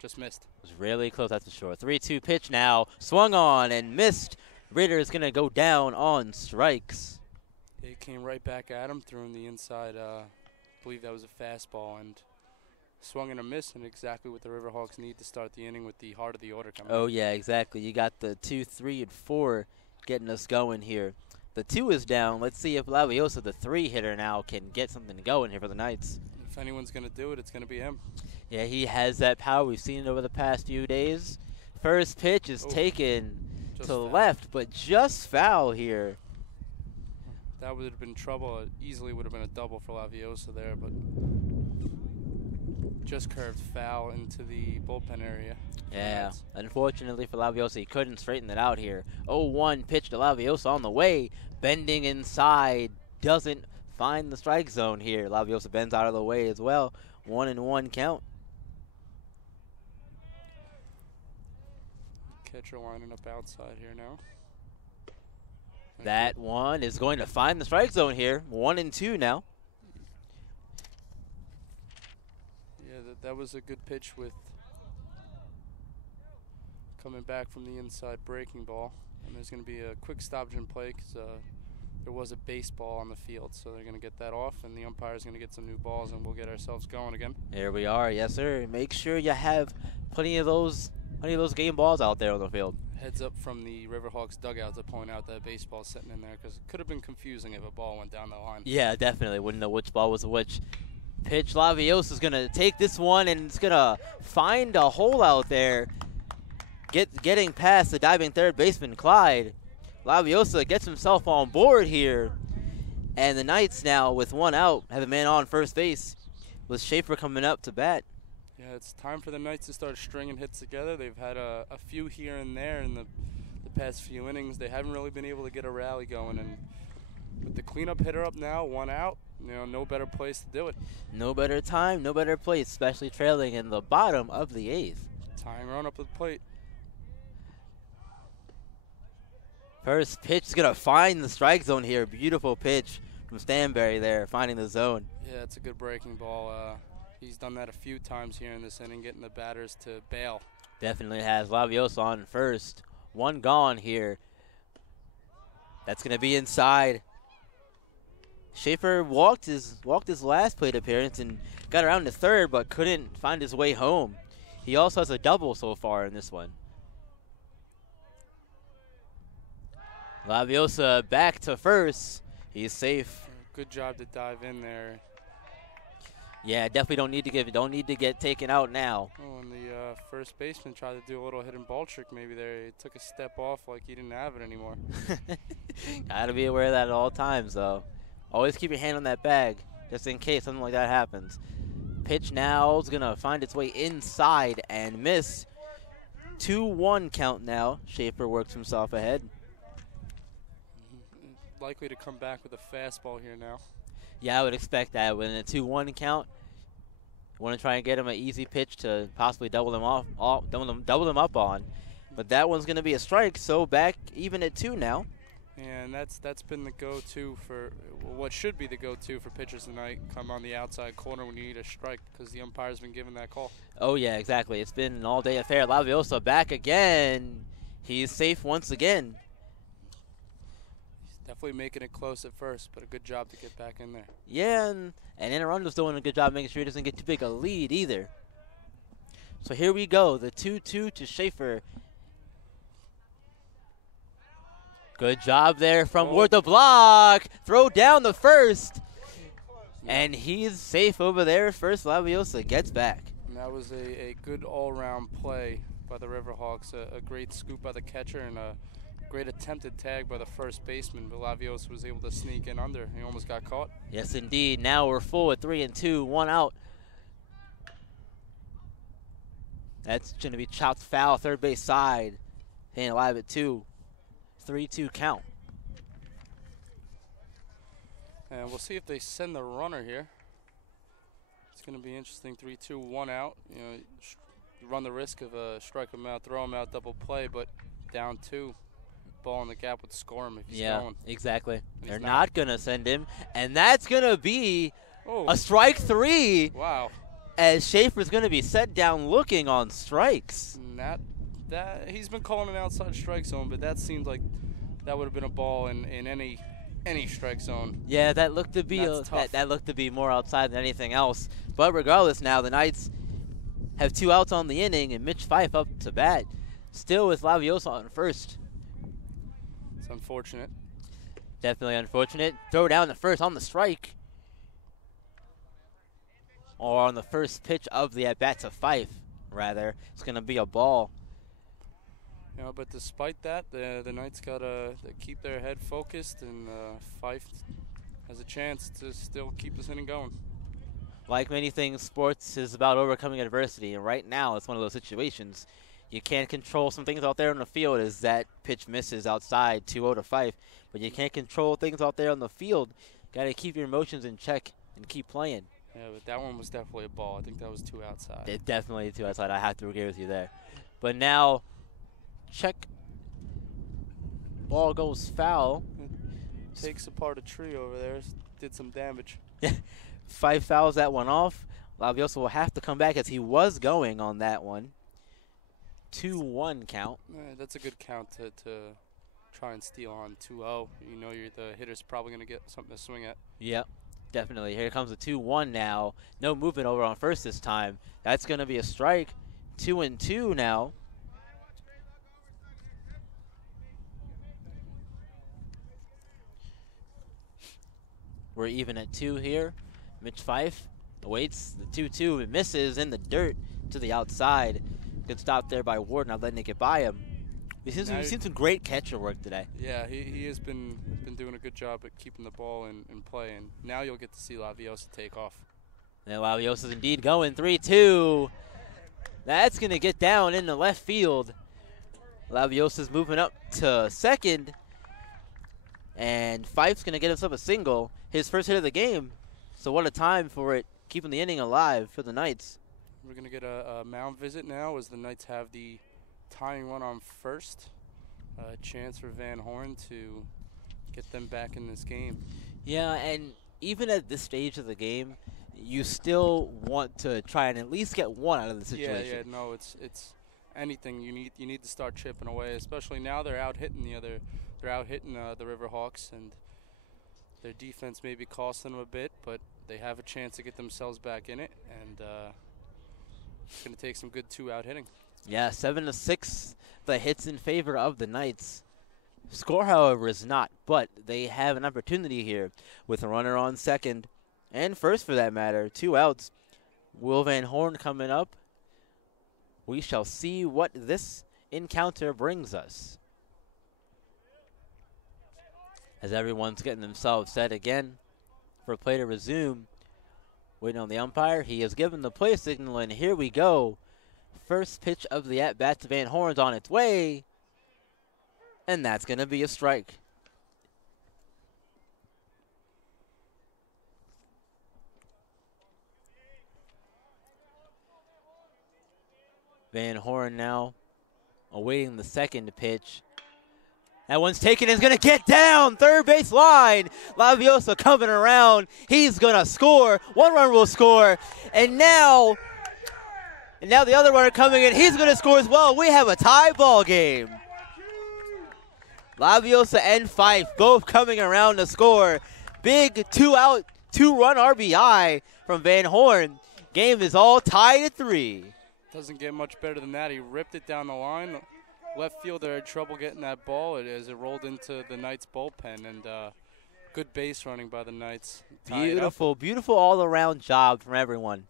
just missed. It was really close at the shore. 3-2 pitch now. Swung on and missed. Ritter is going to go down on strikes. He came right back at him, threw him the inside. I believe that was a fastball, and swung and a miss, and exactly what the Riverhawks need to start the inning with the heart of the order coming. Oh, yeah, exactly. You got the 2, 3, and 4 getting us going here. The 2 is down. Let's see if Laviosa, the 3 hitter now, can get something going here for the Knights. If anyone's going to do it, it's going to be him. Yeah, he has that power. We've seen it over the past few days. First pitch is taken to the left, but just foul here. That would have been trouble. It easily would have been a double for Laviosa there, but just curved foul into the bullpen area. Yeah, unfortunately for Laviosa, he couldn't straighten it out here. 0-1 pitch to Laviosa on the way, bending inside, doesn't find the strike zone here. Laviosa bends out of the way as well. 1-1 count. Catcher lining up outside here now. That one is going to find the strike zone here. 1-2 now. Yeah, that was a good pitch with coming back from the inside breaking ball. And there's going to be a quick stoppage in play because there was a baseball on the field. So they're going to get that off, and the umpire's going to get some new balls, and we'll get ourselves going again. Here we are. Yes, sir. Make sure you have plenty of those game balls out there on the field. Heads up from the Riverhawks dugout to point out that baseball sitting in there, because it could have been confusing if a ball went down the line. Yeah, definitely. Wouldn't know which ball was which. Pitch, Laviosa is going to take this one, and it's going to find a hole out there. Getting past the diving third baseman, Clyde. Laviosa gets himself on board here. And the Knights now, with one out, have a man on first base with Schaefer coming up to bat. Yeah, it's time for the Knights to start stringing hits together. They've had a few here and there in the past few innings. They haven't really been able to get a rally going. And with the cleanup hitter up now, one out, no better place to do it. No better time, no better place, especially trailing in the bottom of the eighth. Tying run up the plate. First pitch is going to find the strike zone here. Beautiful pitch from Stanberry there, finding the zone. Yeah, it's a good breaking ball. He's done that a few times here in this inning, getting the batters to bail. Definitely has. Laviosa on first. One gone here. That's going to be inside. Schaefer walked his last plate appearance and got around to third, but couldn't find his way home. He also has a double so far in this one. Laviosa back to first. He's safe. Good job to dive in there. Yeah, definitely don't need to get taken out now. Oh, and the first baseman tried to do a little hidden ball trick maybe there. He took a step off like he didn't have it anymore. Gotta be aware of that at all times, though. Always keep your hand on that bag, just in case something like that happens. Pitch now is gonna find its way inside and miss. 2-1 count now. Schaefer works himself ahead. Likely to come back with a fastball here now. Yeah, I would expect that. When a 2-1 count, you want to try and get him an easy pitch to possibly double them up on. But that one's going to be a strike, so back even at 2 now. And that's been the go-to for what should be the go-to for pitchers tonight. Come on the outside corner when you need a strike, because the umpire's been given that call. Oh yeah, exactly. It's been an all-day affair. Laviosa back again. He's safe once again. Definitely making it close at first, but a good job to get back in there. Yeah, and Inarando's doing a good job making sure he doesn't get too big a lead either. So here we go, the 2-2 to Schaefer. Good job there from Ward the block. Throw down the first. And he's safe over there. First, Laviosa gets back. And that was a good all-round play by the Riverhawks. A great scoop by the catcher and a great attempted tag by the first baseman, but Laviosa was able to sneak in under. He almost got caught. Yes, indeed. Now we're full at 3-2, one out. That's going to be chopped foul, third base side. Staying alive at 2. 3-2 count. And we'll see if they send the runner here. It's going to be interesting. 3-2, one out. You run the risk of strike him out, throw him out, double play, but down 2. Ball in the gap would score him if he's going. Yeah, exactly. They're not. not going to send him, and that's going to be a strike 3. Wow. As Schaefer's going to be set down looking on strikes. That he's been calling an outside strike zone, but that seemed like that would have been a ball in any strike zone. Yeah, that looked to be that looked to be more outside than anything else. But regardless, now the Knights have 2 outs on the inning, and Mitch Fife up to bat. Still with Laviosa on first. It's unfortunate. Definitely unfortunate. Throw down the first on the strike. Or on the first pitch of the at-bat to Fife, rather. It's going to be a ball. But despite that, the Knights got to keep their head focused, and Fife has a chance to still keep this inning going. Like many things, sports is about overcoming adversity, and right now it's one of those situations. You can't control some things out there on the field as that pitch misses outside 2-0 to Fife, but you can't control things out there on the field. Got to keep your emotions in check and keep playing. Yeah, but that one was definitely a ball. I think that was 2 outside. It definitely 2 outside. I have to agree with you there. But now, check. Ball goes foul. It takes apart a tree over there. Did some damage. Fife fouls that one off. Laviosa will have to come back as he was going on that one. 2-1 count. That's a good count to try and steal on 2-0. The hitter's probably going to get something to swing at. Yep, definitely. Here comes the 2-1 now. No movement over on first this time. That's going to be a strike. 2-2 now. We're even at 2 here. Mitch Fife awaits the 2-2 and misses in the dirt to the outside. Good stop there by Ward, not letting it get by him. We've seen some great catcher work today. Yeah, he has been doing a good job at keeping the ball in play, and now you'll get to see Laviosa take off. And Laviosa's indeed going 3-2. That's going to get down in the left field. Laviosa's moving up to second, and Fife's going to get himself a single, his first hit of the game. So what a time for it, keeping the inning alive for the Knights. We're going to get a mound visit now as the Knights have the tying run on first. A chance for Van Horn to get them back in this game. Yeah, and even at this stage of the game, you still want to try and at least get one out of the situation. Yeah, no, it's anything you need to start chipping away, especially now they're out hitting the Riverhawks, and their defense may be costing them a bit, but they have a chance to get themselves back in it, and it's going to take some good 2-out hitting. Yeah, 7-6, the hits in favor of the Knights. Score, however, is not, but they have an opportunity here with a runner on second and first for that matter, 2 outs. Will Van Horn coming up. We shall see what this encounter brings us. As everyone's getting themselves set again for play to resume. Waiting on the umpire. He has given the play signal, and here we go. First pitch of the at-bat to Van Horn's on its way. And that's going to be a strike. Van Horn now awaiting the second pitch. That one's taken, is going to get down third base line. Laviosa coming around. He's going to score. 1 run will score. And now the other runner coming in. He's going to score as well. We have a tie ball game. Laviosa and Fife both coming around to score. Big 2-out, 2-run RBI from Van Horn. Game is all tied at 3. Doesn't get much better than that. He ripped it down the line. Left fielder had trouble getting that ball as it rolled into the Knights bullpen, and good base running by the Knights. Beautiful all-around job from everyone.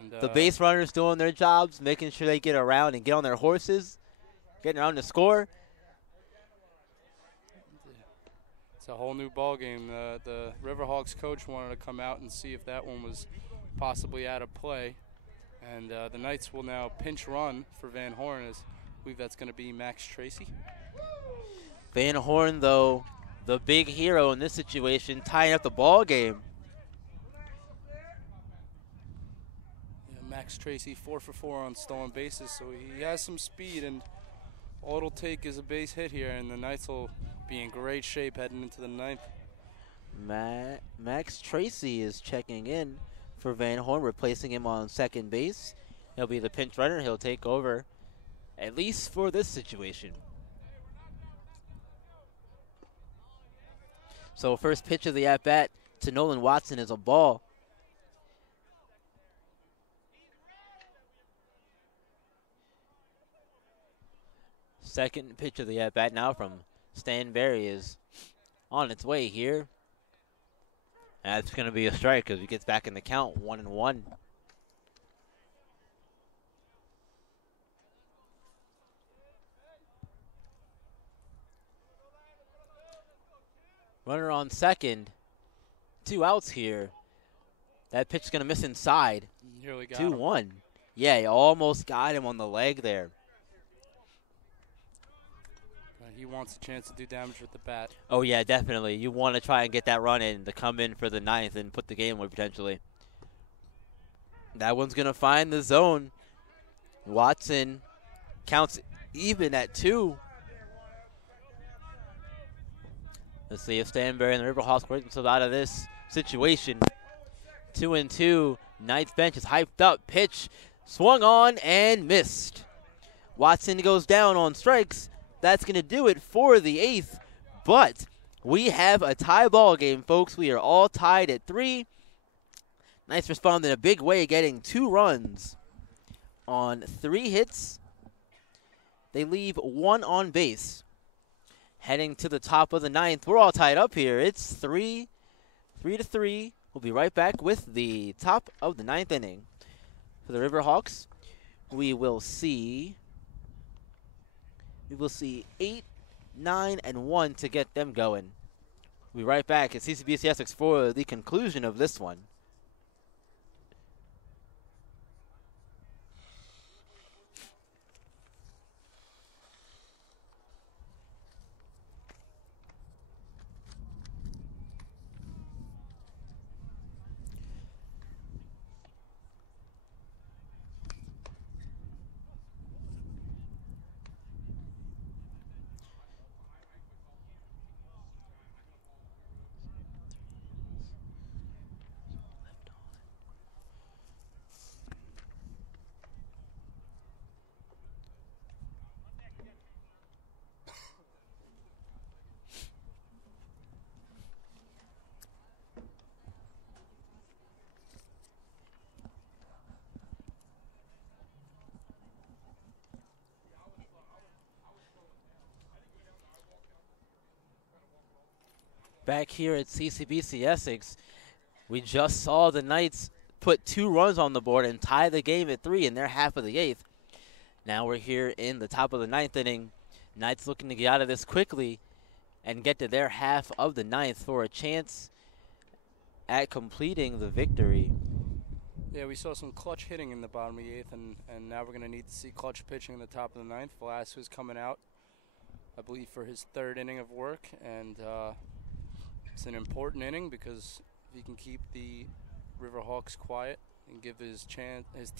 And, the base runners doing their jobs, making sure they get around and get on their horses, getting around to score. It's a whole new ball game. The Riverhawks coach wanted to come out and see if that one was possibly out of play. And the Knights will now pinch run for Van Horn. I believe that's going to be Max Tracy. Van Horn, though, the big hero in this situation, tying up the ball game. Yeah, Max Tracy 4 for 4 on stolen bases, so he has some speed, and all it'll take is a base hit here, and the Knights will be in great shape heading into the 9th. Max Tracy is checking in for Van Horn, replacing him on second base. He'll be the pinch runner. He'll take over, at least for this situation. So first pitch of the at-bat to Nolan Watson is a ball. Second pitch of the at-bat now from Stan Berry is on its way here. That's going to be a strike as he gets back in the count, 1-1. Runner on second. 2 outs here. That pitch is going to miss inside. Here we go. 2-1. Yeah, he almost got him on the leg there. He wants a chance to do damage with the bat. Oh, yeah, definitely. You want to try and get that run in to come in for the 9th and put the game away potentially. That one's going to find the zone. Watson counts even at 2. Let's see if Stanberry and the Riverhawks work themselves out of this situation. 2-2. Knights bench is hyped up. Pitch swung on and missed. Watson goes down on strikes. That's going to do it for the 8th. But we have a tie ball game, folks. We are all tied at 3. Knights respond in a big way, getting 2 runs on 3 hits. They leave 1 on base. Heading to the top of the 9th. We're all tied up here. It's 3 3-3. We'll be right back with the top of the 9th inning. For the Riverhawks, we will see 8, 9, and 1 to get them going. We'll be right back at CCBC Essex for the conclusion of this one. Back here at CCBC Essex, we just saw the Knights put 2 runs on the board and tie the game at 3 in their half of the 8th. Now we're here in the top of the 9th inning. Knights looking to get out of this quickly and get to their half of the 9th for a chance at completing the victory. Yeah, we saw some clutch hitting in the bottom of the 8th, and now we're going to need to see clutch pitching in the top of the 9th. Velasquez coming out, I believe, for his 3rd inning of work, and it's an important inning because if he can keep the Riverhawks quiet and give his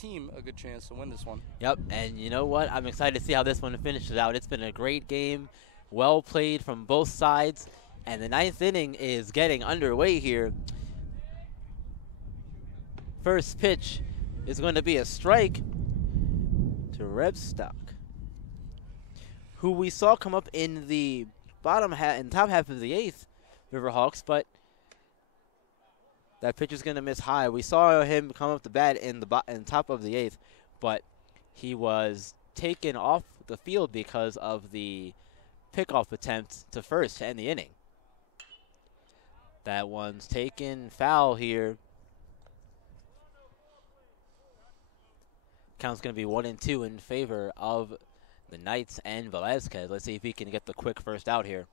team a good chance to win this one. Yep, and you know what? I'm excited to see how this one finishes out. It's been a great game, well played from both sides, and the 9th inning is getting underway here. First pitch is going to be a strike to Rebstock, who we saw come up in the top half of the 8th, Riverhawks, but that pitch is going to miss high. We saw him come up the bat in top of the 8th, but he was taken off the field because of the pickoff attempt to first to end the inning. That one's taken foul here. Count's going to be 1-2 in favor of the Knights and Velasquez. Let's see if he can get the quick first out here.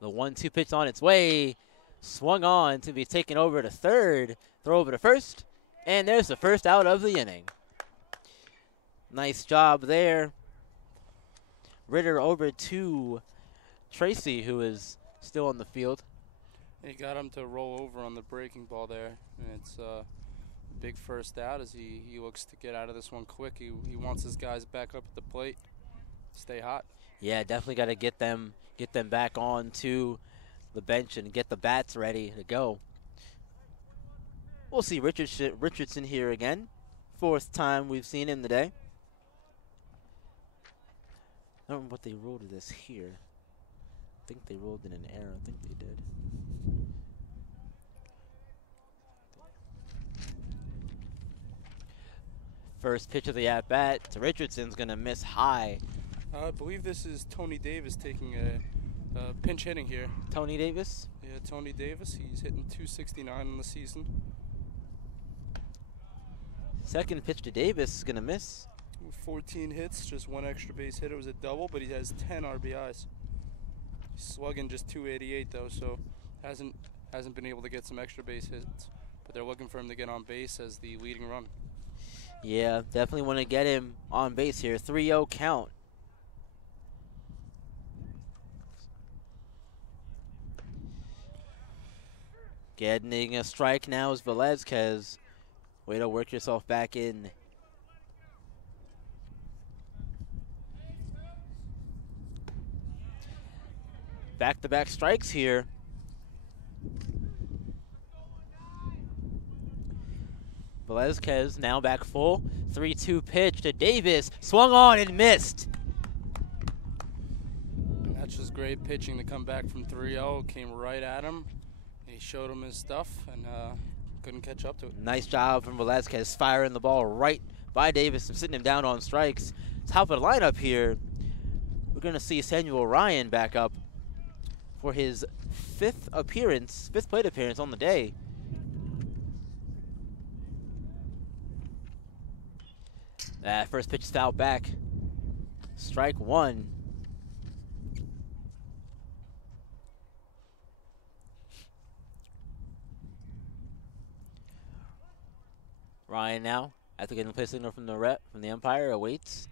The 1-2 pitch on its way. Swung on to be taken over to third. Throw over to first. And there's the first out of the inning. Nice job there. Ritter over to Tracy, who is still on the field. He got him to roll over on the breaking ball there. And it's a big first out as he looks to get out of this one quick. He wants his guys back up at the plate. Stay hot. Yeah, definitely got to get them back on to the bench and get the bats ready to go. We'll see Richardson here again. 4th time we've seen him today. I don't know what they ruled this here. I think they ruled in an error. I think they did. First pitch of the at-bat to Richardson's going to miss high. I believe this is Tony Davis taking a pinch hitting here. Tony Davis? Yeah, Tony Davis. He's hitting .269 in the season. Second pitch to Davis is going to miss. 14 hits, just 1 extra base hit. It was a double, but he has 10 RBIs. He's slugging just .288 though, so hasn't been able to get some extra base hits. But they're looking for him to get on base as the leading run. Yeah, definitely want to get him on base here. 3-0 count. Getting a strike now is Velasquez. Way to work yourself back in. Back-to-back strikes here. Velasquez now back full. 3-2 pitch to Davis. Swung on and missed. And that's just great pitching to come back from 3-0. Came right at him. He showed him his stuff and couldn't catch up to it. Nice job from Velasquez, firing the ball right by Davis and sitting him down on strikes. Top of the lineup here, we're going to see Samuel Ryan back up for his fifth plate appearance on the day. That first pitch is fouled back. Strike one. Ryan now, after getting the play signal from the umpire, awaits.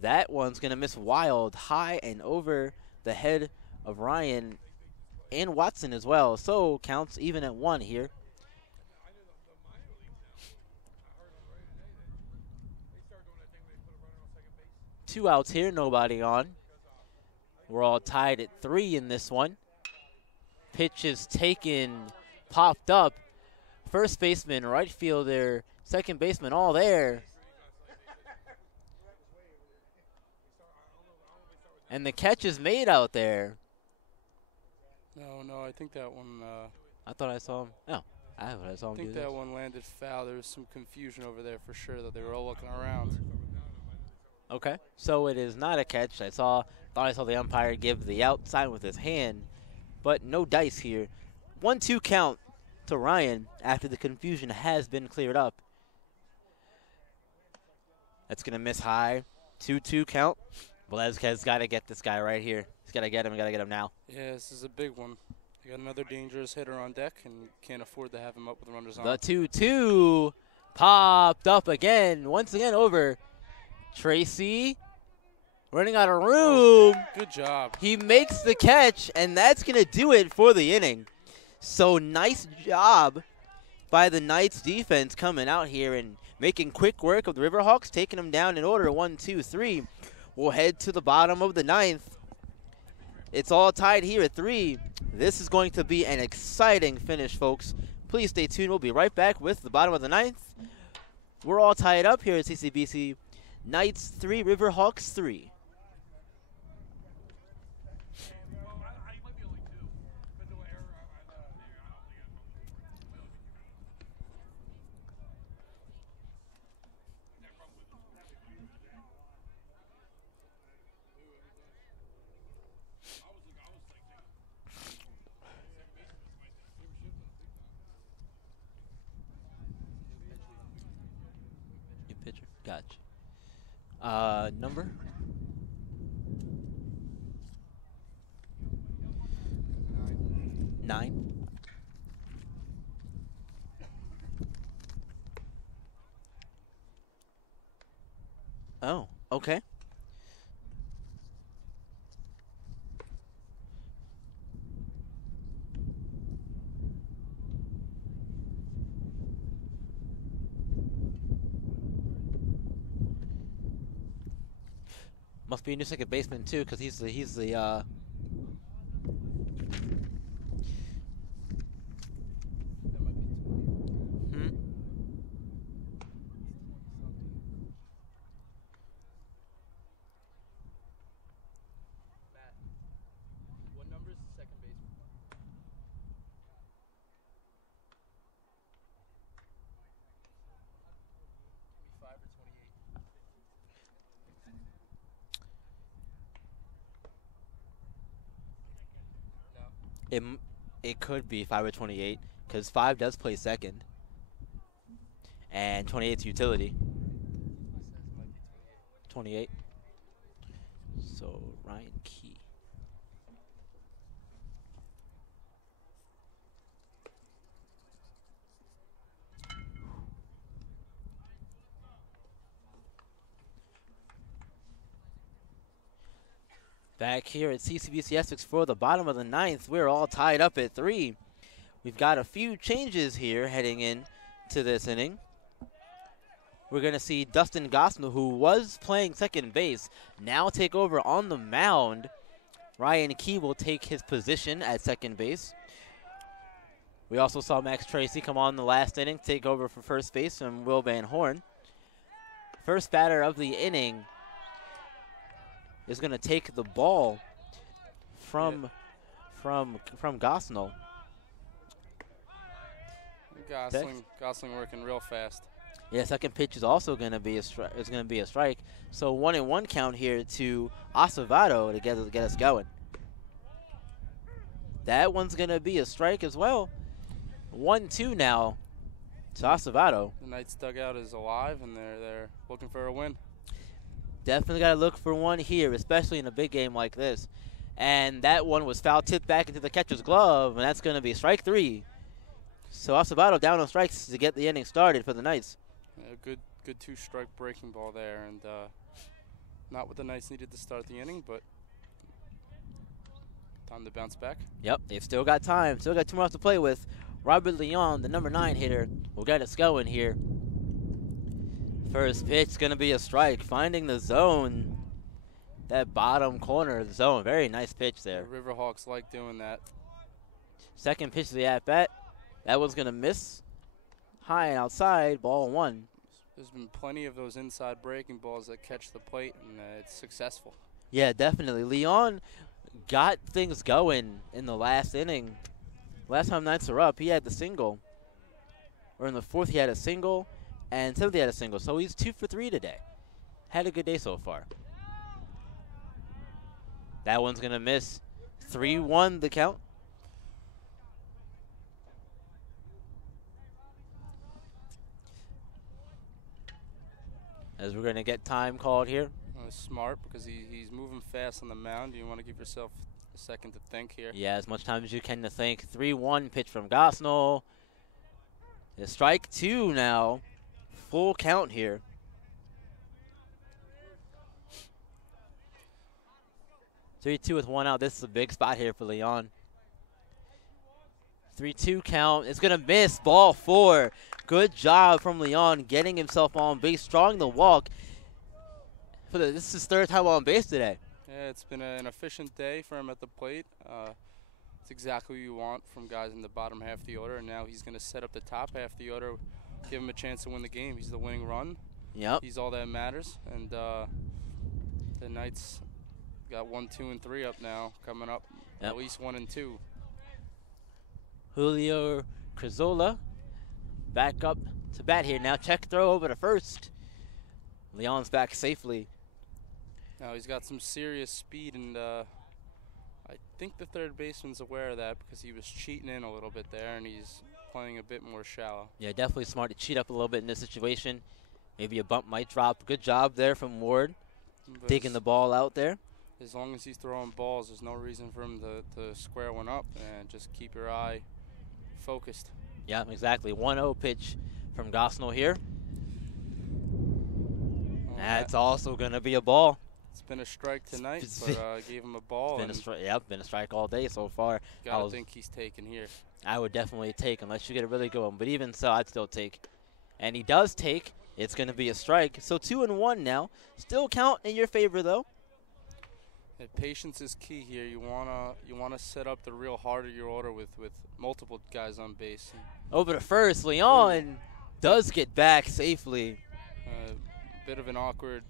That one's gonna miss wild, high and over the head of Ryan and Watson as well. So counts even at one here. Two outs here, nobody on. We're all tied at 3 in this one. Pitch is taken, popped up. First baseman, right fielder, second baseman, all there. And the catch is made out there. No, I think that one. I thought I saw him. No, I saw him. I think that one landed foul. There was some confusion over there for sure that they were all looking around. Okay, so it is not a catch. Thought I saw the umpire give the out sign with his hand, but no dice here. 1-2 count to Ryan after the confusion has been cleared up. That's gonna miss high. 2-2 count. Velazquez got to get this guy right here. He's got to get him. Got to get him now. Yeah, this is a big one. You got another dangerous hitter on deck, and can't afford to have him up with runners on. The 2-2 popped up again. Once again over. Tracy running out of room. Oh, good job. He makes the catch, and that's going to do it for the inning. So nice job by the Knights defense coming out here and making quick work of the Riverhawks, taking them down in order 1, 2, 3. We'll head to the bottom of the 9th. It's all tied here at 3. This is going to be an exciting finish, folks. Please stay tuned. We'll be right back with the bottom of the 9th. We're all tied up here at CCBC. Knights 3, Riverhawks 3. Gotcha. Number? Nine. Oh, okay. Must be a new second baseman too, because he's the What number is the second baseman? 5 or 28? No. It could be 5 or 28, because 5 does play second, and 28's utility. 28. So Ryan Key. Back here at CCBC Essex for the bottom of the 9th, we're all tied up at 3. We've got a few changes here heading in to this inning. We're going to see Dustin Gosnell, who was playing second base, now take over on the mound. Ryan Key will take his position at second base. We also saw Max Tracy come on the last inning, take over for first base from Will Van Horn. First batter of the inning is going to take the ball from Gosnell. Gosling working real fast. Yeah, second pitch is also going to be a strike. So 1-1 count here to Acevedo to get us going. That one's going to be a strike as well. 1-2 now to Acevedo. The Knights dugout is alive, and they're looking for a win. Definitely got to look for one here, especially in a big game like this. And that one was foul tipped back into the catcher's glove, and that's going to be strike 3. So Acevedo down on strikes to get the inning started for the Knights. Good 2-strike breaking ball there, and not what the Knights needed to start the inning, but time to bounce back. Yep, they've still got time. Still got 2 more outs to play with. Robert Leon, the number 9 hitter, will get us going here. First pitch going to be a strike, finding the zone. That bottom corner of the zone. Very nice pitch there. The Riverhawks like doing that. Second pitch of the at-bat. That one's going to miss. High and outside, ball 1. There's been plenty of those inside breaking balls that catch the plate, and it's successful. Yeah, definitely. Leon got things going in the last inning. Last time Knights were up, he had the single. Or in the 4th, he had a single, and 7th, he had a single. So he's 2 for 3 today. Had a good day so far. That one's going to miss. 3-1 the count. As we're going to get time called here. Smart, because he's moving fast on the mound. You want to give yourself a second to think here. Yeah, as much time as you can to think. 3-1 pitch from Gosnell. It's strike 2 now. Full count here. 3-2 with 1 out. This is a big spot here for Leon. 3-2 count. It's going to miss. Ball 4. Good job from Leon getting himself on base, drawing the walk. This is his 3rd time on base today. Yeah, it's been an efficient day for him at the plate. It's exactly what you want from guys in the bottom half of the order, and now he's going to set up the top half of the order, give him a chance to win the game. He's the winning run. Yep. He's all that matters, and the Knights got 1, 2, and 3 up now, coming up. Yep. At least 1 and 2. Julio Crizola back up to bat here now. Check throw over to first. Leon's back safely. Now he's got some serious speed, and I think the third baseman's aware of that because he was cheating in a little bit there, and he's playing a bit more shallow. Yeah, definitely smart to cheat up a little bit in this situation. Maybe a bump might drop. Good job there from Ward, digging the ball out there. As long as he's throwing balls, there's no reason for him to square one up, and just keep your eye focused. Yeah, exactly. 1-0 pitch from Gosnell here. That's also going to be a ball. It's been a strike tonight, but gave him a ball. Been a strike all day so far. Gotta think he's taking here. I would definitely take, unless you get a really good one. But even so, I'd still take. And he does take. It's going to be a strike. So 2-1 now. Still count in your favor, though. And patience is key here. You wanna set up the real heart of your order with multiple guys on base. Over to first, Leon does get back safely. Bit of an awkward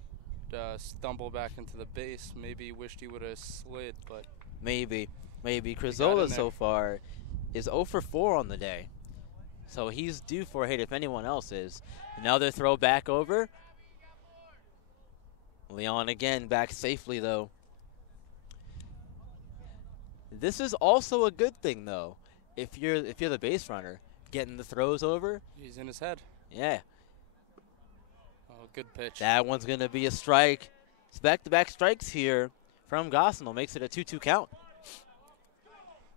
stumble back into the base. Maybe he wished he would have slid, but maybe. Crizola so far is 0 for 4 on the day, so he's due for a hit if anyone else is. Another throw back over. Leon again back safely though. This is also a good thing though. If you're the base runner, getting the throws over. He's in his head. Yeah. Oh, good pitch. That one's going to be a strike. It's back-to-back strikes here from Gosnell. Makes it a 2-2 count.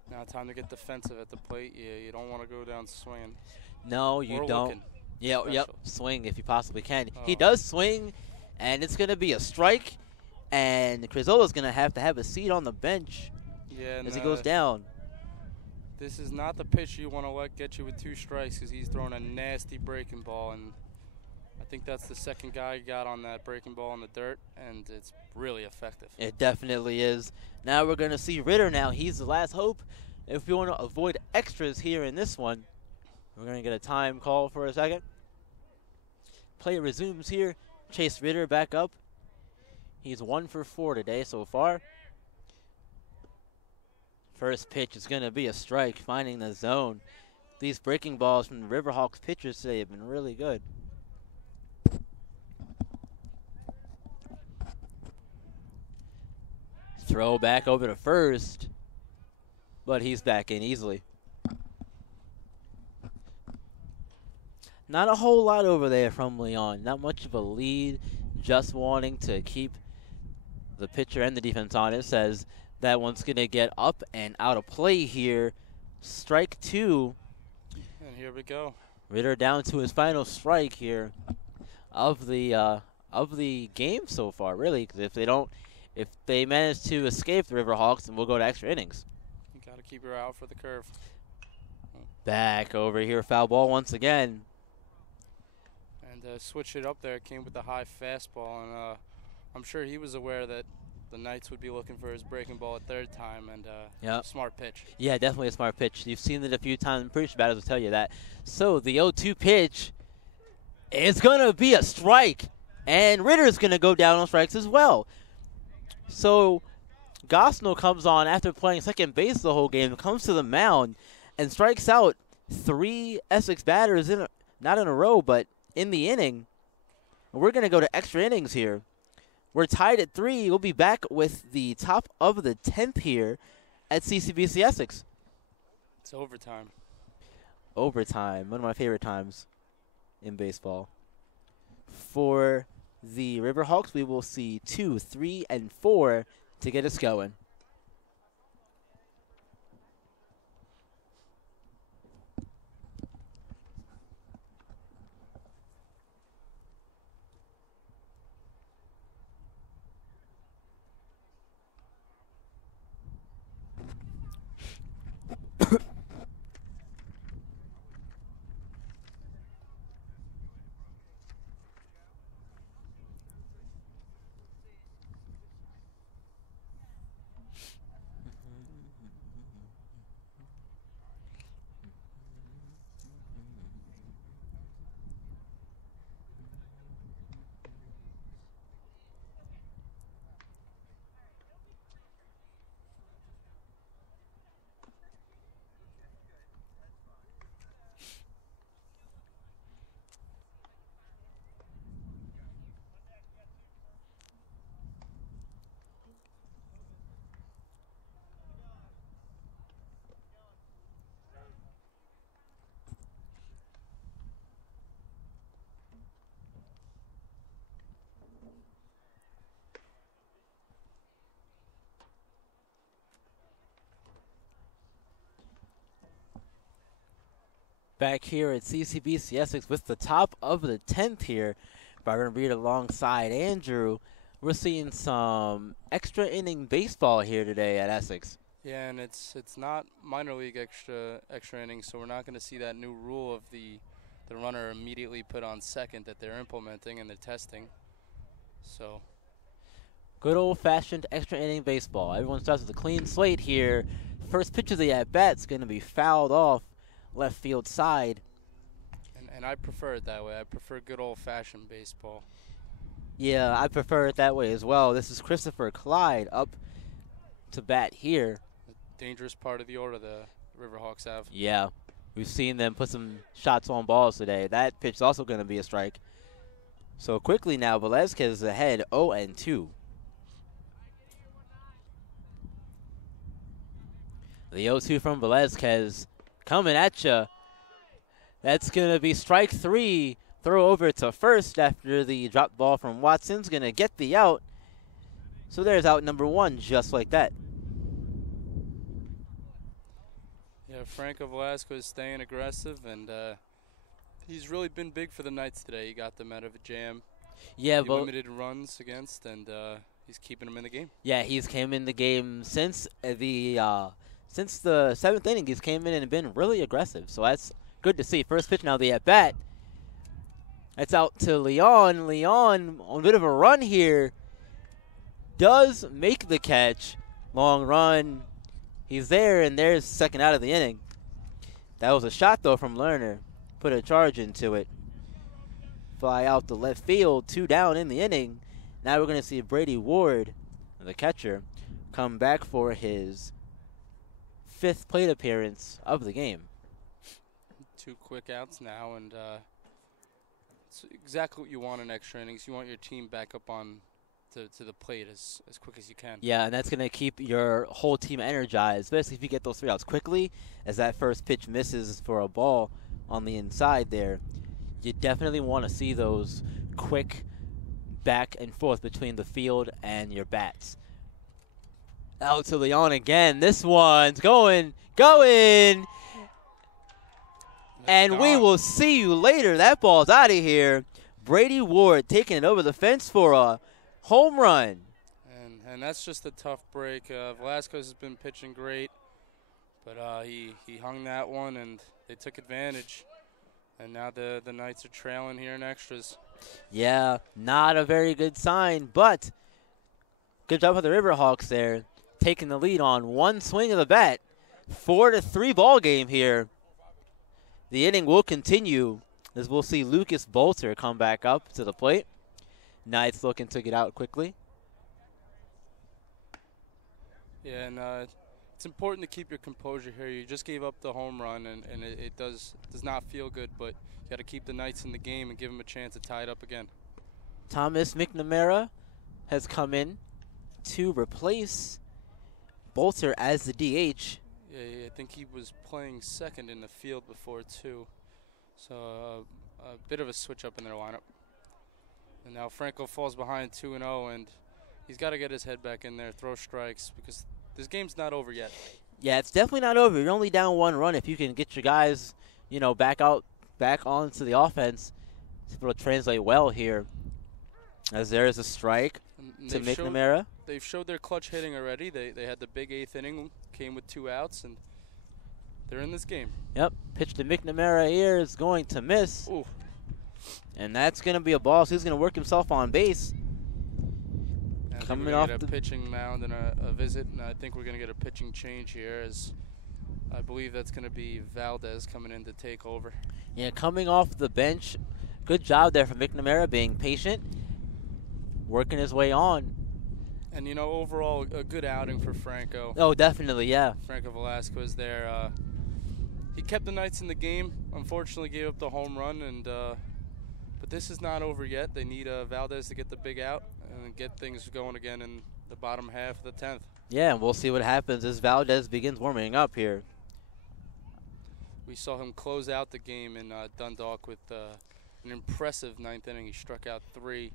Now time to get defensive at the plate. Yeah, you don't want to go down swinging. No, you don't. Looking. Yeah, yep. Swing if you possibly can. Oh. He does swing, and it's going to be a strike. And Crizola's going to have a seat on the bench as he goes down. This is not the pitch you want to let get you with 2 strikes because he's throwing a nasty breaking ball, and I think that's the second guy got on that breaking ball in the dirt, and it's really effective. It definitely is. Now we're going to see Ritter now. He's the last hope. If we want to avoid extras here in this one, we're going to get a time call for a second. Play resumes here. Chase Ritter back up. He's 1 for 4 today so far. First pitch is going to be a strike, finding the zone. These breaking balls from the Riverhawks pitchers today have been really good. Throw back over to first. but he's back in easily. Not a whole lot over there from Leon. Not much of a lead. Just wanting to keep the pitcher and the defense honest, as that one's going to get up and out of play here. Strike 2. And here we go. Ritter down to his final strike here of the game so far, really. Because if they manage to escape the Riverhawks, then we'll go to extra innings. You got to keep her out for the curve. Back over here, foul ball once again. And switch it up there. Came with the high fastball, and I'm sure he was aware that the Knights would be looking for his breaking ball at third time, and Yep. smart pitch. Yeah, definitely a smart pitch. You've seen it a few times. I'm pretty sure batters will tell you that. So the 0-2 pitch is going to be a strike, and Ritter's going to go down on strikes as well. So Gosnell comes on after playing second base the whole game, comes to the mound, and strikes out 3 Essex batters, not in a row, but in the inning. We're going to go to extra innings here. We're tied at 3. We'll be back with the top of the 10th here at CCBC Essex. It's overtime. Overtime, one of my favorite times in baseball. For the Riverhawks, we will see 2, 3, and 4 to get us going. Back here at CCBC Essex with the top of the 10th here. Byron Reed alongside Andrew. We're seeing some extra inning baseball here today at Essex. Yeah, and it's not minor league extra innings, so we're not going to see that new rule of the runner immediately put on second that they're implementing and they're testing. So good old-fashioned extra inning baseball. Everyone starts with a clean slate here. First pitch of the at-bat's going to be fouled off left field side. And I prefer it that way. I prefer good old-fashioned baseball. Yeah, I prefer it that way as well. This is Christopher Clyde up to bat here. The dangerous part of the order the Riverhawks have. Yeah, we've seen them put some shots on balls today. That pitch is also going to be a strike. So quickly now, Velezquez is ahead 0-2. The 0-2 from Velezquez coming at you. That's going to be strike 3. Throw over to first after the drop ball from Watson's going to get the out. So there's out number 1 just like that. Yeah, Franco Velasquez staying aggressive, and he's really been big for the Knights today. He got them out of a jam. Yeah, but limited runs against, and he's keeping them in the game. Yeah, he's came in the game since the 7th inning. He's came in and been really aggressive, so that's good to see. First pitch now, the at bat. That's out to Leon. Leon on a bit of a run here. Does make the catch. Long run. He's there, and there's second out of the inning. That was a shot, though, from Lerner. Put a charge into it. Fly out the left field. 2 down in the inning. Now we're going to see Brady Ward, the catcher, come back for his 5th plate appearance of the game. 2 quick outs now, and it's exactly what you want in extra innings. You want your team back up on to the plate as quick as you can. Yeah, and that's going to keep your whole team energized, especially if you get those 3 outs quickly. As that first pitch misses for a ball on the inside there, you definitely want to see those quick back and forth between the field and your bats. Out to Leon again. This one's going. And we will see you later. That ball's out of here. Brady Ward taking it over the fence for a home run. And that's just a tough break. Velasquez has been pitching great, but he hung that one, and they took advantage. And now the Knights are trailing here in extras. Yeah, not a very good sign, but good job for the Riverhawks there, taking the lead on one swing of the bat. 4-3 ball game here. The inning will continue as we'll see Lucas Bolter come back up to the plate. Knights looking to get out quickly. Yeah, and it's important to keep your composure here. You just gave up the home run, and it does not feel good, but you got to keep the Knights in the game and give them a chance to tie it up again. Thomas McNamara has come in to replace Bolter as the DH. Yeah, I think he was playing second in the field before, too. So a bit of a switch up in their lineup. And now Franco falls behind 2-0, and he's got to get his head back in there, throw strikes, because this game's not over yet. Yeah, it's definitely not over. You're only down 1 run. If you can get your guys, back onto the offense, it's able to translate well here. As there is a strike to McNamara. They've showed their clutch hitting already. They had the big 8th inning, came with 2 outs, and they're in this game. Yep, pitch to McNamara here is going to miss. Ooh. And that's going to be a ball, so he's going to work himself on base. Coming off the pitching mound and a visit, and I think we're going to get a pitching change here, as I believe that's going to be Valdez coming in to take over. Yeah, coming off the bench. Good job there for McNamara, being patient, working his way on. And, overall, a good outing for Franco. Oh, definitely, yeah. Franco Velasquez there. He kept the Knights in the game. Unfortunately, gave up the home run, and but this is not over yet. They need Valdez to get the big out and get things going again in the bottom half of the 10th. Yeah, and we'll see what happens as Valdez begins warming up here. We saw him close out the game in Dundalk with an impressive 9th inning. He struck out 3.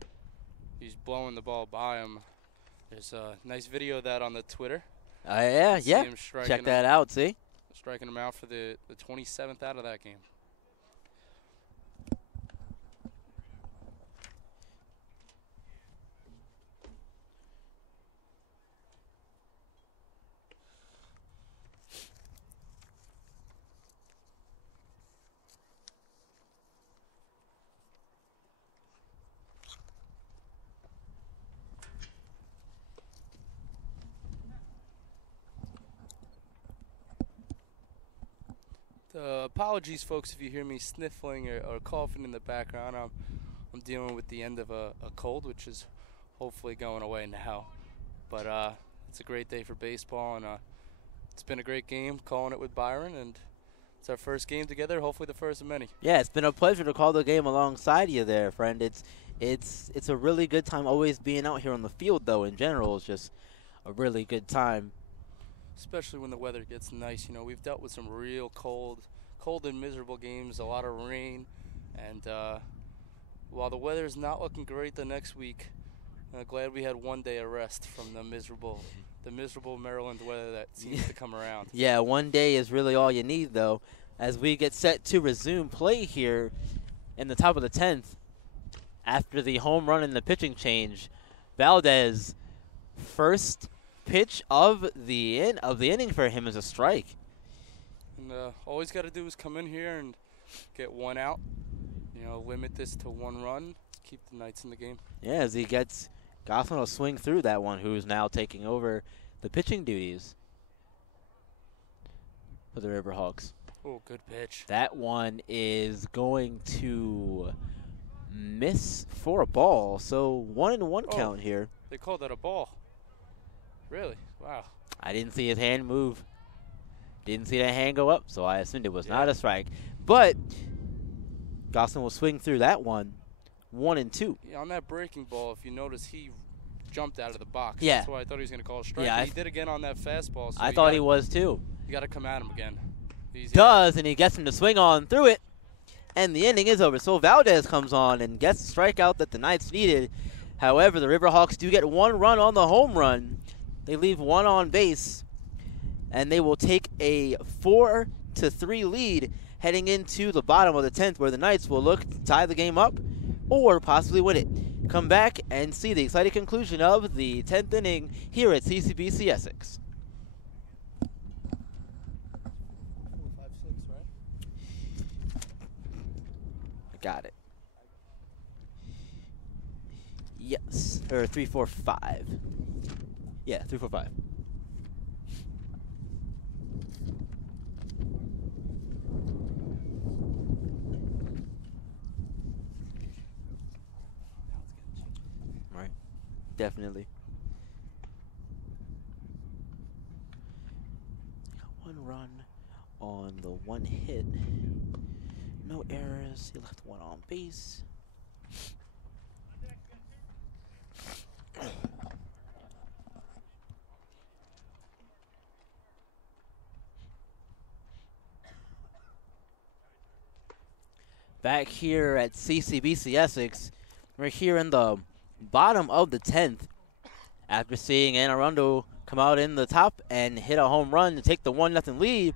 He's blowing the ball by him. There's a nice video of that on the Twitter. Yeah. Check that out, see? Striking him out for the 27th out of that game. Apologies, folks, if you hear me sniffling or coughing in the background. I'm dealing with the end of a cold, which is hopefully going away now. But it's a great day for baseball, and it's been a great game calling it with Byron, and it's our first game together, hopefully the first of many. Yeah, it's been a pleasure to call the game alongside you there, friend. It's a really good time always being out here on the field, though. In general, it's just a really good time. Especially when the weather gets nice. We've dealt with some real cold and miserable games, a lot of rain, and while the weather is not looking great the next week, I'm glad we had 1 day of rest from the miserable Maryland weather that seems to come around. Yeah, 1 day is really all you need, though, as we get set to resume play here in the top of the 10th. After the home run and the pitching change, Valdez, first pitch of the inning for him is a strike. And all he's got to do is come in here and get 1 out. Limit this to 1 run, keep the Knights in the game. Yeah, as he gets Goslin will swing through that one, who's now taking over the pitching duties for the Riverhawks. Oh, good pitch. That one is going to miss for a ball, so 1-1 count here. They called that a ball. Really? Wow. I didn't see his hand move. Didn't see that hand go up, so I assumed it was not a strike. But Goslin will swing through that one, 1-2. Yeah, on that breaking ball, if you notice, he jumped out of the box. Yeah. That's why I thought he was going to call a strike. Yeah, He did again on that fastball. So I thought he was too. You got to come at him again. Does, and he gets him to swing on through it. And the inning is over. So Valdez comes on and gets the strikeout that the Knights needed. However, the Riverhawks do get 1 run on the home run. They leave 1 on base, and they will take a 4-3 lead heading into the bottom of the 10th, where the Knights will look to tie the game up or possibly win it. Come back and see the exciting conclusion of the 10th inning here at CCBC Essex. 5, 6, right? Got it. Yes, or 3, 4, 5. Yeah, 3, 4, 5. Right, definitely. Got 1 run on the 1 hit. No errors. He left 1 on base. Back here at CCBC Essex, we're here in the bottom of the 10th after seeing Anne Arundel come out in the top and hit a home run to take the 1-0 lead.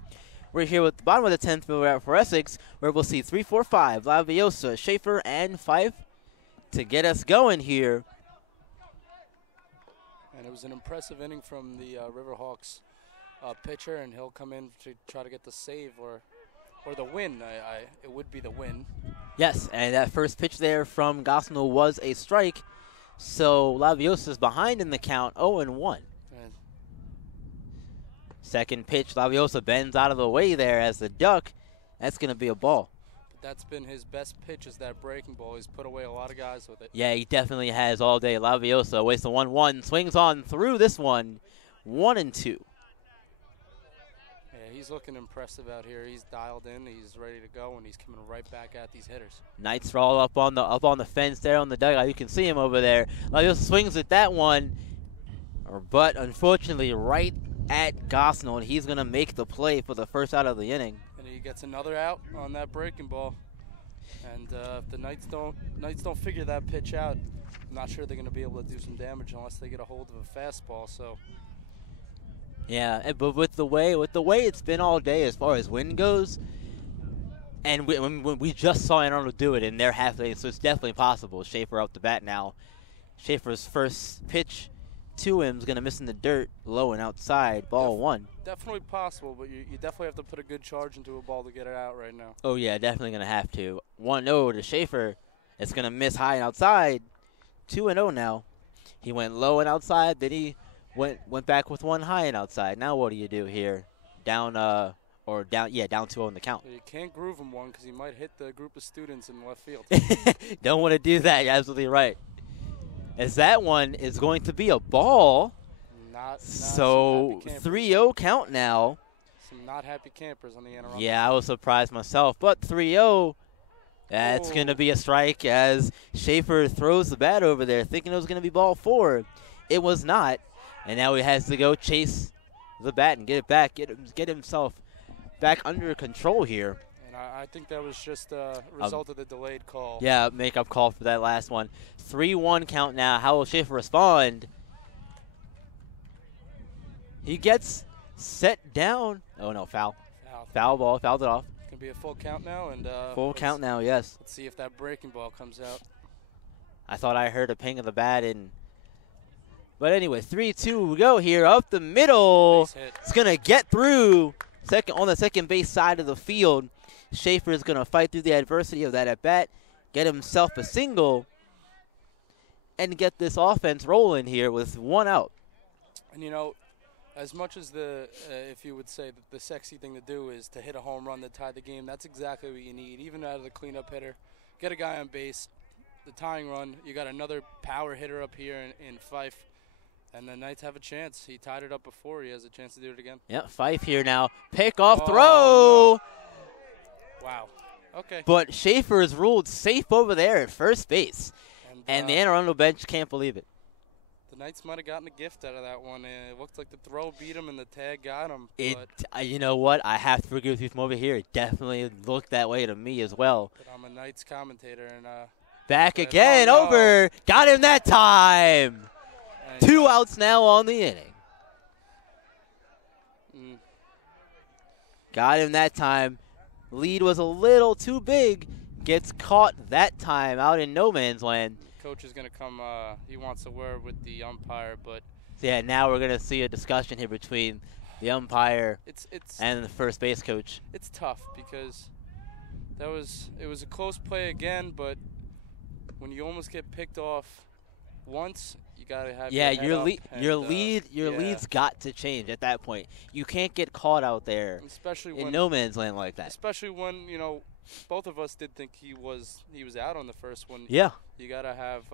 We're here with the bottom of the 10th for Essex, where we'll see 3, 4, 5, Laviosa, Schaefer, and Fife to get us going here. And it was an impressive inning from the Riverhawks pitcher, and he'll come in to try to get the save or the win. It would be the win. Yes, and that first pitch there from Gosnell was a strike, so Laviosa's behind in the count, 0-1. Second pitch, Laviosa bends out of the way there as the duck. That's going to be a ball. That's been his best pitch, is that breaking ball. He's put away a lot of guys with it. Yeah, he definitely has all day. Laviosa wastes the 1-1, swings on through this one, 1-2. Yeah, he's looking impressive out here. He's dialed in, he's ready to go, and he's coming right back at these hitters. Knights are all up on the fence there on the dugout. You can see him over there. Laviosa swings at that one, but unfortunately right at Gosnell, and he's going to make the play for the first out of the inning. And he gets another out on that breaking ball. And if the Knights don't figure that pitch out, I'm not sure they're going to be able to do some damage unless they get a hold of a fastball. So. Yeah, but with the way it's been all day as far as wind goes, and we just saw Arnold do it in their half inning, so it's definitely possible. Schaefer out the bat now. Schaefer's first pitch to him is going to miss in the dirt, low and outside, ball 1. Definitely possible, but you definitely have to put a good charge into a ball to get it out right now. Oh, yeah, definitely going to have to. 1-0 to Schaefer. It's going to miss high and outside. 2-0 now. He went low and outside, then he went back with 1 high and outside. Now what do you do here? Down 2-0 in the count. You can't groove him one because he might hit the group of students in left field. Don't want to do that. You're absolutely right. As that one is going to be a ball. So 3-0 count now. Some not happy campers on the end. Yeah, I was surprised myself. But 3-0, that's going to be a strike as Schaefer throws the bat over there thinking it was going to be ball 4. It was not. And now he has to go chase the bat and get it back, get himself back under control here. And I think that was just a result of the delayed call. Yeah, make-up call for that last one. 3-1 count now. How will Schaefer respond? He gets set down. Oh, no, foul. Foul ball, fouled it off. It's going to be a full count now. And full count now, yes. Let's see if that breaking ball comes out. I thought I heard a ping of the bat in. But anyway, 3-2 we go here up the middle. It's going to get through on the second base side of the field. Schaefer is going to fight through the adversity of that at-bat, get himself a single, and get this offense rolling here with 1 out. And, you know, as much as if you would say that the sexy thing to do is to hit a home run to tie the game, that's exactly what you need. Even out of the cleanup hitter, get a guy on base, the tying run, you got another power hitter up here in Fife. And the Knights have a chance. He tied it up before. He has a chance to do it again. Yeah, Fife here now. Pick-off throw. No. Wow. Okay. But Schaefer is ruled safe over there at first base. And the Anne Arundel bench can't believe it. The Knights might have gotten a gift out of that one. It looked like the throw beat him and the tag got him. You know what? I have to agree with you from over here. It definitely looked that way to me as well. But I'm a Knights commentator. And back again, over. Got him that time. And 2 outs now on the inning. Got him that time. Lead was a little too big. Gets caught that time out in no man's land. Coach is going to come. He wants a word with the umpire, but yeah, now we're going to see a discussion here between the umpire and the first base coach. It's tough because it was a close play again, but when you almost get picked off once, you got to have your lead's got to change at that point. You can't get caught out there, especially in no man's land like that. Especially when both of us did think he was out on the first one. Yeah. You gotta have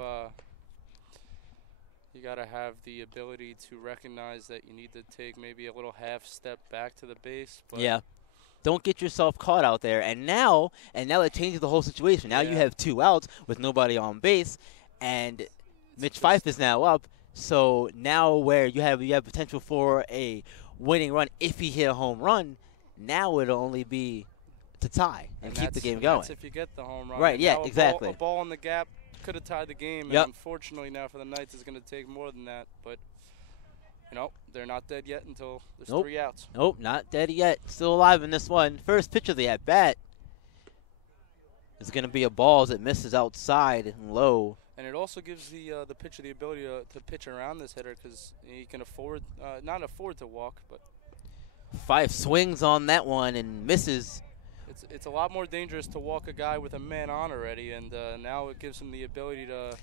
the ability to recognize that you need to take maybe a little half step back to the base. But yeah. Don't get yourself caught out there. And now it changes the whole situation. Now you have 2 outs with nobody on base, and Mitch Fife is now up. So now where you have potential for a winning run if he hit a home run, now it'll only be to tie and keep the game going. That's if you get the home run. Right, yeah, exactly. A ball in the gap could have tied the game, and unfortunately now for the Knights it's going to take more than that. But, they're not dead yet until there's 3 outs. Nope, not dead yet. Still alive in this one. First pitch of the at-bat is going to be a ball as it misses outside and low. And it also gives the pitcher the ability to pitch around this hitter because he can not afford to walk. But Fife swings on that one and misses. It's a lot more dangerous to walk a guy with a man on already, and now it gives him the ability to.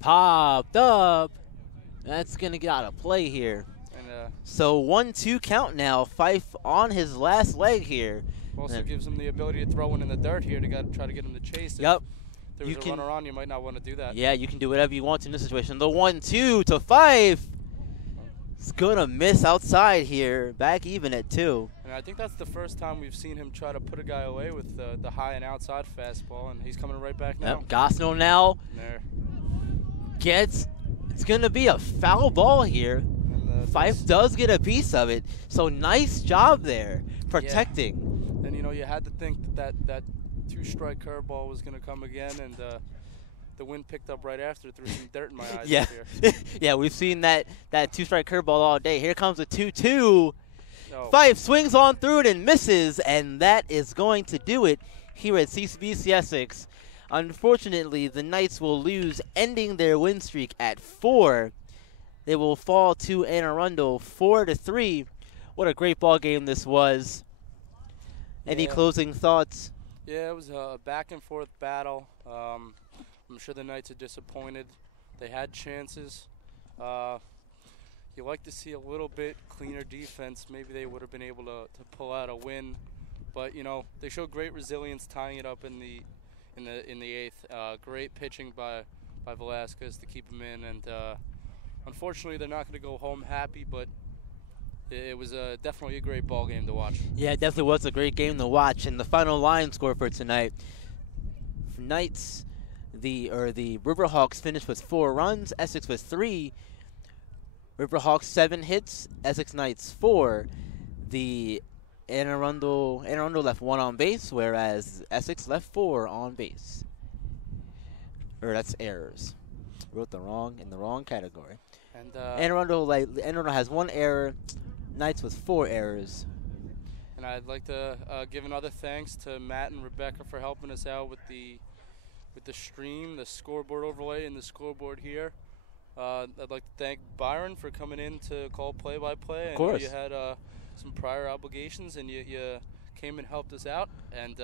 Popped up. That's going to get out of play here. And, so 1-2 count now. Fife on his last leg here. Also gives him the ability to throw one in the dirt here to try to get him to chase. Yep. If there was a runner on, you might not want to do that. Yeah, you can do whatever you want in this situation. The 1-2 to Fife. It's going to miss outside here. Back even at 2. And I think that's the first time we've seen him try to put a guy away with the high and outside fastball, and he's coming right back now. Yep. Gosnell now it's going to be a foul ball here. And Fife does get a piece of it. So nice job there protecting. Yeah. And, you had to think that 2-strike curveball was going to come again, and the wind picked up right after, threw some dirt in my eyes. Yeah, yeah, we've seen that 2-strike curveball all day. Here comes a 2-2. Fife swings on through it and misses, and that is going to do it here at CCBC Essex. Unfortunately, the Knights will lose, ending their win streak at 4. They will fall to Anne Arundel 4-3. What a great ball game this was. Any closing thoughts? Yeah, it was a back-and-forth battle. I'm sure the Knights are disappointed. They had chances. You like to see a little bit cleaner defense. Maybe they would have been able to pull out a win. But, they showed great resilience tying it up in the 8th. Great pitching by Velasquez to keep him in. And unfortunately, they're not going to go home happy, but it was definitely a great ball game to watch. Yeah, it definitely was a great game to watch. And the final line score for tonight, for Knights, the Riverhawks finished with 4 runs, Essex with 3. Riverhawks 7 hits, Essex Knights 4. The Anne Arundel left 1 on base, whereas Essex left 4 on base. That's errors. Wrote in the wrong category. And Anne Arundel has 1 error, Knights with 4 errors. And I'd like to give another thanks to Matt and Rebecca for helping us out with the stream, the scoreboard overlay, and the scoreboard here. I'd like to thank Byron for coming in to call play-by-play. Of course. You had some prior obligations, and you came and helped us out. And,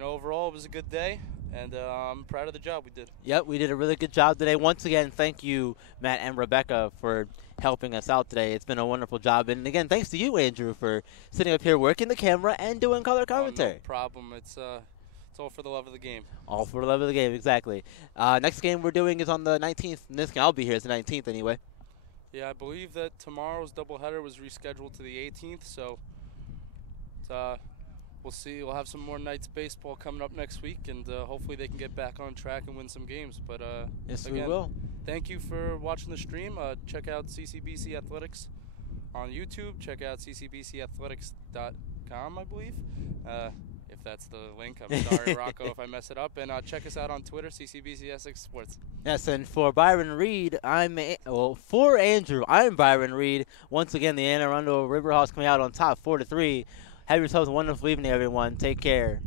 overall, it was a good day, and I'm proud of the job we did. Yep, we did a really good job today. Once again, thank you, Matt and Rebecca, for helping us out today. It's been a wonderful job. And, again, thanks to you, Andrew, for sitting up here working the camera and doing color commentary. No problem. It's all for the love of the game. All for the love of the game, exactly. Next game we're doing is on the 19th. And this game, I'll be here. It's the 19th anyway. Yeah, I believe that tomorrow's doubleheader was rescheduled to the 18th, so we'll see. We'll have some more Knights baseball coming up next week, and hopefully they can get back on track and win some games. But yes, again, we will. Thank you for watching the stream. Check out CCBC Athletics on YouTube. Check out ccbcathletics.com, I believe. If that's the link, I'm sorry, Rocco, if I mess it up. And check us out on Twitter, CCBC Essex Sports. Yes, and for Byron Reed, for Andrew, I'm Byron Reed. Once again, the Anne Arundel Riverhawks coming out on top, 4-3. Have yourselves a wonderful evening, everyone. Take care.